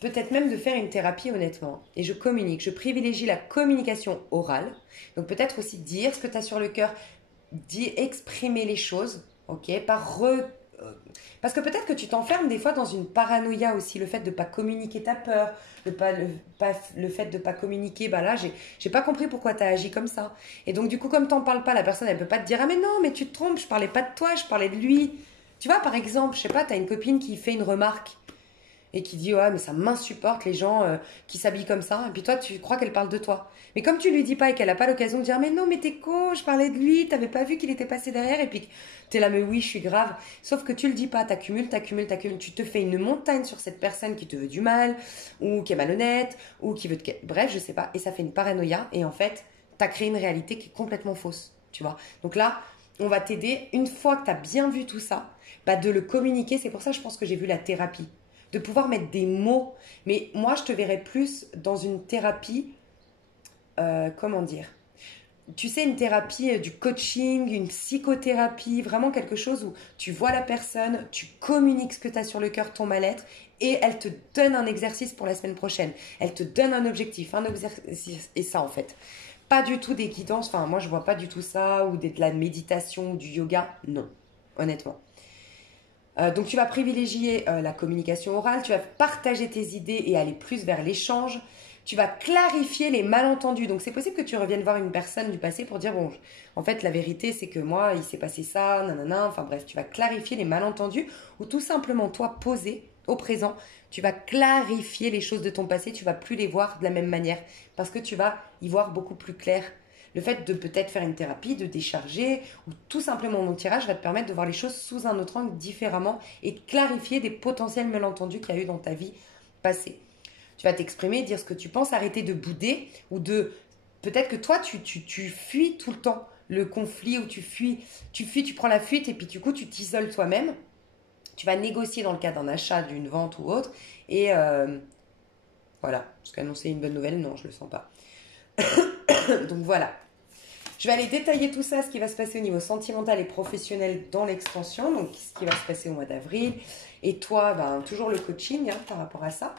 Peut-être même de faire une thérapie honnêtement. Et je communique, je privilégie la communication orale. Donc peut-être aussi dire ce que tu as sur le cœur, exprimer les choses, ok, parce que peut-être que tu t'enfermes des fois dans une paranoïa aussi, le fait de ne pas communiquer ta peur, le fait de ne pas communiquer, bah là, j'ai pas compris pourquoi tu as agi comme ça. Et donc du coup, comme tu n'en parles pas, la personne, elle peut pas te dire, ah mais non, mais tu te trompes, je parlais pas de toi, je parlais de lui. Tu vois, par exemple, je sais pas, tu as une copine qui fait une remarque et qui dit ouais mais ça m'insupporte les gens qui s'habillent comme ça et puis toi tu crois qu'elle parle de toi mais comme tu lui dis pas et qu'elle a pas l'occasion de dire mais non mais t'es con je parlais de lui t'avais pas vu qu'il était passé derrière et puis t'es là mais oui je suis grave sauf que tu le dis pas t'accumules tu te fais une montagne sur cette personne qui te veut du mal ou qui est malhonnête ou qui veut bref je sais pas et ça fait une paranoïa et en fait t'as créé une réalité qui est complètement fausse tu vois donc là on va t'aider une fois que t'as bien vu tout ça bah de le communiquer c'est pour ça je pense que j'ai vu la thérapie de pouvoir mettre des mots. Mais moi, je te verrais plus dans une thérapie, comment dire, tu sais, une thérapie, du coaching, une psychothérapie, vraiment quelque chose où tu vois la personne, tu communiques ce que tu as sur le cœur, ton mal-être, et elle te donne un exercice pour la semaine prochaine. Elle te donne un objectif, un exercice, et ça en fait. Pas du tout des guidances, enfin moi je vois pas du tout ça, ou de la méditation, ou du yoga, non, honnêtement. Donc tu vas privilégier la communication orale, tu vas partager tes idées et aller plus vers l'échange. Tu vas clarifier les malentendus. Donc c'est possible que tu reviennes voir une personne du passé pour dire, bon, en fait la vérité c'est que moi il s'est passé ça, nanana, enfin bref, tu vas clarifier les malentendus ou tout simplement toi poser au présent, tu vas clarifier les choses de ton passé, tu vas plus les voir de la même manière parce que tu vas y voir beaucoup plus clair. Le fait de peut-être faire une thérapie, de décharger ou tout simplement mon tirage va te permettre de voir les choses sous un autre angle différemment et clarifier des potentiels malentendus qu'il y a eu dans ta vie passée. Tu vas t'exprimer, dire ce que tu penses, arrêter de bouder ou de... Peut-être que toi, tu fuis tout le temps le conflit ou tu fuis, tu prends la fuite et puis du coup, tu t'isoles toi-même. Tu vas négocier dans le cas d'un achat, d'une vente ou autre. Et voilà. Parce qu'annoncer une bonne nouvelle, non, je le sens pas. Donc voilà. Je vais aller détailler tout ça, ce qui va se passer au niveau sentimental et professionnel dans l'extension, donc ce qui va se passer au mois d'avril. Et toi, ben, toujours le coaching par rapport à ça.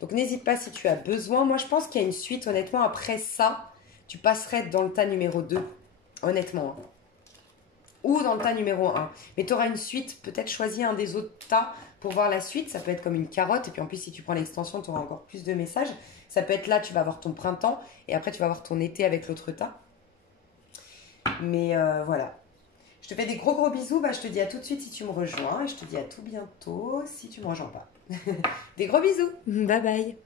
Donc n'hésite pas si tu as besoin. Moi, je pense qu'il y a une suite, honnêtement. Après ça, tu passerais dans le tas numéro 2, honnêtement. Ou dans le tas numéro 1. Mais tu auras une suite, peut-être choisis un des autres tas pour voir la suite. Ça peut être comme une carotte. Et puis en plus, si tu prends l'extension, tu auras encore plus de messages. Ça peut être là, tu vas avoir ton printemps. Et après, tu vas avoir ton été avec l'autre tas. Mais voilà. Je te fais des gros gros bisous. Bah, je te dis à tout de suite si tu me rejoins. Et je te dis à tout bientôt si tu me rejoins pas. Des gros bisous. Bye bye.